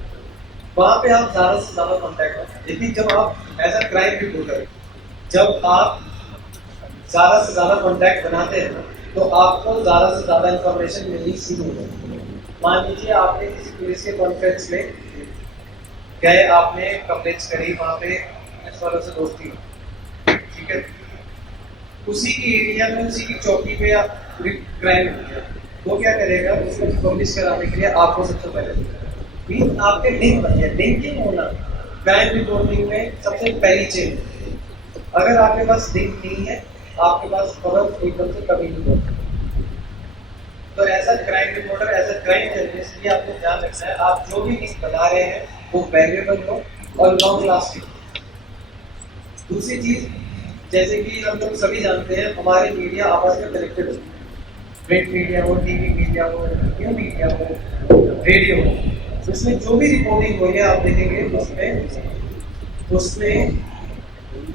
वहां पे आप ज्यादा से ज्यादा कॉन्टैक्ट रखें। लेकिन जब आप एज अ क्राइम रिपोर्टर, जब आप ज्यादा से ज्यादा कॉन्टैक्ट बनाते हैं तो आपको ज्यादा से ज्यादा इंफॉर्मेशन मिलनी शुरू हो जाती है। मान लीजिए आपने किसी पुलिस के कॉन्फ्रेंस में गए, आपने कवरेज करी, वहां पे पुलिस वालों से दोस्ती, ठीक है, उसी की एरिया में, उसी की चौकी पे आप क्राइम हो गया, वो क्या करेगा, उसको पब्लिश कराने के लिए आपको सबसे पहले आपके लिंक बन गया। लिंकिंग होना क्राइम रिपोर्टिंग में सबसे पहली चीज। अगर आपके पास लिंक नहीं है, आपके पास खबर एकदम से कभी नहीं होती। तो ऐसा क्राइम रिपोर्टर, ऐसा क्राइम जर्नलिस्ट, ये आपको ध्यान रखना है, आप जो भी लिंक बना रहे हैं वो वैल्यूएबल हो और लॉन्ग लास्टिंग। दूसरी चीज, जैसे कि हम लोग सभी जानते हैं, हमारे मीडिया आपस में कनेक्टेड होती है। प्रिंट मीडिया हो, टीवी मीडिया हो, न्यू मीडिया हो, रेडियो हो, उसमें जो भी रिपोर्टिंग हो रही है आप देखेंगे उसमें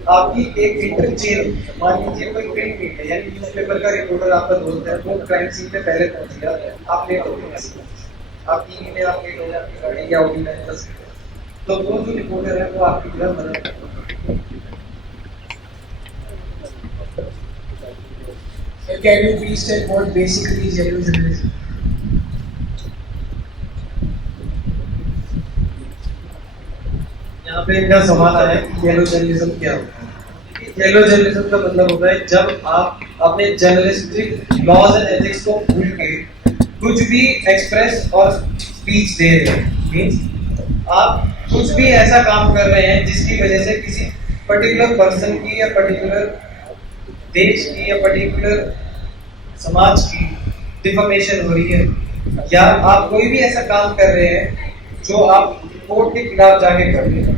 आपकी एक इंटरचेंज। मान लीजिए कोई प्रिंट मीडिया यानी न्यूज़पेपर का रिपोर्टर आपका दोस्त है, वो क्राइम सीन पे पहले पहुंच गया, आप लेट हो गए, आप टीवी में आप लेट हो गए, आपकी गाड़ी या ऑडी में फंस गए, तो वो जो रिपोर्टर है वो आपकी जगह मदद। Can you please tell what basically is yellow journalism? पे क्या सवाल आया कि येलो जर्नलिज्म क्या होता है। येलो जर्नलिज्म का मतलब होता है जब आप अपने जर्नलिस्टिक लॉज एंड एथिक्स को भूल के कुछ भी एक्सप्रेस और स्पीच दे रहे हैं। मीन्स आप कुछ भी ऐसा काम कर रहे हैं जिसकी वजह से किसी पर्टिकुलर पर्सन की या पर्टिकुलर देश की या पर्टिकुलर समाज की डिफॉर्मेशन हो रही है, या आप कोई भी ऐसा काम कर रहे हैं जो आप कोर्ट के खिलाफ जाके कर रहे हैं,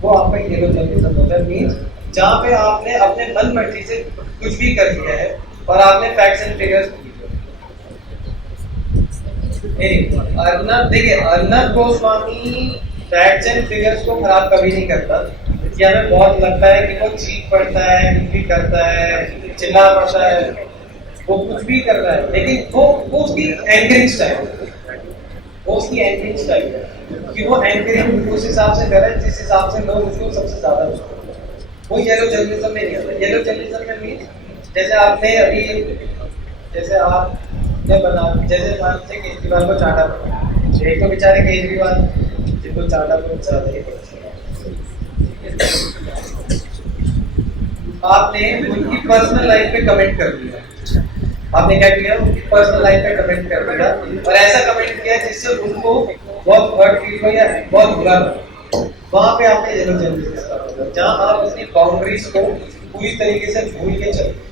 वो आपका येलो जर्नलिज्म होता है। मीन्स जहाँ पे आपने अपने मन मर्जी से कुछ भी कर दिया है और आपने फैक्ट्स एंड फिगर्स अर्नब, देखिए Arnab Goswami facts and figures को खराब कभी नहीं करता। कि हमें बहुत लगता है कि वो चीख पड़ता है, कुछ भी करता है, चिल्ला पड़ता है, वो कुछ भी कर रहा है, लेकिन वो उसकी एंकरिंग स्टाइल, वो उसकी एंकरिंग स्टाइल है कि वो एंकरिंग उस हिसाब से कर रहा है जिस हिसाब से लोग उसको सबसे ज्यादा, वो येलो जर्नलिज्म में नहीं आता। येलो जर्नलिज्म में मीन्स जैसे आपने अभी, जैसे आपने बना, जैसे मान से केजरीवाल को चाटा पड़ा, एक तो बेचारे केजरीवाल जिनको चाटा बहुत ज्यादा ही पड़ा, आपने उनकी पर्सनल लाइफ पे कमेंट कर दिया। आपने क्या किया, उनकी पर्सनल लाइफ पे कमेंट कर दिया और ऐसा कमेंट किया जिससे उनको बहुत हर्ट फील हुआ या बहुत बुरा लगा। वहां पे आपने येलो जर्नलिज्म स्टार्ट होगा, जहां आप अपनी बाउंड्रीज को पूरी तरीके से भूल के चलते।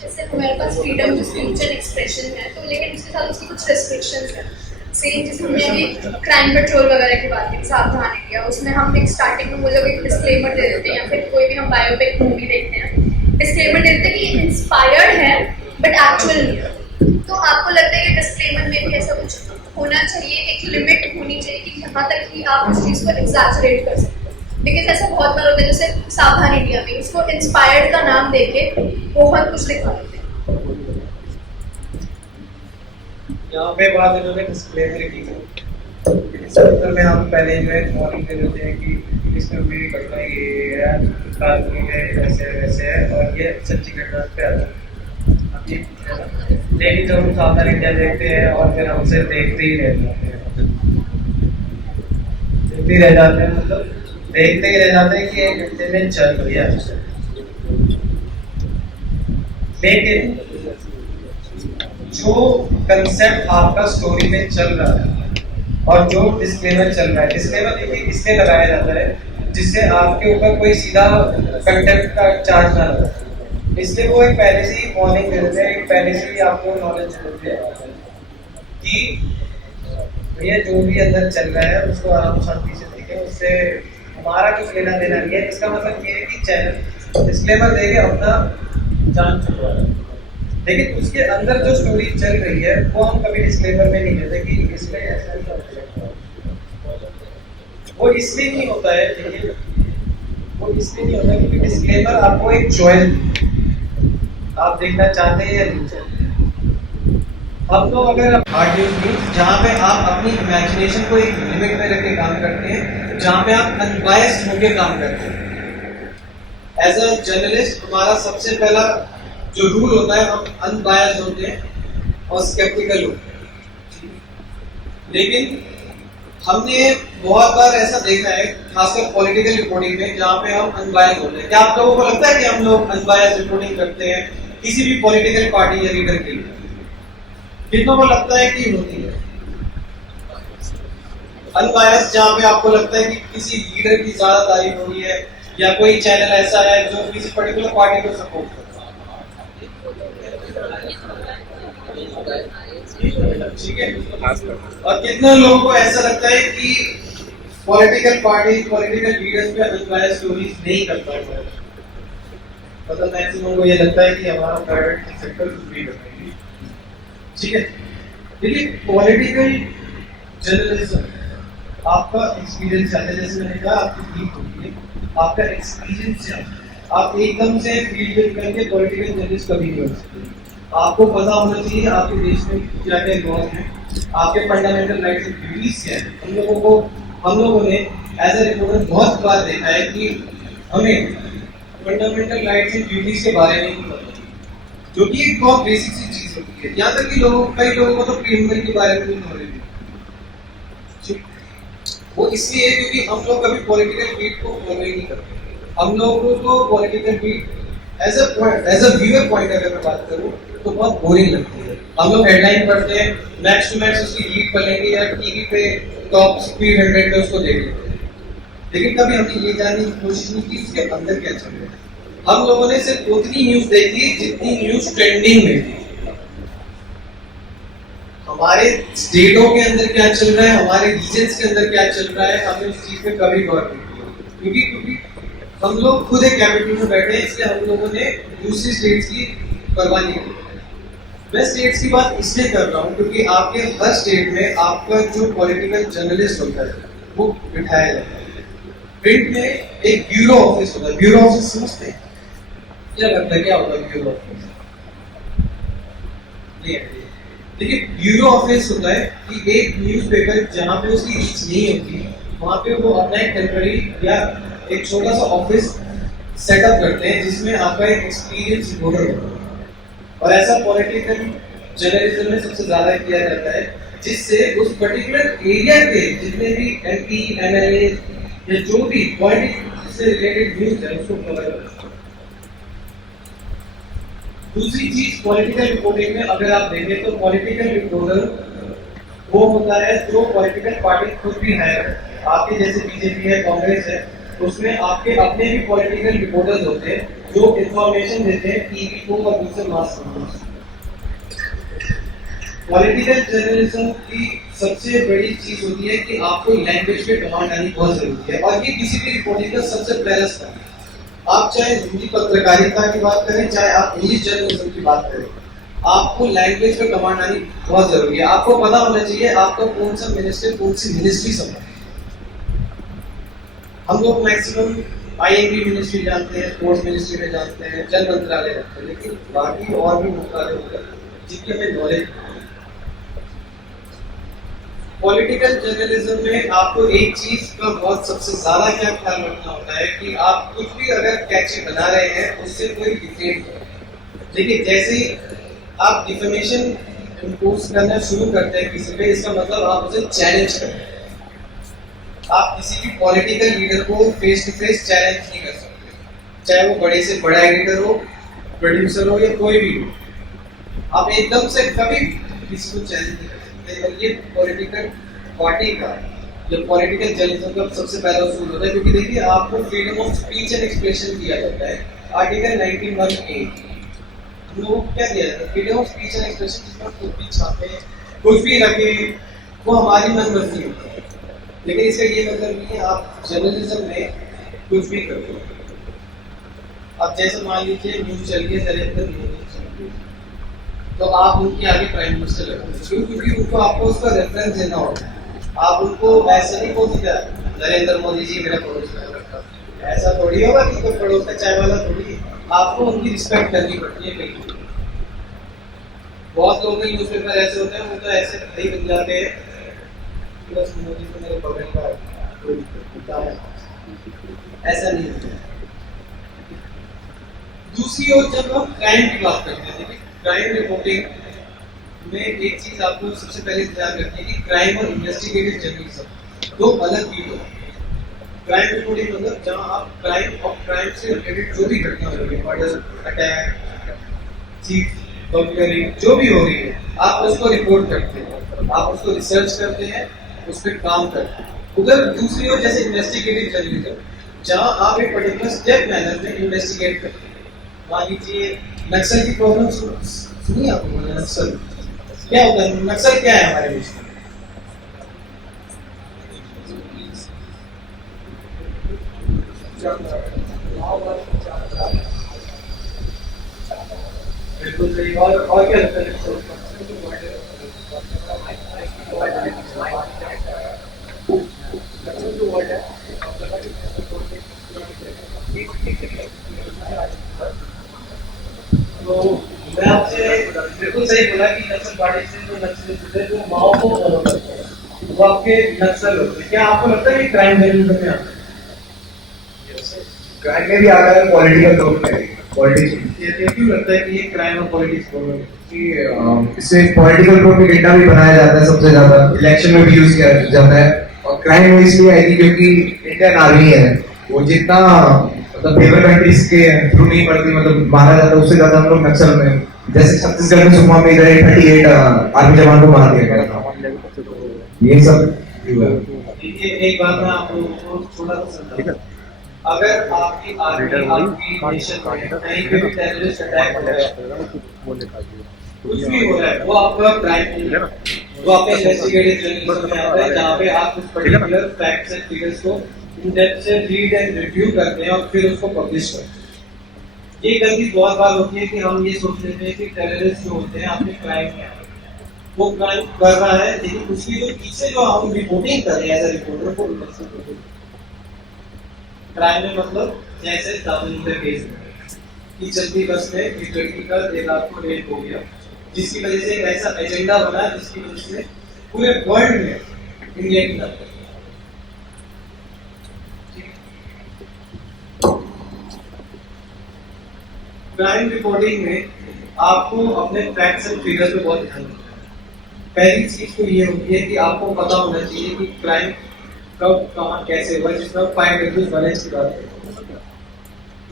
जैसे हमारे पास freedom to speech and expression है, तो लेकिन उसके साथ उसकी कुछ रेस्ट्रिक्शंस हैं। सेम जैसे हमने अभी क्राइम पेट्रोल वगैरह की बात की, सावधान इंडिया, उसमें हम एक स्टार्टिंग में वो लोग एक डिस्क्लेमर दे देते हैं, या फिर कोई भी हम बायोपिक मूवी देखते हैं डिस्क्लेमर दे देते हैं कि ये इंस्पायर्ड है बट एक्चुअल नहीं है। तो आपको लगता है कि डिस्क्लेमर में भी ऐसा कुछ होना चाहिए, एक लिमिट होनी चाहिए कि यहाँ तक ही आप उस चीज़ को एग्जैजरेट कर सकते हो? लेकिन ऐसा बहुत बार होता है, जैसे सावधान इंडिया में उसको इंस्पायर्ड का नाम देके बहुत कुछ दिखा देते हैं। यहाँ पे बात इन्होंने डिस्क्लेमर की है, डिस्क्लेमर में हम पहले जो है वार्निंग दे देते हैं कि इसमें मेरी घटना ये है, कानूनी है, ऐसे वैसे है और ये सच्ची घटना पे आता है। लेकिन जब हम सावधान इंडिया देखते हैं और फिर हम उसे देखते ही रह जाते हैं, देखते ही रह जाते हैं, मतलब देखते ही रह जाते हैं कि एक घंटे में चल गया। लेकिन जो कंसेप्ट आपका स्टोरी में चल रहा है और जो डिस्क्लेमर चल रहा है, डिस्क्लेमर देखिए इसलिए लगाया जाता है जिससे आपके ऊपर कोई सीधा कंटेंट का चार्ज ना लगे, इसलिए वो एक पहले से ही वार्निंग दे देते हैं, एक पहले से ही आपको नॉलेज देते हैं कि भैया जो भी अंदर चल रहा है उसको आराम शांति से देखें, उससे हमारा कुछ लेना देना नहीं है। इसका मतलब ये है कि चैनल डिस्क्लेमर देके अपना जान छुड़वा रहा है, लेकिन उसके अंदर जो स्टोरी चल रही है वो हम कभी डिस्क्लेमर में नहीं देते कि इसमें ऐसा ऐसा हो सकता है। वो इसलिए नहीं होता है, देखिए वो इसलिए नहीं होता क्योंकि डिस्क्लेमर आपको एक चॉइस, आप देखना चाहते हैं या नहीं चाहते। हम लोग अगर आर्टिस्ट जहाँ पे आप अपनी इमेजिनेशन को एक लिमिट में रख के काम करते हैं, जहाँ पे आप अनबायस्ड होकर काम करते हैं। एज अ जर्नलिस्ट हमारा सबसे पहला जो रूल होता है, हम अनबायस्ड होते हैं और स्केप्टिकल होते हैं। लेकिन हमने बहुत बार ऐसा देखा है, खासकर पॉलिटिकल रिपोर्टिंग में, जहाँ पे हम अनबायस्ड होते हैं। क्या आप लोगों को लगता है कि हम लोग अनबायस्ड रिपोर्टिंग करते हैं किसी भी पॉलिटिकल पार्टी या लीडर के लिए? कितनों को लगता है कि होती है अनबायस्ड? जहाँ पे आपको लगता है कि किसी लीडर की ज्यादा तारीफ हो रही है या कोई चैनल ऐसा है जो किसी पर्टिकुलर पार्टी को सपोर्ट करता है, ठीक है? और कितने लोगों को ऐसा लगता है कि पॉलिटिकल पार्टी, पॉलिटिकल लीडर्स पे अनबायस्ड स्टोरीज नहीं करता है? मतलब मैक्सिमम को ये लगता है कि हमारा प्राइवेट सेक्टर कुछ भी करता है, ठीक है? देखिए पॉलिटिकल जर्नलिज्म आपका एक्सपीरियंस है, जैसे मैंने कहा आपकी फील्ड होती है, आपका एक्सपीरियंस है। आप एकदम से फील्ड में करके पॉलिटिकल जर्नलिस्ट कभी नहीं हो सकते। आपको पता होना चाहिए आपके देश में क्या क्या लॉज हैं, आपके फंडामेंटल राइट्स एंड ड्यूटीज क्या है। हम लोगों ने एज ए रिपोर्टर बहुत बार देखा है कि हमें फंडामेंटल राइट्स एंड ड्यूटीज के बारे में नहीं पता, जो कि एक बहुत बेसिक सी चीज होती है। यहाँ तक कि कई लोगों को तो प्रीएम्बल के बारे में भी नॉलेज है। वो इसलिए क्योंकि हम लोग कभी पॉलिटिकल बीट को फॉलो ही नहीं करते। हम लोगों को political beat as a viewer point अगर मैं बात करूँ तो बहुत बोरिंग लगती है। हम लोग हेडलाइन पढ़ते हैं, मैक्स टू मैक्स उसकी लीड पढ़ लेंगे या टीवी पे टॉप स्पीड 100 पे उसको देख लेंगे, लेकिन कभी हमने ये जानने की कोशिश नहीं की उसके अंदर क्या चल रहा है। हम लोगों ने सिर्फ उतनी न्यूज देखी जितनी न्यूज ट्रेंडिंग में थी। हमारे स्टेटों के अंदर क्या चल रहा है, हमारे रीजन्स के अंदर क्या चल रहा है, हमने उस चीज पे कभी गौर नहीं किया, क्योंकि हम लोग खुद एक कैपिटल में बैठे हैं, इसलिए हम लोगों ने दूसरी स्टेट्स की परवाह नहीं की। मैं स्टेट्स की बात इसलिए कर रहा हूँ क्योंकि आपके हर स्टेट में आपका जो पॉलिटिकल जर्नलिस्ट होता है वो बिठाया जाता है। प्रिंट में एक ब्यूरो ऑफिस होता है। ब्यूरो ऑफिस समझते हैं क्या लगता है, क्या होता है ब्यूरो ऑफिस? देखिए, ब्यूरो ऑफिस होता है कि एक न्यूज़पेपर जहाँ पे उसकी रीच नहीं होती वहाँ पे वो अपना एक टेम्पररी या एक छोटा सा ऑफिस सेटअप करते हैं जिसमें आपका एक एक्सपीरियंस रिपोर्टर होता है। और ऐसा पॉलिटिकल जर्नलिज्म में सबसे ज्यादा किया जाता है, जिससे उस पर्टिकुलर एरिया के जितने भी एमपी, एमएलए या जो भी पॉलिटिक्स से रिलेटेड न्यूज है उसको कवर करता है। दूसरी चीज पॉलिटिकल रिपोर्टिंग में अगर आप देखें तो पॉलिटिकल रिपोर्टर वो होता है जो पॉलिटिकल पार्टी खुद भी हायर है। आपके जैसे बीजेपी है, कांग्रेस है, उसमें आपके अपने भी पॉलिटिकल रिपोर्टर्स होते हैं जो इंफॉर्मेशन देते हैं टीवी को और दूसरे मास मीडिया। पॉलिटिकल जर्नलिज्म की सबसे बड़ी चीज होती है कि आपको लैंग्वेज पे कमांड आनी बहुत जरूरी है, और ये किसी भी रिपोर्टिंग का सबसे पहला स्टेप है। आप चाहे हिंदी पत्रकारिता की बात करें, चाहे आप इंग्लिश जर्नलिज्म की बात करें, आपको लैंग्वेज पे कमांड आनी बहुत जरूरी है। आपको पता होना चाहिए आपका कौन सा मिनिस्टर कौन सी मिनिस्ट्री संभाले। हम लोग मैक्सिमम आईएमबी मिनिस्ट्री जानते हैं, स्पोर्ट्स मिनिस्ट्री में जानते हैं, जल मंत्रालय जानते हैं, लेकिन बाकी और भी मंत्रालय होते हैं जिनकी हमें नॉलेज। पॉलिटिकल जर्नलिज्म में आपको एक चीज का बहुत सबसे ज्यादा क्या ख्याल रखना होता है कि आप कुछ भी अगर कैची बना रहे हैं उससे कोई डिफेम करें। देखिए, जैसे ही आप डिफेमेशन इम्पोज करना शुरू करते हैं किसी पे, इसका मतलब आप उसे चैलेंज करते हैं। आप किसी भी पॉलिटिकल लीडर को फेस टू फेस चैलेंज नहीं कर सकते, चाहे वो बड़े से बड़ा एडिटर हो, प्रोड्यूसर हो या कोई भी हो। आप एकदम से कभी किसी को चैलेंज नहीं कर सकते, और ये पॉलिटिकल पार्टी का या पॉलिटिकल जर्नलिज्म का सबसे पहला उसूल होता है। क्योंकि देखिए, आपको freedom of speech and expression दिया जाता है, आर्टिकल 19(1)(a)। हम लोगों को क्या दिया जाता है? Freedom of speech and expression, जिसमें कुछ भी छापे, कुछ भी रखे, वो हमारी मनमर्जी होती है। लेकिन इसका ये मतलब नहीं है आप जर्नलिज्म में कुछ भी कर दो। अब जैसे मान लीजिए न्यूज चल रही है, नरेंद्र मोदी चल रही है, तो आप उनके आगे प्राइम मिनिस्टर लगेंगे, क्योंकि उनको आपको उसका रेफरेंस देना होता है। आप उनको ऐसे नहीं बोल सकते नरेंद्र मोदी जी मेरा पड़ोस में रखा, ऐसा थोड़ी होगा कि कोई पड़ोस का चाय वाला थोड़ी। आपको उनकी रिस्पेक्ट करनी पड़ती है। कहीं बहुत लोग न्यूज पेपर ऐसे होते हैं, वो तो ऐसे नहीं बन जाते हैं, बस मोदी को मेरे बगल का कोई कुत्ता है, ऐसा नहीं होता। दूसरी ओर जब हम क्राइम की बात करते हैं, क्राइम रिपोर्टिंग में एक चीज आपको सबसे पहले ध्यान रखनी है कि क्राइम और इन्वेस्टिगेटिव जर्नलिज्म दो अलग चीज होती है। क्राइम रिपोर्टिंग मतलब जहां आप क्राइम और क्राइम से रिलेटेड जो भी घटना हो रही है, मर्डर, अटैक, चीफ बर्गलरी, जो भी हो रही है, आप उसको रिपोर्ट करते हैं, आप उसको रिसर्च करते हैं, उस पर काम करते हैं। उधर दूसरी ओर जैसे इन्वेस्टिगेटिव जर्नलिज्म, जहां आप एक पर्टिकुलर स्टेप मैनर में इन्वेस्टिगेट करते हैं। मान लीजिए नक्सल की प्रॉब्लम सुनी आपको? नक्सल क्या होता है? नक्सल क्या है हमारे देश में? बिल्कुल सही। और क्या लगता है? तो मैं आपसे बिल्कुल सही बोला कि नक्सल पार्टी से जो नक्सलिस्ट जो माओ को फॉलो करते हैं वो आपके नक्सल होते हैं। क्या आपको लगता है कि क्राइम जर्नलिज्म में आता है? क्राइम में भी आता है, पॉलिटिकल ग्रुप में, पॉलिटिक्स। ये क्यों लगता है कि ये क्राइम और पॉलिटिक्स दोनों कि इससे पॉलिटिकल ग्रुप में डेटा भी बनाया जाता है, सबसे ज्यादा इलेक्शन में भी यूज किया जाता है, और क्राइम इसलिए आएगी क्योंकि इंडियन आर्मी है, वो जितना मतलब फेवर कंट्रीज के थ्रू नहीं पड़ती, मतलब मारा जाता है उससे ज्यादा हम लोग नक्सल में, जैसे छत्तीसगढ़ में सुकमा में इधर 38 आर्मी जवान को मार दिया गया था। ये सब देखिए, एक बात मैं आप लोगों को थोड़ा सा समझाऊं। अगर आपकी आर्मी आपकी नेशन में कहीं पे भी टेररिस्ट अटैक हो रहा है, कुछ भी हो रहा है, वो आपका क्राइम नहीं है, वो आपके इन्वेस्टिगेटिव जर्नलिज्म में आता है, जहाँ पे आप कुछ पर्टिकुलर फैक्ट्स एंड फिगर्स को इन डेप्थ से रीड एंड रिव्यू करते हैं और फिर उसको पब्लिश करते हैं। ये गलती बहुत बार होती है कि हम ये सोच लेते हैं कि टेररिस्ट जो होते हैं अपने क्राइम में वो क्राइम कर रहा है, लेकिन उसकी जो पीछे जो हम रिपोर्टिंग कर रहे हैं एज अ रिपोर्टर को क्राइम में, मतलब जैसे दामन का केस कि चलती बस में एक लड़की का देर रात को रेप हो गया, जिसकी वजह से एक ऐसा एजेंडा बना जिसकी वजह से पूरे वर्ल्ड में इंडिया की नजर। क्राइम रिपोर्टिंग में आपको अपने फैक्ट्स एंड फिगर्स पे बहुत ध्यान रखना है। पहली चीज तो ये होती है कि आपको पता होना चाहिए कि क्राइम कब कहाँ कैसे हुआ, जिसमें 5 W बैलेंस की बात करें।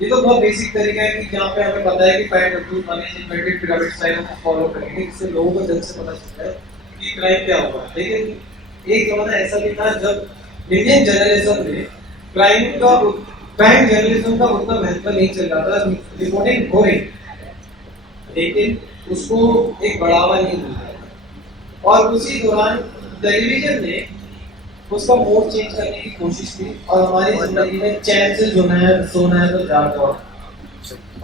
ये तो बहुत बेसिक तरीका है कि जहाँ पे हमें पता है कि 5 W balance inverted pyramid style हम फॉलो करेंगे, जिससे लोगों को जल्द से पता चलता है कि क्राइम क्या हुआ। लेकिन एक जमाना ऐसा भी था जब इंडियन जर्नलिज्म में क्राइम जर्नलिज्म का उतना महत्व नहीं चल रहा था, रिपोर्टिंग हो रही, लेकिन उसको एक बढ़ावा नहीं मिल रहा। और उसी दौरान टेलीविजन ने उसका मोड चेंज करने की कोशिश की और हमारी जिंदगी में चैन से सोना है तो जागो,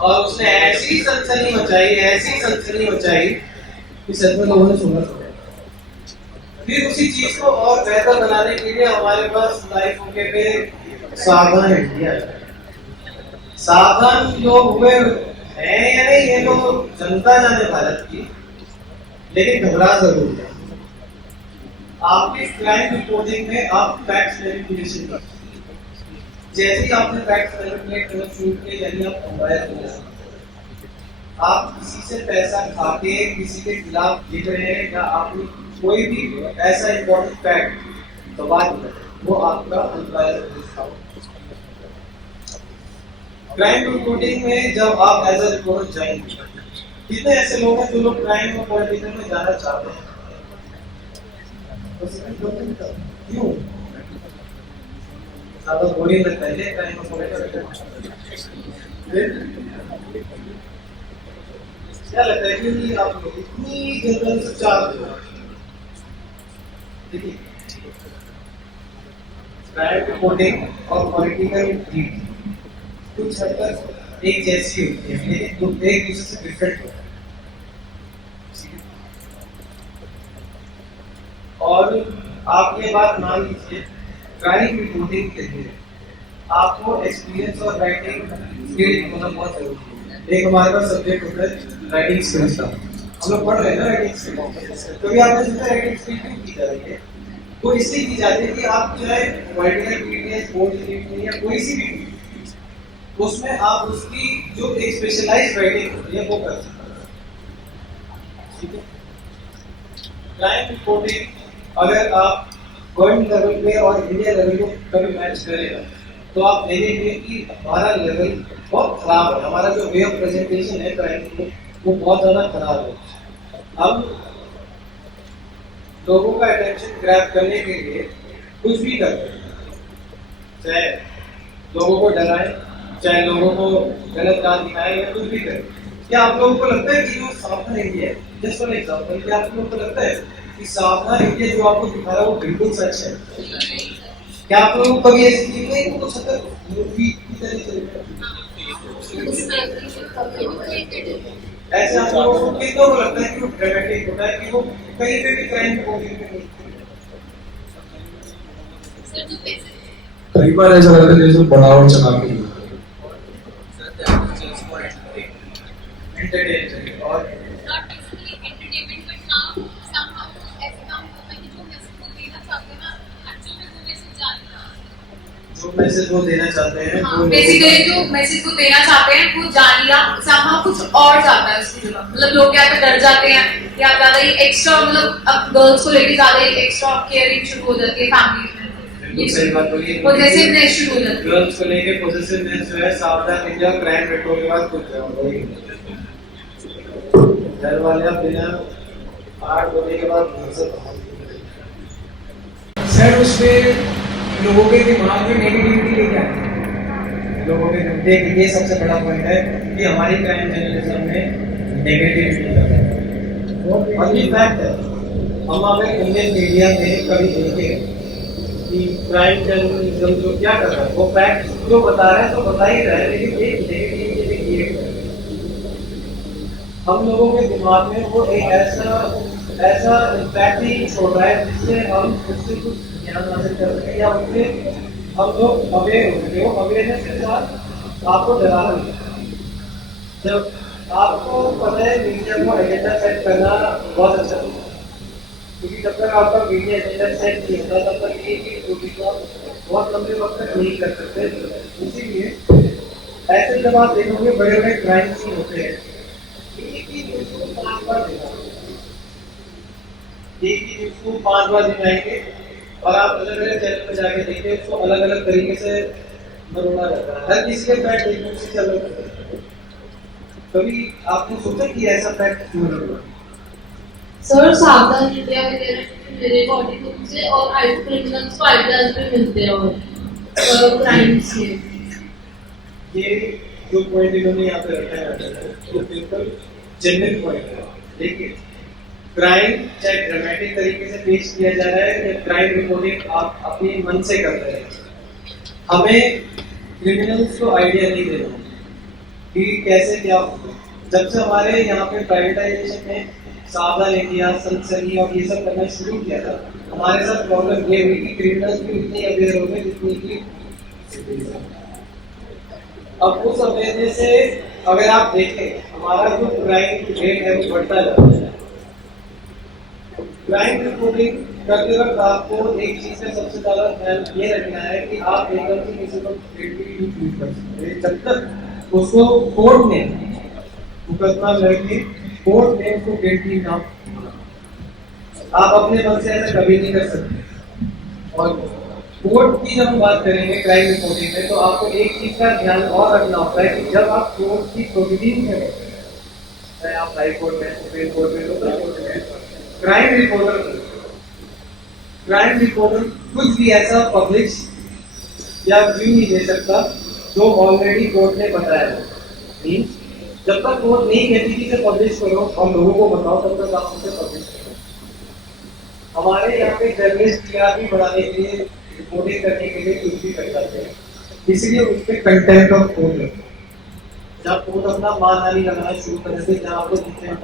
और उसने ऐसी सनसनी मचाई कि सच में लोगों ने सुना। फिर उसी चीज को और बेहतर बनाने के लिए हमारे पास लाइव होके पे सावधान इंडिया, सावधान लोग हुए हैं या नहीं ये लोग जनता जाने भारत की, लेकिन घबरा जरूर है। आपकी क्राइम रिपोर्टिंग में आप फैक्ट्स मैनिपुलेशन करते हैं, जैसे ही आपने फैक्ट्स मैनिपुलेट करना शुरू किए, यानी आप कंबायर हो जाते हैं। आप किसी से पैसा खा के किसी के खिलाफ लिख रहे हैं या आपने कोई भी ऐसा इम्पोर्टेंट फैक्ट दबा दिया, वो आपका अनबायस्ड है। क्राइम रिपोर्टिंग में जब आप एज अ रिपोर्टर जाएंगे, कितने ऐसे लोग हैं जो लोग क्राइम और पॉलिटिकल में जाना चाहते हैं, क्यों? ज्यादा बोरिंग लगता है क्राइम और पॉलिटिकल? क्या लगता है क्योंकि आप लोग इतनी जनरल से चाहते हो? देखिए, क्राइम रिपोर्टिंग और पॉलिटिकल रीड कुछ हद तक एक जैसी होती है, लेकिन तुम एक दूसरे से डिफरेंट होते हैं। और आप ये बात मान लीजिए, क्राइम रिपोर्टिंग के लिए आपको एक्सपीरियंस और राइटिंग स्किल होना बहुत जरूरी है। एक हमारे पास सब्जेक्ट होता है राइटिंग स्किल्स का, हम लोग पढ़ रहे हैं ना राइटिंग स्किल। तो ये आपने सोचा राइटिंग स्किल क्यों की जा रही है? तो इसलिए की जाती है कि आप चाहे पॉलिटिकल मीडिया, स्पोर्ट्स मीडिया या कोई सी भी, उसमें आप उसकी जो एक स्पेशलाइज्ड राइटिंग होती है वो कर सकते हैं। ठीक है, क्राइम रिपोर्टिंग अगर आप वर्ल्ड लेवल पे और इंडिया लेवल को कभी मैच करेगा तो आप देखेंगे कि हमारा लेवल बहुत खराब है, हमारा जो वे ऑफ प्रेजेंटेशन है क्राइम को वो बहुत ज़्यादा खराब है। हम लोगों का अटेंशन ग्रैब करने के लिए कुछ भी करते हैं, चाहे लोगों को डराएं, चाहे लोगों को गलत काम दिखाएं या कुछ भी करें। क्या आप लोगों को लगता है कि जो सावधान इंडिया है, जस्ट फॉर एग्जांपल, क्या आप लोगों को लगता है कि सावधान इंडिया जो आपको दिखा रहा है वो बिल्कुल सच है? क्या आप लोगों को कभी ऐसी चीज नहीं कुछ हद तक मूवी की तरह चलता है? ऐसे आप लोगों को कितनों को लगता है कि वो ड्रामेटिक होता है कि वो कहीं पे भी क्राइम रिपोर्टिंग पे नहीं? कई बार ऐसा लगता है जैसे बढ़ावा चला के एंटरटेनमेंट और जो मैसेज वो देना चाहते हैं, बेसिकली जो मैसेज वो देना चाहते हैं वो जान लिया समहाउ कुछ और जाता है उसकी जगह। मतलब लोग या तो डर जाते हैं या ज्यादा ही एक्स्ट्रा, मतलब अब गर्ल्स को लेके ज्यादा ही एक्स्ट्रा केयरिंग शुरू हो जाती है फैमिली में, बिल्कुल सही बात बोली। पॉजिटिवनेस शुरू हो जाती है। गर्ल्स को लेके पॉजिटिवनेस जो है, सावधान इंडिया क्राइम रेटों के बाद कुछ वही घर वाले अब बिना 8 बजे के बाद घर से बाहर सर उसमें लोगों के दिमाग में नेगेटिविटी लेके आते हैं। लोगों के देखिए ये सबसे बड़ा पॉइंट है कि हमारी क्राइम जर्नलिज्म में नेगेटिविटी है और ये फैक्ट है। हम अगर इंडियन मीडिया में कभी देखें कि क्राइम जर्नलिज्म जो क्या कर रहा है, वो फैक्ट जो बता रहा है तो बता ही रहा है, लेकिन एक नेगेटिविटी क्रिएट कर रहा है। हम लोगों के दिमाग में वो एक ऐसा इम्पैक्ट ही छोड़ रहा है जिससे हम उससे कुछ ज्ञान हासिल कर सकें या उससे हम लोग अवेयर हो सके। वो अवेयरनेस के साथ आपको डरा रहे हैं। जब आपको पता है मीडिया को एजेंडा सेट करना बहुत अच्छा है, क्योंकि जब तक आपका मीडिया एजेंडा सेट नहीं होता तब तक एक ही टॉपिक को बहुत लंबे वक्त तक नहीं कर सकते। इसीलिए ऐसे जब आप देखोगे बड़े बड़े क्राइम सीन होते हैं, एक ही न्यूज़ को 5 बार दिखाएंगे, एक ही न्यूज़ को 5 बार दिखाएंगे और आप अलग अलग चैनल पर जाके देखिए उसको अलग अलग तरीके से मरोड़ा जाता है। हर किसी के फैक्ट एक दूसरे से अलग होते हैं। कभी आपने सोचा कि ऐसा फैक्ट क्यों होगा? सर सावधान इंडिया वगैरह मेरे अकॉर्डिंग मुझे और आई क्रिमिनल्स को आइडियाज भी मिलते हैं और क्राइम्स के। ये जो पॉइंट इन्होंने यहाँ पे रखा है वो बिल्कुल जेन्युइन पॉइंट है। देखिए क्राइम चाहे ड्रामेटिक तरीके से पेश किया जा रहा है या क्राइम रिपोर्टिंग आप अपने मन से कर रहे हैं, हमें क्रिमिनल्स को आइडिया नहीं देना कि कैसे क्या होगा। जब से हमारे यहाँ पे प्राइवेटाइजेशन में सावधान इंडिया, सनसनी और ये सब करना शुरू किया था, हमारे साथ प्रॉब्लम ये हुई कि क्रिमिनल्स भी उतने अवेयर हो गए जितनी की। अब उस अवेयरनेस से अगर आप देखें हमारा जो क्राइम रेट है वो बढ़ता जा रहा है। क्राइम रिपोर्टिंग करते वक्त आपको एक चीज का सबसे ज्यादा ध्यान ये रखना है कि आप एकदम से किसी को गिल्टी नहीं फील कर सकते जब तक उसको कोर्ट ने मुकदमा लड़के कोर्ट ने उसको गिल्टी ना, आप अपने मन से ऐसा कभी नहीं कर सकते। और कोर्ट की जब हम बात करेंगे क्राइम रिपोर्टिंग में तो आपको एक चीज का ध्यान और रखना होता है कि जब आप कोर्ट की प्रोसीडिंग में चाहे आप हाई कोर्ट में, सुप्रीम कोर्ट में, लोकल कोर्ट में, क्राइम रिपोर्टर कुछ भी ऐसा पब्लिश या व्यू नहीं दे सकता जो ऑलरेडी कोर्ट ने बताया है। मीन्स जब तक कोर्ट नहीं कहती कि पब्लिश करो और लोगों को बताओ तब तक आप उसे पब्लिश करो। हमारे यहाँ पे जर्नलिस्ट टीआरपी बढ़ाने के लिए, रिपोर्टिंग करने के लिए कुछ भी कर जाते हैं, इसलिए उस पर कंटेंट ऑफ कोर्ट लगता है। जब कोर्ट अपना मानहानि लगाना शुरू कर देते जहाँ आपको दिखते हैं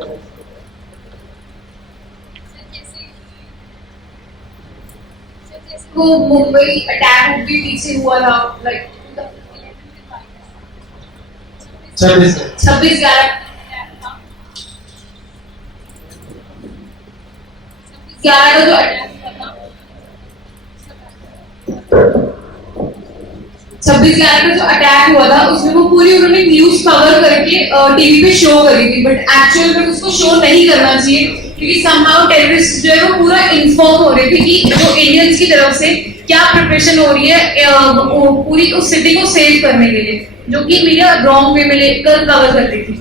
वो मुंबई अटैक भी पीछे हुआ था, लाइक 26/11 का जो अटैक हुआ था, 26/11 का जो अटैक हुआ था उसमें वो पूरी उन्होंने न्यूज कवर करके टीवी पे शो करी थी, बट एक्चुअल में उसको शो नहीं करना चाहिए क्योंकि समहाउ टेररिस्ट जो है वो पूरा इन्फॉर्म हो रहे थे कि जो इंडियंस की तरफ से क्या प्रिपरेशन हो रही है पूरी उस सिटी को सेव करने के लिए, जो कि मीडिया रॉन्ग वे में लेकर कवर कर रही थी।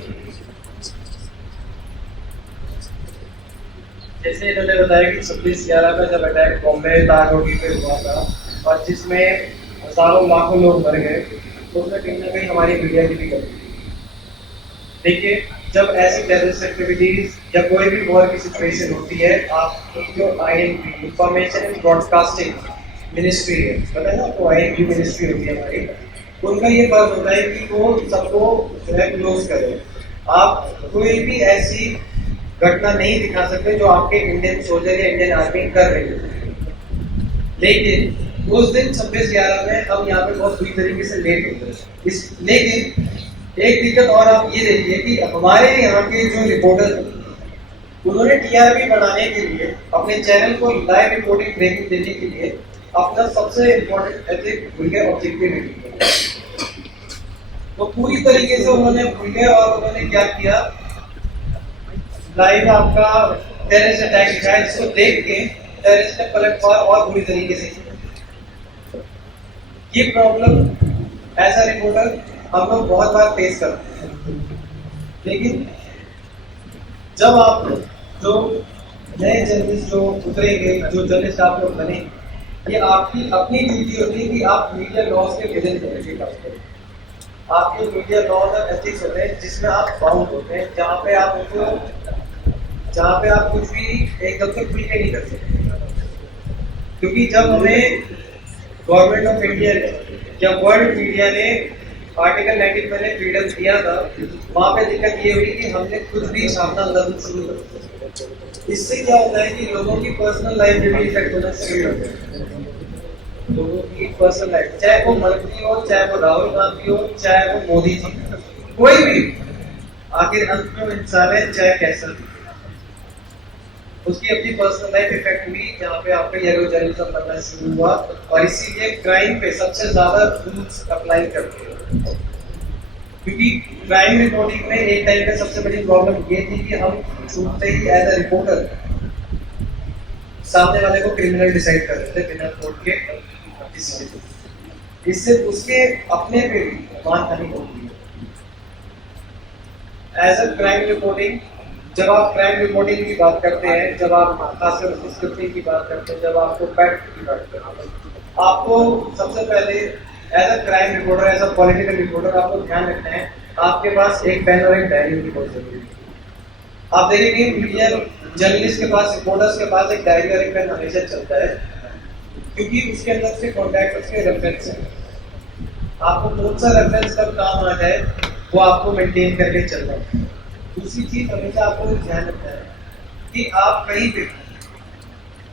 जैसे इन्होंने बताया कि 26/11 का जब अटैक बॉम्बे ताज होटल पे हुआ था और जिसमें हजारों लाखों लोग मर गए, तो उसमें कहीं ना कहीं हमारी मीडिया की भी गलती। देखिए जब ऐसी टेररिस्ट एक्टिविटीज या कोई भी वॉर की सिचुएशन होती है, आपकी जो INB information and broadcasting ministry है, पता है ना आपको, INB मिनिस्ट्री होती है हमारी, उनका ये फर्ज होता है कि वो सबको जो है क्लोज करे। आप कोई भी ऐसी घटना नहीं दिखा सकते जो आपके इंडियन सोल्जर या इंडियन आर्मी कर रही है। लेकिन उस दिन 26/11 में हम यहाँ पे बहुत बुरी तरीके से लेट हो गए। लेकिन एक दिक्कत और आप ये देखिए कि हमारे यहाँ के जो रिपोर्टर उन्होंने TRP बनाने के लिए अपने चैनल को लाइव रिपोर्टिंग ब्रेकिंग देने के लिए अपना सबसे इम्पोर्टेंट एथिक भूल गए, ऑब्जेक्टिव। तो पूरी तरीके से उन्होंने भूल गए और उन्होंने क्या किया, लाइव आपका टेररिस्ट अटैक दिखाया जिसको देख के टेररिस्ट ने पलटवार और बुरी तरीके से। ये प्रॉब्लम एज अ रिपोर्टर हम लोग बहुत बार फेस करते हैं, लेकिन जब आप जो नए जर्नलिस्ट जो उतरेंगे, जो जर्नलिस्ट आप लोग बने, ये आपकी अपनी ड्यूटी होती है कि आप मीडिया लॉज के विजन करने की बात करें। आपके मीडिया लॉज और एथिक्स होते हैं जिसमें आप बाउंड होते हैं, जहाँ पे आप कुछ भी एकदम से खुल के नहीं कर सकते। क्योंकि जब हमें गवर्नमेंट ऑफ इंडिया ने या वर्ल्ड मीडिया ने आर्टिकल 19 में फ्रीडम दिया था, वहाँ पे दिक्कत ये हुई कि हमने कुछ भी छापना लगना शुरू कर दिया। इससे क्या होता है कि लोगों की पर्सनल लाइफ में भी इफेक्ट होना शुरू होता है। लोगों की पर्सनल लाइफ, चाहे वो मंत्री हो, चाहे वो राहुल गांधी हो, चाहे वो मोदी जी, कोई भी, आखिर अंत में इंसान है, चाहे कैसा भी, उसकी अपनी पर्सनल लाइफ इफेक्ट हुई, जहाँ पे आपका येलो जर्नलिज्म बनना शुरू हुआ। और इसीलिए क्राइम पे सबसे ज्यादा रूल्स अप्लाई करते हैं, क्योंकि क्राइम रिपोर्टिंग में एक टाइम पे सबसे बड़ी प्रॉब्लम ये थी कि हम छूटते ही एज अ रिपोर्टर सामने वाले को क्रिमिनल डिसाइड कर रहे थे बिना कोर्ट के किसी भी। इससे उसके अपने पे भी मानहानि होती है। एज अ क्राइम रिपोर्टिंग, जब आप क्राइम रिपोर्टिंग की बात करते हैं, जब आप खासकर स्क्रिप्टिंग की बात करते हैं, जब आपको फैक्ट की बात करते हैं, आपको सबसे पहले as a crime reporter, as a political reporter आपको ध्यान रखना है, आपके पास एक पेन और एक डायरी की बहुत जरूरी है। आप देखेंगे मीडिया जर्नलिस्ट के पास, रिपोर्टर्स के पास एक डायरी और एक पेन हमेशा चलता है, क्योंकि उसके अंदर से कॉन्टैक्ट, उसके रेफरेंस है। आपको कौन सा रेफरेंस कब काम आ जाए वो आपको मेंटेन करके चलना है। दूसरी चीज हमेशा आपको ध्यान रखना है कि आप कहीं भी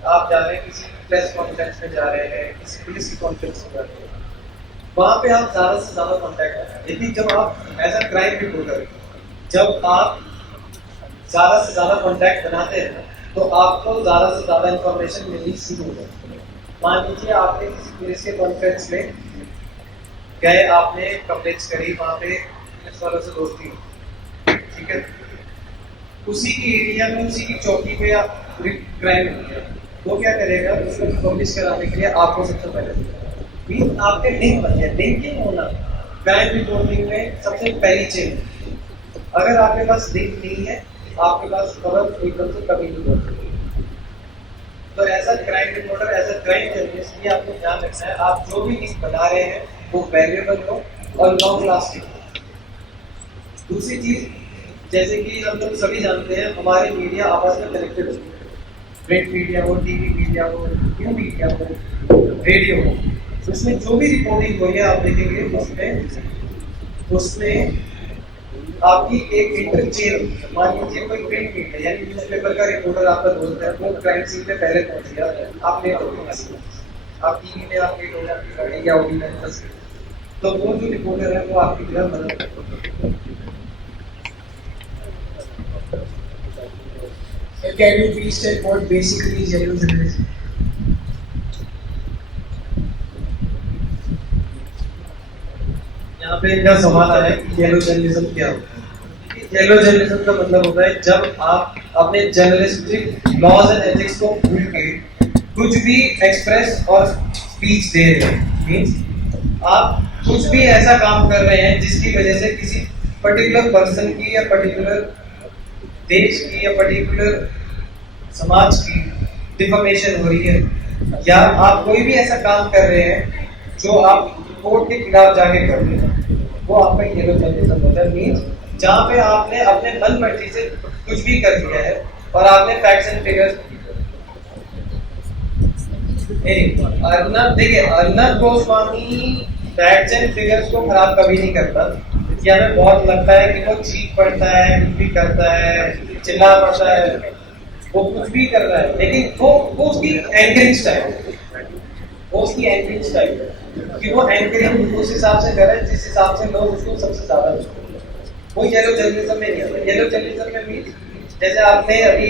आप जा रहे हैं, किसी प्रेस कॉन्फ्रेंस में जा रहे हैं, किसी पुलिस की कॉन्फ्रेंस में जा रहे हैं, वहां पे आप ज्यादा से ज्यादा कॉन्टैक्ट करें। लेकिन जब आप एज अ क्राइम रिपोर्टर, जब आप ज्यादा से ज्यादा कॉन्टैक्ट बनाते हैं तो आपको ज्यादा से ज्यादा इंफॉर्मेशन मिलनी शुरू हो जाती है। मान लीजिए आपने किसी पुलिस के कॉन्फ्रेंस में गए, आपने कवरेज करी, वहां पे पुलिस वालों से दोस्ती, ठीक है, उसी की एरिया में, उसी की चौकी पे आप क्राइम हो गया, वो क्या करेगा, उसको पब्लिश कराने के लिए आपको सबसे पहले आपके लिंक बन गया। लिंकिंग होना क्राइम रिपोर्टिंग में सबसे पहली चीज। अगर आपके पास लिंक नहीं है, आपके पास खबर एकदम से कभी नहीं पहुंचेगी। तो as a crime reporter, as a crime journalist, ये आपको ध्यान रखना है, आप जो भी लिंक बना रहे हैं वो वैल्यूएबल हो और लॉन्ग लास्टिंग हो। दूसरी चीज, जैसे कि हम लोग सभी जानते हैं, हमारे मीडिया आपस में कनेक्टेड होती है। प्रिंट मीडिया हो, टीवी मीडिया हो, न्यू मीडिया हो, रेडियो हो, उसमें जो भी रिपोर्टिंग हो रही है आप देखेंगे उसमें आपकी एक इंटरचेंज। मान लीजिए कोई प्रिंट मीडिया यानी न्यूज़पेपर का रिपोर्टर आपका दोस्त है, वो क्राइम सीन पे पहले पहुंच गया, आप लेट हो गए, आप टीवी में आप लेट हो गए, आपकी गाड़ी या होगी ना, तो वो जो रिपोर्टर है वो आपकी जगह मदद करता है। Can you please tell what basically is yellow journalism? यहाँ पे इनका सवाल आ रहा है कि येलो जर्नलिज्म क्या होता है। येलो जर्नलिज्म का मतलब होता है जब आप अपने जर्नलिस्टिक लॉज एंड एथिक्स को भूल के कुछ भी एक्सप्रेस और स्पीच दे रहे हैं। मीन्स आप कुछ भी ऐसा काम कर रहे हैं जिसकी वजह से किसी पर्टिकुलर पर्सन की या पर्टिकुलर देश की या पर्टिकुलर समाज की डिफॉर्मेशन हो रही है, या आप कोई भी ऐसा काम कर रहे हैं जो आप कोर्ट के खिलाफ जाके कर रहे हैं, वो आपका येलो जर्नलिज्म होता है। मीन्स जहाँ पे आपने अपने मन मर्जी से कुछ भी कर दिया है और आपने फैक्ट्स एंड फिगर्स, अर्नब, देखिए Arnab Goswami facts and figures को खराब कभी नहीं करता। कि हमें बहुत लगता है कि वो चीख पड़ता है, कुछ भी करता है, चिल्ला पड़ता है, वो कुछ भी कर रहा है, लेकिन वो उसकी एंकरिंग स्टाइल, वो उसकी एंकरिंग स्टाइल है कि वो एंकरिंग उस हिसाब से कर रहा है जिस हिसाब से लोग उसको सबसे ज्यादा वो येलो जर्नलिज्म में नहीं आता। येलो जर्नलिज्म में मीन्स जैसे आपने अभी,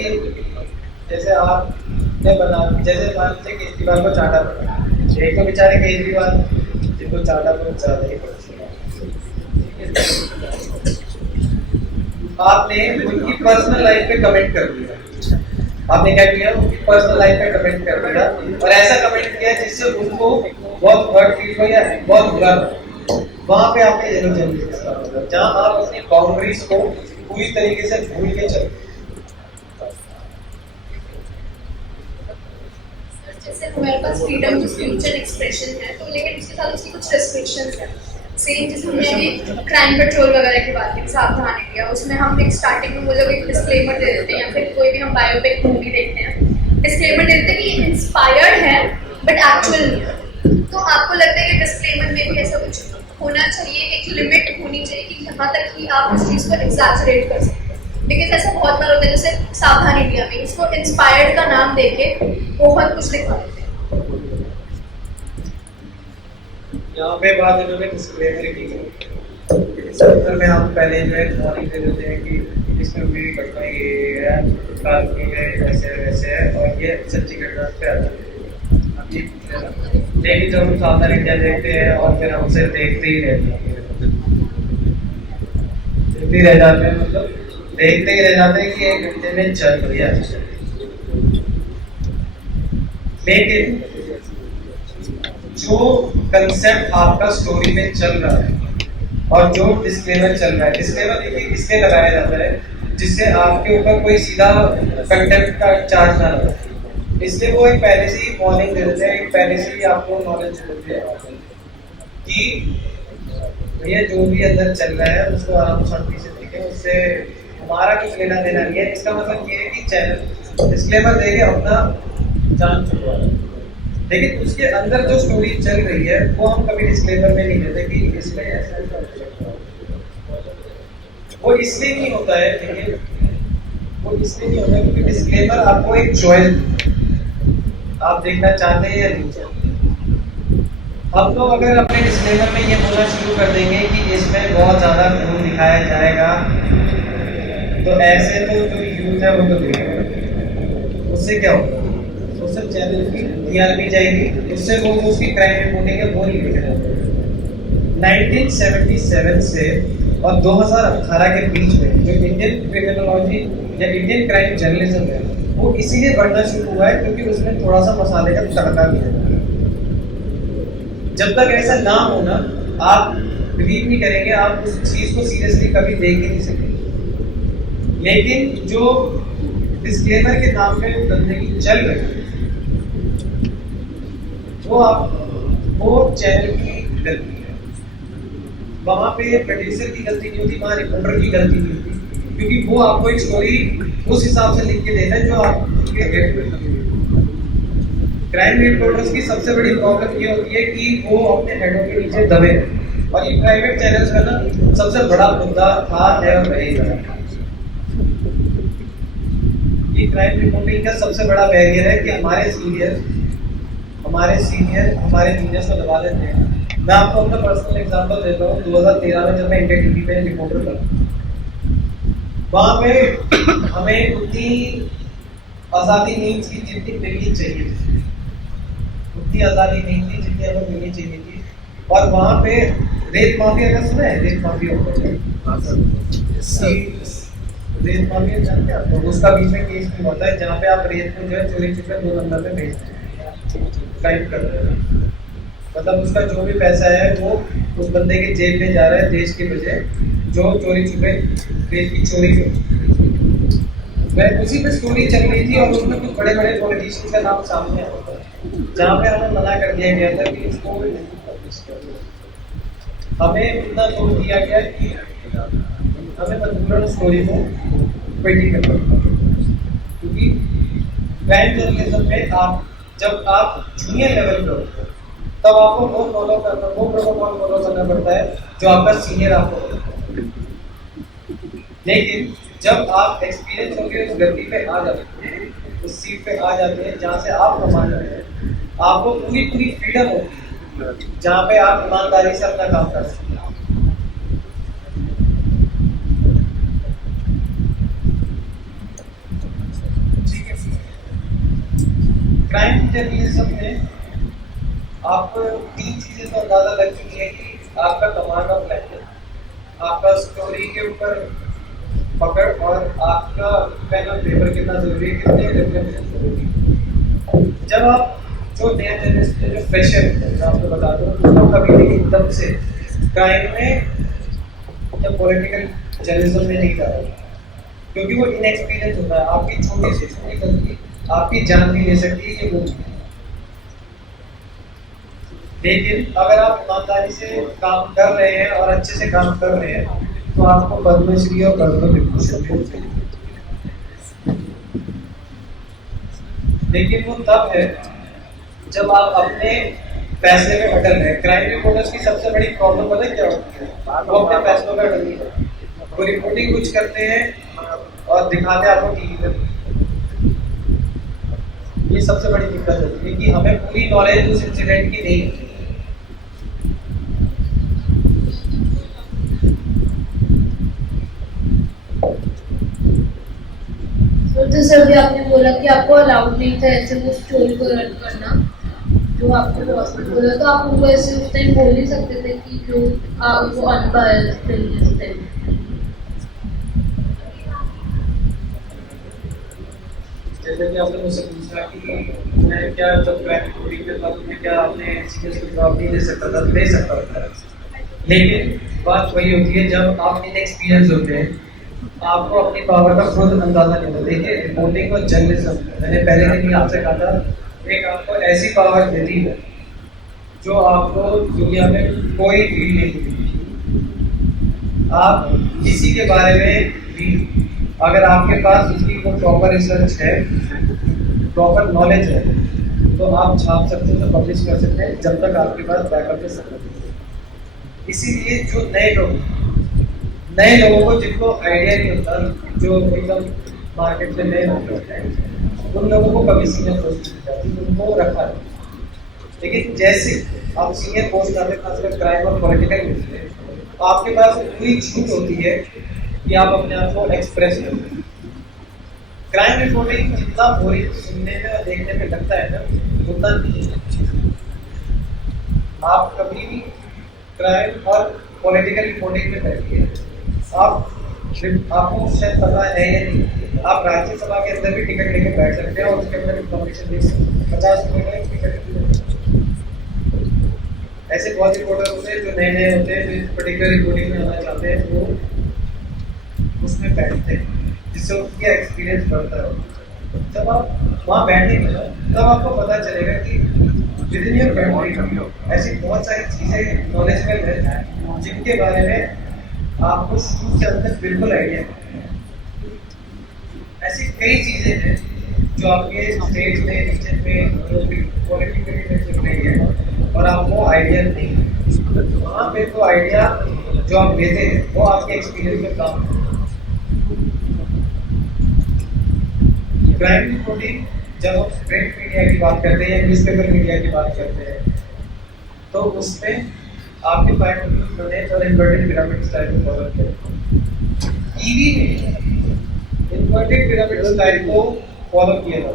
जैसे आपने बना, जैसे मान लीजिए केजरीवाल को चाटा पड़ा, एक तो बेचारे केजरीवाल जिनको चाटा बहुत ज्यादा ही पड़ा, आपने उनकी पर्सनल लाइफ पे कमेंट कर दिया। आपने क्या किया, उनकी पर्सनल लाइफ पे कमेंट कर दिया और ऐसा कमेंट किया जिससे उनको बहुत हर्ट फील हो या बहुत बुरा लगे, वहाँ पे आपने जेरो जर्नलिज्म स्टार्ट होगा, जहाँ आप अपनी बाउंड्रीज को पूरी तरीके से भूल के चलते। जैसे हमारे पास freedom to speech and expression है, तो लेकिन उसके साथ उसकी कुछ रेस्ट्रिक्शंस हैं। सेम जैसे हमने अभी क्राइम पेट्रोल वगैरह की बात की, सावधान इंडिया, उसमें हम एक स्टार्टिंग में वो लोग एक डिस्क्लेमर दे देते हैं, या फिर कोई भी हम बायोपिक मूवी देखते हैं, डिस्क्लेमर दे देते हैं कि ये इंस्पायर्ड है बट एक्चुअल नहीं है। तो आपको लगता है कि डिस्क्लेमर में भी ऐसा कुछ होना चाहिए, एक लिमिट होनी चाहिए कि यहाँ तक ही आप उस चीज़ को एग्जैजरेट कर सकते हैं? लेकिन ऐसा बहुत बार होता है, जैसे सावधान इंडिया में इसको इंस्पायर्ड का नाम देके बहुत कुछ दिखा देते हैं। यहाँ पे बात इन्होंने डिस्क्लेमर की है, डिस्क्लेमर में हम पहले जो है वार्निंग दे देते हैं कि इसमें मेरी घटना ये है, कानूनी है, ऐसे है वैसे है, और ये सच्ची घटना पे आता है। लेकिन जब हम सावधान इंडिया देखते हैं और फिर हम उसे देखते ही रहते हैं, मतलब देखते ही रह जाते हैं कि एक घंटे में चल रही है। लेकिन जो कंसेप्ट आपका स्टोरी में चल रहा है और जो डिस्क्लेमर चल रहा है, डिस्क्लेमर देखिए इसलिए लगाया जाता है जिससे आपके ऊपर कोई सीधा कंटेम्प्ट का चार्ज ना लगे, इसलिए वो एक पहले से ही वार्निंग दे देते हैं, एक पहले से ही आपको नॉलेज देते हैं कि भैया जो भी अंदर चल रहा है उसको आराम शांति से देखें, उससे हमारा कुछ लेना देना नहीं है। इसका मतलब ये है कि चैनल डिस्क्लेमर देके अपना जान छुड़वा रहा है, लेकिन उसके अंदर जो स्टोरी चल रही है वो हम कभी डिस्क्लेमर में नहीं देते कि इसमें ऐसा ऐसा हो सकता है। वो इसलिए नहीं होता है, देखिए वो इसलिए नहीं होता क्योंकि डिस्क्लेमर आपको एक चॉइस, आप देखना चाहते हैं या नहीं चाहते। हम लोग अगर अपने डिस्क्लेमर में ये बोलना शुरू कर देंगे कि इसमें बहुत ज़्यादा खून दिखाया जाएगा, तो ऐसे तो जो यूथ है वो तो देखेगा, उससे क्या होगा, उससे चैनल की टीआरपी जाएगी, उससे वो जो उसकी क्राइम रिपोर्टिंग है वो नहीं लिखा जाता। 1977 से और 2018 के बीच में जो इंडियन क्रिमिनोलॉजी या इंडियन क्राइम जर्नलिज्म है वो इसीलिए बढ़ना शुरू हुआ है क्योंकि उसमें थोड़ा सा मसाले का तड़का भी है। जब तक ऐसा ना हो ना, आप बिलीव नहीं करेंगे, आप उस चीज़ को सीरियसली कभी देख ही नहीं सकेंगे। लेकिन जो डिस्क्लेमर के नाम पे गंदगी चल रही है वो चैनल की गलती है, वहाँ पे प्रोड्यूसर की गलती नहीं होती, वहाँ रिपोर्टर की गलती नहीं होती, क्योंकि वो आपको एक स्टोरी उस हिसाब से लिख के देता है जो आपके क्राइम रिपोर्टर्स की सबसे बड़ी प्रॉब्लम ये होती है कि वो अपने हेडों के नीचे दबे हैं, और ये प्राइवेट चैनल्स का ना सबसे बड़ा मुद्दा था है और रहेगा। ये क्राइम रिपोर्टिंग का सबसे बड़ा बैरियर है कि हमारे सीनियर हमारे जूनियर्स को दबा देते हैं। मैं आपको अपना पर्सनल एग्जांपल देता हूँ। 2013 में जब मैं इंडिया टीवी पे रिपोर्टर था, वहाँ पे हमें उतनी आज़ादी नहीं थी जितनी मिलनी चाहिए थी, उतनी आज़ादी नहीं थी जितनी हमें मिलनी चाहिए थी। और वहाँ पे रेत माफिया का सुना है, रेत माफिया रेत माफिया जानते हैं आप, उसका बीच में केस नहीं होता है जहाँ पे आप रेत को जो है चोरी छुपे 2 नंबर पे बेचते हैं, क्राइम कर रहे हैं। मतलब उसका जो भी पैसा है वो उस बंदे के जेब में जा रहा है देश के बजाय जो चोरी छुपे देश की चोरी कर। वह उसी पे स्टोरी चल रही थी और उसमें कुछ बड़े बड़े पॉलिटिशियन का नाम सामने आ रहा था, जहाँ पे हमें मना कर दिया गया था कि इसको हमें इतना जोर दिया गया कि हमें मजबूरन स्टोरी को पेटी करना था, क्योंकि क्राइम जर्नलिज्म में आप जब आप जूनियर लेवल पे होते हैं तब आपको वो प्रोटोकॉल फॉलो करना पड़ता है जो आपका सीनियर आपको। लेकिन जब आप एक्सपीरियंस होकर उस गति पे आ जाते हैं, उस सीट पे आ जाते हैं जहाँ से आप कमान रहे हैं, आपको पूरी फ्रीडम होती है जहाँ पे आप ईमानदारी से अपना काम कर सकते हैं। क्राइम जर्नलिज्म में आपको 3 चीजें तो अंदाजा लग चुकी है कि आपका कमांड ऑफ लैंग्वेज, आपका स्टोरी के ऊपर पकड़ और आपका पेन और पेपर कितना जरूरी है, कितने रेफरेंस जरूरी है। जब आप जो नया जनरेशन जो फ्रेशर है, मैं आपको बता दूं, उसको कभी भी एकदम से क्राइम में या पॉलिटिकल जर्नलिज्म में नहीं डाला, क्योंकि वो इनएक्सपीरियंस होता है। आपकी छोटी से छोटी गलती आपकी जान भी ले सकती है, ये वो नहीं है। लेकिन अगर आप ईमानदारी से काम कर रहे हैं और अच्छे से काम कर रहे हैं तो आपको पद्मश्री और पद्म विभूषण मिलते हैं। लेकिन वो तब है जब आप अपने फैसले में अटल हैं। क्राइम रिपोर्टर्स की सबसे बड़ी प्रॉब्लम पता है क्या होती है? वो अपने फैसलों में अटल नहीं है। वो रिपोर्टिंग कुछ करते हैं और दिखाते हैं आपको टीवी पर। ये सबसे बड़ी दिक्कत होती है कि हमें पूरी नॉलेज उस इंसिडेंट की नहीं होती। तो सर भी आपने बोला कि आपको अलाउड नहीं था ऐसे वो स्टोरी को रन करना जो आपको पॉसिबल बोला, तो आप उनको ऐसे उस टाइम बोल नहीं सकते थे कि जो आप वो अनबायस्ड थे? जैसे कि आपने मुझसे पूछा कि मैं क्या जब क्राइम रिपोर्टिंग पे था तो मैं क्या अपने सीनियर्स को जवाब नहीं दे सकता था? दे सकता था, लेकिन बात वही होती है जब आप इनएक्सपीरियंस होते हैं, आपको अपनी पावर का खुद अंदाजा नहीं होता। देखिए, रिपोर्टिंग और जर्नलिज्म, मैंने पहले दिन ही आपसे कहा था, एक आपको ऐसी पावर देती है जो आपको दुनिया में कोई फील नहीं देती। आप किसी के बारे में भी अगर आपके पास उसकी कोई प्रॉपर रिसर्च है, प्रॉपर नॉलेज है, तो आप छाप सकते हो, तो पब्लिश कर सकते हैं, जब तक आपके पास बैकअप के सकते। इसीलिए जो नए लोगों को जिनको आइडिया नहीं होता, जो एकदम मार्केट में नए होते हैं, उन लोगों को कभी सीनियर पोस्ट नहीं जाती, उनको रखा है। लेकिन जैसे आप सीनियर पोस्ट आते हैं, खासकर क्राइम और पॉलिटिकल में, आपके पास पूरी छूट होती है कि आप अपने आप को एक्सप्रेस करें। क्राइम रिपोर्टिंग जितना बोरिंग सुनने में और देखने में लगता है ना, उतना नहीं है। आप कभी भी क्राइम और पॉलिटिकल रिपोर्टिंग में बैठिए, आपको शायद पता है या नहीं, आप राज्यसभा के अंदर भी टिकट लेके बैठ सकते हैं और उसके अंदर इन्फॉर्मेशन दे सकते हैं। 50 रुपये का टिकट। ऐसे बहुत रिपोर्टर होते हैं जो नए होते हैं, जो पर्टिकुलर रिपोर्टिंग में आना चाहते हैं, वो उसमें बैठते हैं, जिससे उनका एक्सपीरियंस बढ़ता है। जब आप वहाँ बैठेंगे ना, तब आपको पता चलेगा कि विदिन योर कंट्री ऐसी बहुत सारी चीज़ें नॉलेजेबल है जिनके बारे में आपको शुरू से अंदर बिल्कुल आइडिया है। ऐसी कई चीज़ें हैं जो आपके स्टेट में, रीजन में, पॉलिटिकली चल रही है और आपको आइडिया नहीं है। वहाँ पे तो आइडिया जो आप लेते हैं वो आपके एक्सपीरियंस में काम है। क्राइम रिपोर्टिंग जब हम प्रिंट मीडिया की बात करते हैं या न्यूज़पेपर मीडिया की बात करते हैं, तो उसमें आपके पॉइंट ऑफ व्यू मैंने और इन्वर्टेड पिरामिड स्टाइल को फॉलो किया। टीवी ने इन्वर्टेड पिरामिड स्टाइल को फॉलो किया था।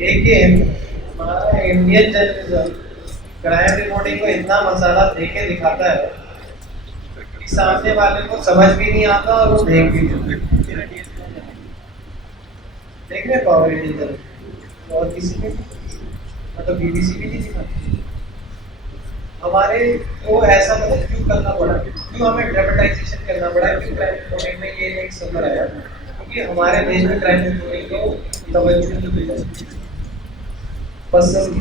लेकिन हमारा इंडियन जर्नलिज्म क्राइम रिपोर्टिंग को इतना मसाला देके दिखाता है कि सामने वाले को समझ भी नहीं आता और वो देख भी नहीं। देखने पावर इंडियन और किसी में मतलब BBC भी नहीं दिखाती। हमारे को ऐसा मतलब क्यों करना पड़ा, क्यों हमें ड्रामेटाइजेशन करना पड़ा, क्यों क्राइम रिपोर्टिंग में ये एक सफर आया? क्योंकि हमारे देश में क्राइम रिपोर्टिंग को तवज्जो नहीं दी जाती, पसंद।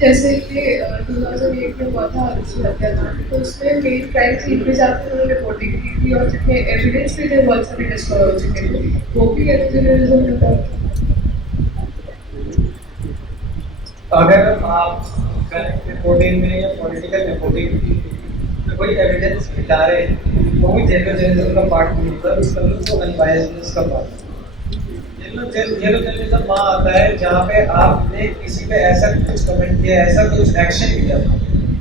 जैसे कि 2008 में हुआ था आरुषि हत्याकांड, तो उसमें मेन क्राइम सीन पे जाकर उन्होंने रिपोर्टिंग की थी और जितने एविडेंस भी थे बहुत सारे डिस्ट्रॉय हो चुके थे, वो भी जर्नलिज्म में था। अगर आप रिपोर्टिंग में या पॉलिटिकल रिपोर्टिंग में कोई एविडेंस मिटा रहे हैं, वो भी जर्नलिज्म का पार्ट नहीं होता, उसका तो अनबायस्डनेस का पार्ट है। येलो जर्नलिज्म वहाँ आता है जहाँ पे आपने किसी पे ऐसा कुछ कमेंट किया, ऐसा कुछ एक्शन लिया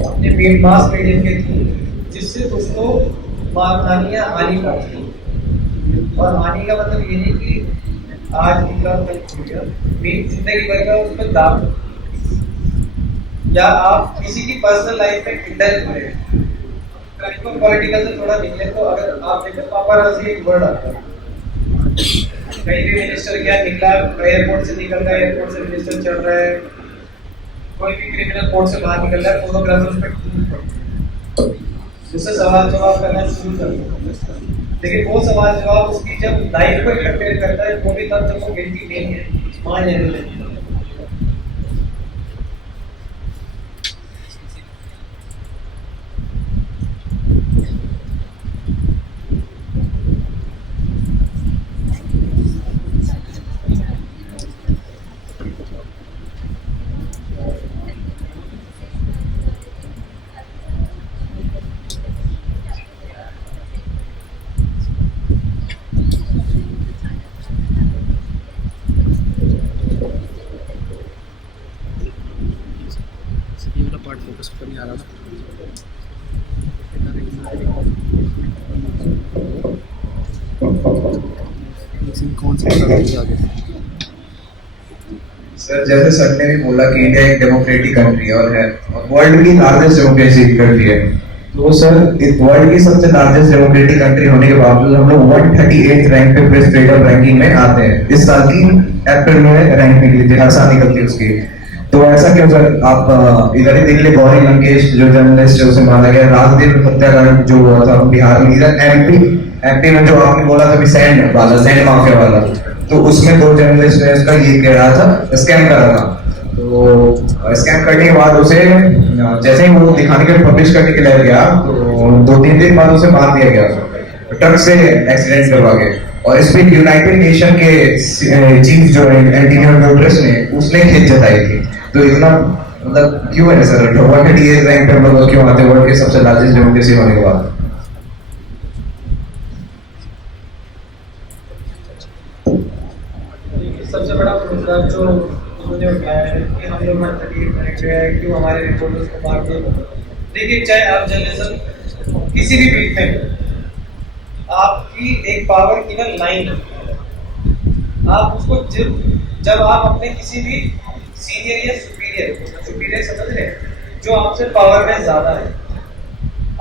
अपने मास मीडिया के थ्रू, जिससे उसको हानियाँ हानि पहुँची। और हानि का मतलब ये नहीं कि आज इनका मेरी जिंदगी भर का उस पर दाग, या आप किसी की पर्सनल लाइफ में इंटरफेयर करें। क्राइम और पॉलिटिकल से थोड़ा निकले तो अगर आप देखें पापाराजी एक वर्ड आता है, कहीं भी मिनिस्टर क्या निकला, एयरपोर्ट से निकल रहा है, एयरपोर्ट से मिनिस्टर चल रहा है, कोई भी क्रिमिनल कोर्ट से बाहर निकल रहा है, फोटोग्राफर पे उससे सवाल जवाब करना शुरू कर दो। लेकिन वो सवाल जवाब उसकी जब लाइफ को इंटरफेयर करता है वो भी तब तक वो गिनती नहीं है, मान लेने नहीं। सर जैसे सर ने भी बोला कि इंडिया एक डेमोक्रेटिक कंट्री और है और वर्ल्ड की लार्जेस्ट डेमोक्रेसी कंट्री है, तो सर वर्ल्ड की सबसे लार्जेस्ट डेमोक्रेटिक कंट्री होने के बावजूद हम लोग 138 रैंक पे प्रेस फ्रीडम रैंकिंग में आते हैं। इस साल की अप्रैल में रैंक निकली थी, हर साल निकलती है उसकी। तो ऐसा क्यों सर? आप इधर ही देख ले, गौरी लंकेश जो जर्नलिस्ट है उसे मारा गया, राजदीप हत्याकांड जो हुआ था बिहार में, इधर एमपी में जो आपने बोला था सैंड माफिया वाला, तो उसमें 2 जर्नलिस्ट ने उसका ये कह रहा था, स्कैम कर रहा था। तो स्कैम करने के बाद उसे जैसे ही वो दिखाने के लिए पब्लिश करने के लिए गया तो 2-3 दिन बाद उसे मार दिया गया ट्रक से एक्सीडेंट करवा के। और इस पे यूनाइटेड नेशन के चीफ जो है एंटोनियो गुटेरेस ने उसने खेद जताई थी। तो इतना मतलब क्यों है सर 138 रैंक पे हम लोग क्यों आते वर्ल्ड के सबसे लार्जेस्ट डेमोक्रेसी होने के बाद? सबसे बड़ा मुद्दा जो उन्होंने उठाया है कि हम लोग क्यों हमारे रिपोर्टर्स को मार दो। देखिए, चाहे आप जर्नलिज्म किसी भी फील्ड में, आपकी एक पावर केवल लाइन है। आप उसको जब आप अपने किसी भी सीनियर या सुपीरियर समझ रहे हैं जो आपसे पावर में ज्यादा है,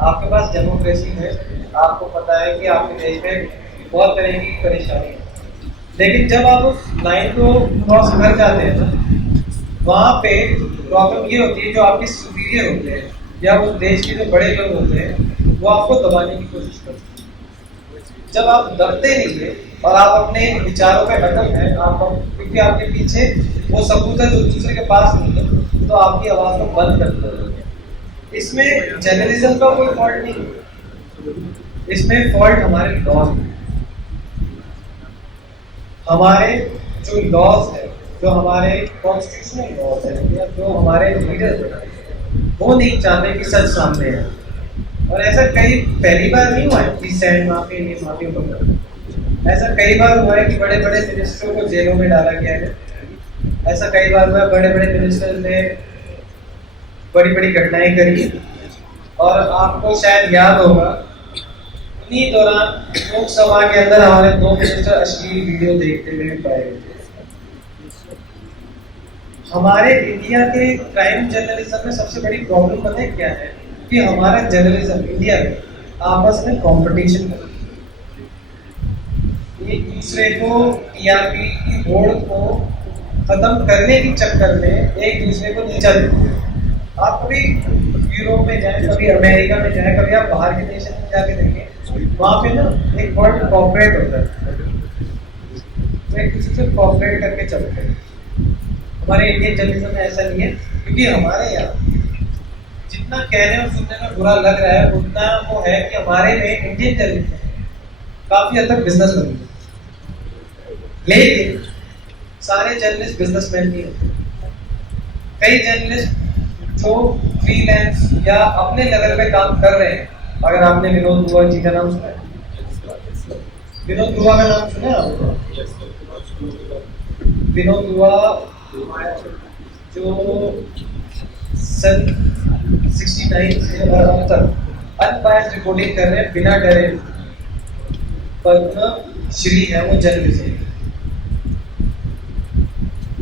आपके पास डेमोक्रेसी है, आपको पता है कि आपके देश में बहुत तरह की परेशानी है, लेकिन जब आप उस लाइन को क्रॉस कर जाते हैं ना, वहाँ पे प्रॉब्लम ये होती है जो आपके सुपीरियर होते हैं या उस देश के जो बड़े लोग होते हैं वो आपको दबाने की कोशिश करते हैं। जब आप दबते नहीं है और आप अपने विचारों पे अटल हैं, क्योंकि आपके पीछे वो सबूत है जो दूसरे के पास नहीं है, तो आपकी आवाज़ को बंद कर दो। इसमें जर्नलिज्म का कोई फॉल्ट नहीं है, इसमें फॉल्ट हमारे लॉ है। हमारे जो लॉज है, जो हमारे कॉन्स्टिट्यूशनल लॉज है या जो हमारे लीडर्स हैं, वो नहीं चाहते कि सच सामने है। और ऐसा पहली बार नहीं हुआ है कि सैंड माफिया ये माफिया को, ऐसा कई बार हुआ है कि बड़े बड़े मिनिस्टरों को जेलों में डाला गया है। ऐसा कई बार हुआ है बड़े बड़े मिनिस्टर ने बड़ी बड़ी घटनाएं करी। और आपको शायद याद होगा उन्हीं दौरान लोकसभा के अंदर हमारे 2 मिनिस्टर अश्लील वीडियो देखते हुए पाए गए। हमारे इंडिया के क्राइम जर्नलिज्म में सबसे बड़ी प्रॉब्लम पता है क्या है कि हमारा जर्नलिज्म इंडिया में आपस में कंपटीशन करता है, एक दूसरे को टीआरपी की होड़ को खत्म करने के चक्कर में एक दूसरे को नीचा देते हैं। आप कभी यूरोप में जाए, कभी अमेरिका में जाए, कभी आप बाहर के देश में जाके देखें, वहाँ पे ना एक वर्ड कॉर्पोरेट होता है, एक दूसरे से कॉर्पोरेट करके चलते हैं। हमारे इंडियन जर्नलिज्म में ऐसा नहीं है, क्योंकि हमारे यहाँ जितना कहने और सुनने में बुरा लग रहा है उतना वो है कि हमारे में इंडियन जर्नलिज्म काफी हद तक बिजनेस बन गया। लेकिन सारे जर्नलिस्ट बिजनेसमैन नहीं होते। कई जर्नलिस्ट जो फ्रीलांस या अपने लेवल पे काम कर रहे हैं, अगर आपने विनोद दुआ जी का नाम सुना है, विनोद दुआ का नाम सुना है? विनोद दुआ जो सन 69 से अब तक अनबायस्ड रिपोर्टिंग कर रहे हैं बिना डरे, पद्म श्री है वो जर्नलिस्ट।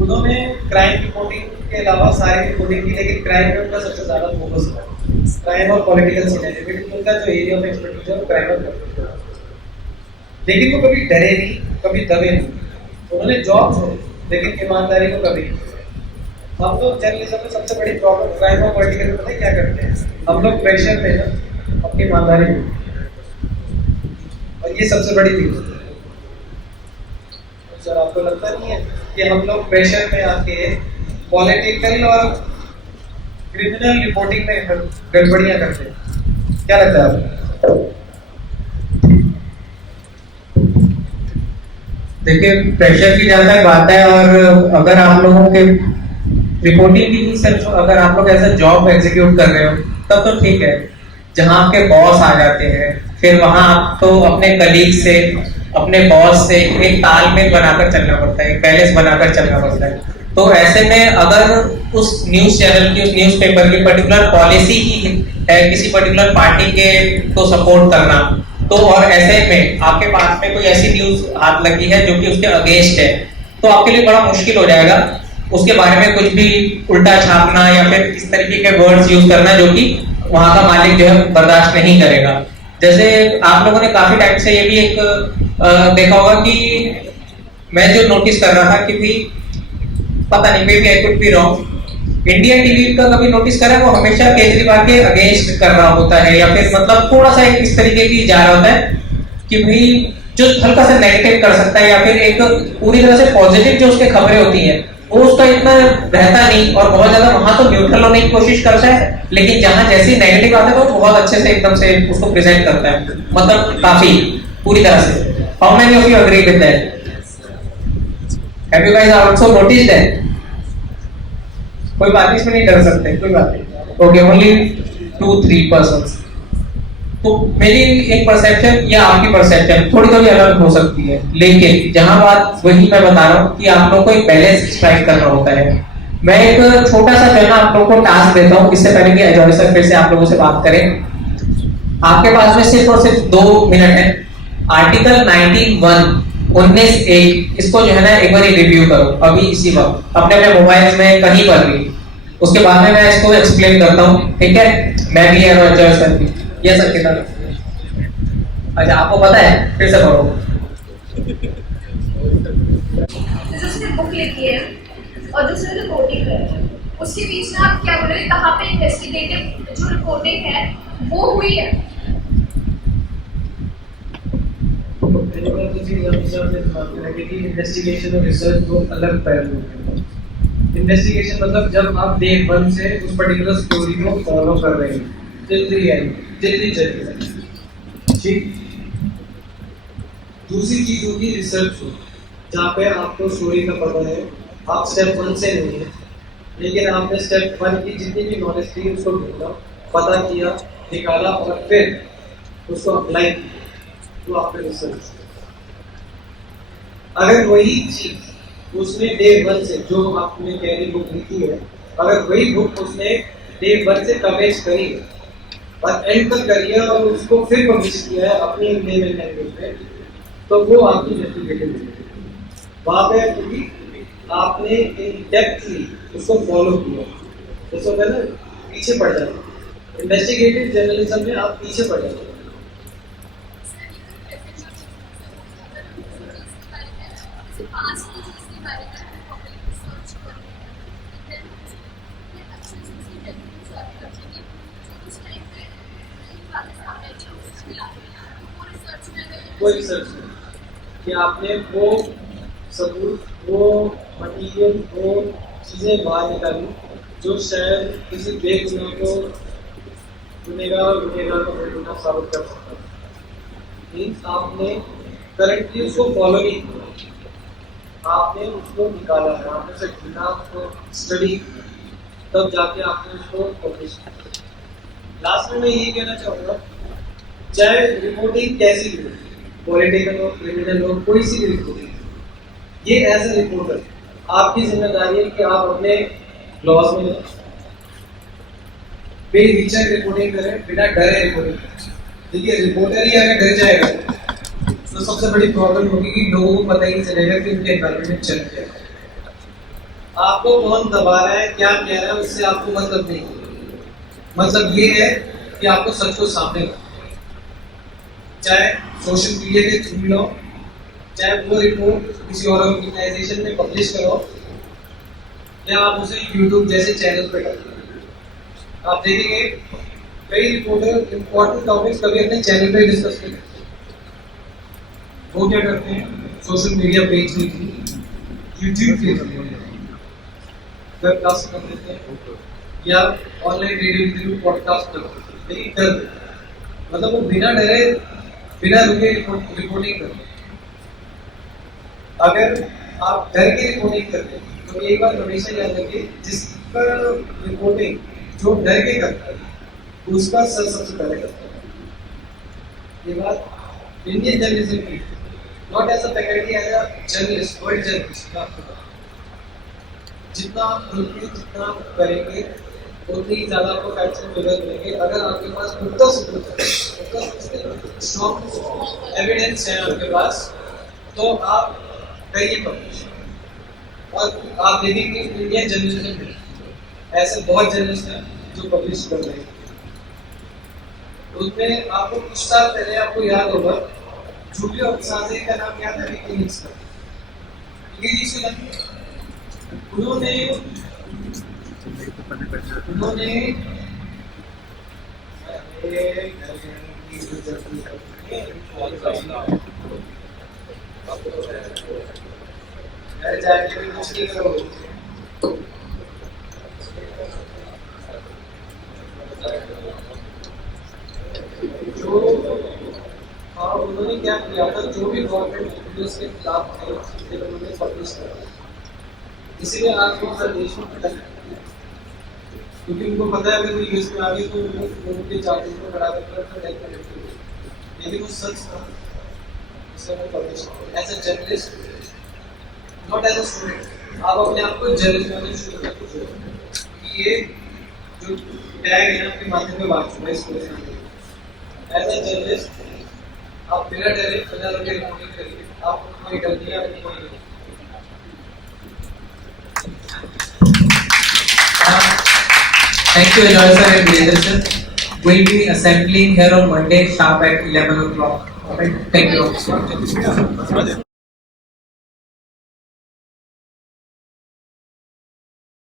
उन्होंने क्राइम रिपोर्टिंग के अलावा सारी रिपोर्टिंग की, लेकिन क्राइम में उनका सबसे ज्यादा फोकस है। क्राइम और पॉलिटिकल सिनेरियो उनका जो एरिया ऑफ एक्सपर्टीज है वो क्राइम और पॉलिटिकल। लेकिन वो कभी डरे नहीं, कभी दबे नहीं। उन्होंने जॉब छोड़ी लेकिन ईमानदारी को कभी नहीं छोड़ा। हम लोग जर्नलिज्म में सबसे बड़ी प्रॉब्लम क्राइम और पॉलिटिकल में पता है क्या करते हैं, हम लोग प्रेशर में ना अपनी ईमानदारी में, और ये सबसे बड़ी चीज है। सर आपको लगता नहीं है कि हम लोग प्रेशर में आके पॉलिटिकल और क्रिमिनल रिपोर्टिंग में गड़बड़ियां करते हैं? क्या लगता है आपको? देखिए प्रेशर की ज्यादा बात है, और अगर आप लोगों के रिपोर्टिंग की भी सिर्फ अगर आप लोग ऐसा जॉब एग्जीक्यूट कर रहे हो तब तो ठीक है। जहां आपके बॉस आ जाते हैं फिर वहां आपको अपने कलीग से अपने बॉस से एक तालमेल बनाकर चलना पड़ता है, एक बैलेंस बनाकर चलना पड़ता है। तो ऐसे में अगर उस न्यूज चैनल की उस न्यूज़पेपर की पर्टिकुलर पॉलिसी की है किसी पर्टिकुलर पार्टी के को सपोर्ट करना, तो और ऐसे में आपके पास में कोई ऐसी न्यूज हाथ लगी है जो कि उसके अगेंस्ट है, तो आपके लिए बड़ा मुश्किल हो जाएगा उसके बारे में कुछ भी उल्टा छापना या फिर इस तरीके के वर्ड्स यूज करना जो कि वहां का मालिक जो है बर्दाश्त नहीं करेगा। जैसे आप लोगों ने काफी टाइम से ये भी एक देखा होगा कि मैं जो नोटिस कर रहा था कि भी पता नहीं maybe I could be wrong, India TV का कभी नोटिस करा वो हमेशा केजरीवाल के अगेंस्ट कर रहा होता है, या फिर मतलब थोड़ा सा इस तरीके की जा रहा होता है कि भाई जो हल्का सा नेगेटिव कर सकता है, या फिर एक पूरी तरह से पॉजिटिव जो उसके खबरें होती हैं वो उसका इतना रहता नहीं, और बहुत ज्यादा वहां तो न्यूट्रल होने की कोशिश करता है, लेकिन जहां जैसे नेगेटिव आता है तो बहुत अच्छे से एकदम से उसको प्रेजेंट करता है, मतलब काफी पूरी तरह से। How many of you agree with that? Have you guys also noticed that? कोई बात इसमें नहीं डर सकते, कोई बात नहीं, ओके, ओनली 2-3 पर्सन्स। तो मेरी एक परसेप्शन या आपकी परसेप्शन थोड़ी थोड़ी अलग हो सकती है, लेकिन जहां बात वही मैं बता रहा हूँ कि आप लोग को एक बैलेंस स्ट्राइक करना होता है। मैं एक छोटा सा जो है ना आप लोगों को टास्क देता हूँ, इससे पहले कि अजय सर फिर से आप लोगों से बात करें। आपके पास में सिर्फ और सिर्फ 2 मिनट है। आर्टिकल 19(1) इसको जो है ना एक बार रिव्यू करो अभी इसी वक्त अपने अपने मोबाइल में कहीं पर भी, उसके बाद में मैं इसको एक्सप्लेन करता हूँ, ठीक है? मैं भी और अजय सर भी। ये सर कितना, अच्छा आपको पता है, फिर से पढ़ो। जिसने बुक लिखी है और दूसरे रिपोर्टिंग है, उसके बीच में आप क्या बोल रहे हैं, कहाँ पे इन्वेस्टिगेटिव जो रिपोर्टिंग है वो हुई है? इन्वेस्टिगेशन और रिसर्च दो अलग पहलू हैं। इन्वेस्टिगेशन मतलब जब आप डे 1 से उस पर्टिकुलर स्टोरी को फॉलो कर रहे हैं जितनी चली, ठीक। दूसरी चीज होगी रिसर्च, जहाँ पे आपको स्टोरी का पता है, आप स्टेप 1 से नहीं है, लेकिन आपने स्टेप 1 की जितनी भी नॉलेज थी उसको ढूंढा, पता किया, निकाला और फिर उसको अप्लाई किया, तो आपने रिसर्च। अगर वही चीज उसने डे 1 से, जो आपने कैरी बुक लिखी है, अगर वही बुक उसने डे 1 से कवरेज करी है और एंड तक करी है और उसको फिर पब्लिश किया है अपनी लेवल लैंग्वेज में, तो वो आपकी इन्वेस्टिगेटिव है। वहां पे क्योंकि आपने इन डेप्थली उसको फॉलो किया, जैसे होता है ना पीछे पड़ जाते, इन्वेस्टिगेटिव जर्नलिज्म में आप पीछे पड़ जाते। वो रिसर्च कि आपने वो सबूत, वो मटीरियल, वो चीज़ें बाहर निकाली जो शायद किसी बेगुनाह को गुनहगार और गुनहगार को बेगुनाह साबित कर सकता है। मीन्स आपने करेक्टली उसको फॉलो नहीं किया, आपने उसको निकाला है, आपने उसे ढूंढा, उसको स्टडी, तब जाके आपने उसको पब्लिश किया। लास्ट में मैं यही कहना चाहूँगा, चाहे रिपोर्टिंग कैसी भी हो, पॉलिटिकल हो, क्रिमिनल हो, कोई सी भी रिपोर्टिंग, ये एज ए रिपोर्टर आपकी जिम्मेदारी है कि आप अपने लॉज में बेहिचक रिपोर्टिंग करें, बिना डरे रिपोर्टिंग करें। देखिए रिपोर्टर ही अगर डर जाएगा तो सबसे बड़ी प्रॉब्लम होगी कि लोगों को पता ही नहीं चलेगा कि उनके एनवायरमेंट में चल क्या है। आपको कौन दबा रहा है, क्या कह रहा है, उससे आपको मतलब नहीं। मतलब ये है कि आपको सच को सामने रखना, चाहे सोशल मीडिया के थ्रू लो, चाहे वो रिपोर्ट किसी और ऑर्गेनाइजेशन में पब्लिश करो या आप उसे यूट्यूब जैसे चैनल पे करो, आप देखेंगे कई रिपोर्टर इंपॉर्टेंट टॉपिक्स कभी अपने चैनल पे डिस्कस करते हैं। वो क्या करते हैं, सोशल मीडिया पेज में यूट्यूब पे वेबकास्ट कर देते हैं या ऑनलाइन रेडियो इंटरव्यू पॉडकास्ट कर देते हैं, लेकिन कर देते हैं। मतलब वो बिना डरे बिना रुके रिपोर्टिंग करते हैं। अगर आप डर के रिपोर्टिंग करते हैं तो एक बार हमेशा याद रखिए, जिसका रिपोर्टिंग जो डर के करता है उसका सर सबसे पहले करता है। ये बात इंडियन जर्नलिज्म की, not as a faculty, as a journalist, world journalist का आपको पता है। जितना आप रुके, जितना आप करेंगे उतनी ज़्यादा आपको फैक्ट्स में जरूरत मिलेंगे। अगर आपके पास पुख्ता सबूत है, स्ट्रॉन्ग एविडेंस है आपके पास, तो आप करिए पब्लिश। और आप देखेंगे इंडियन जर्नलिज्म में ऐसे बहुत जर्नलिस्ट हैं जो पब्लिश कर रहे हैं। उसमें आपको कुछ साल पहले आपको याद होगा जूलियो अल्साजे का नाम याद है, विकीलीक्स का। उन्होंने उन्होंने क्या किया था, जो भी गवर्नमेंट वीडियोस के खिलाफ थे उन्होंने पब्लिश किया। इसीलिए आज वो हर देश में पता है, क्योंकि उनको पता है अगर यूएस में आ गए तो उनके चार्जेस को बढ़ा देकर लेकिन वो सच था, इसे वो पब्लिश किया as a journalist, not as a student. आप अपने आप को जर्नलिस्ट मानना शुरू कर दीजिए कि ये जो टैग है आपके माथे पे बात हुआ, इसको एज अ जर्नलिस्ट आप बिना डरे बिना रुके रिपोर्टिंग करिए। आपको कोई डर नहीं है, आपको कोई नहीं। Thank you, Eloy sir and Virendra sir. We'll be assembling here on Monday sharp at 11 o'clock. Alright, thank you.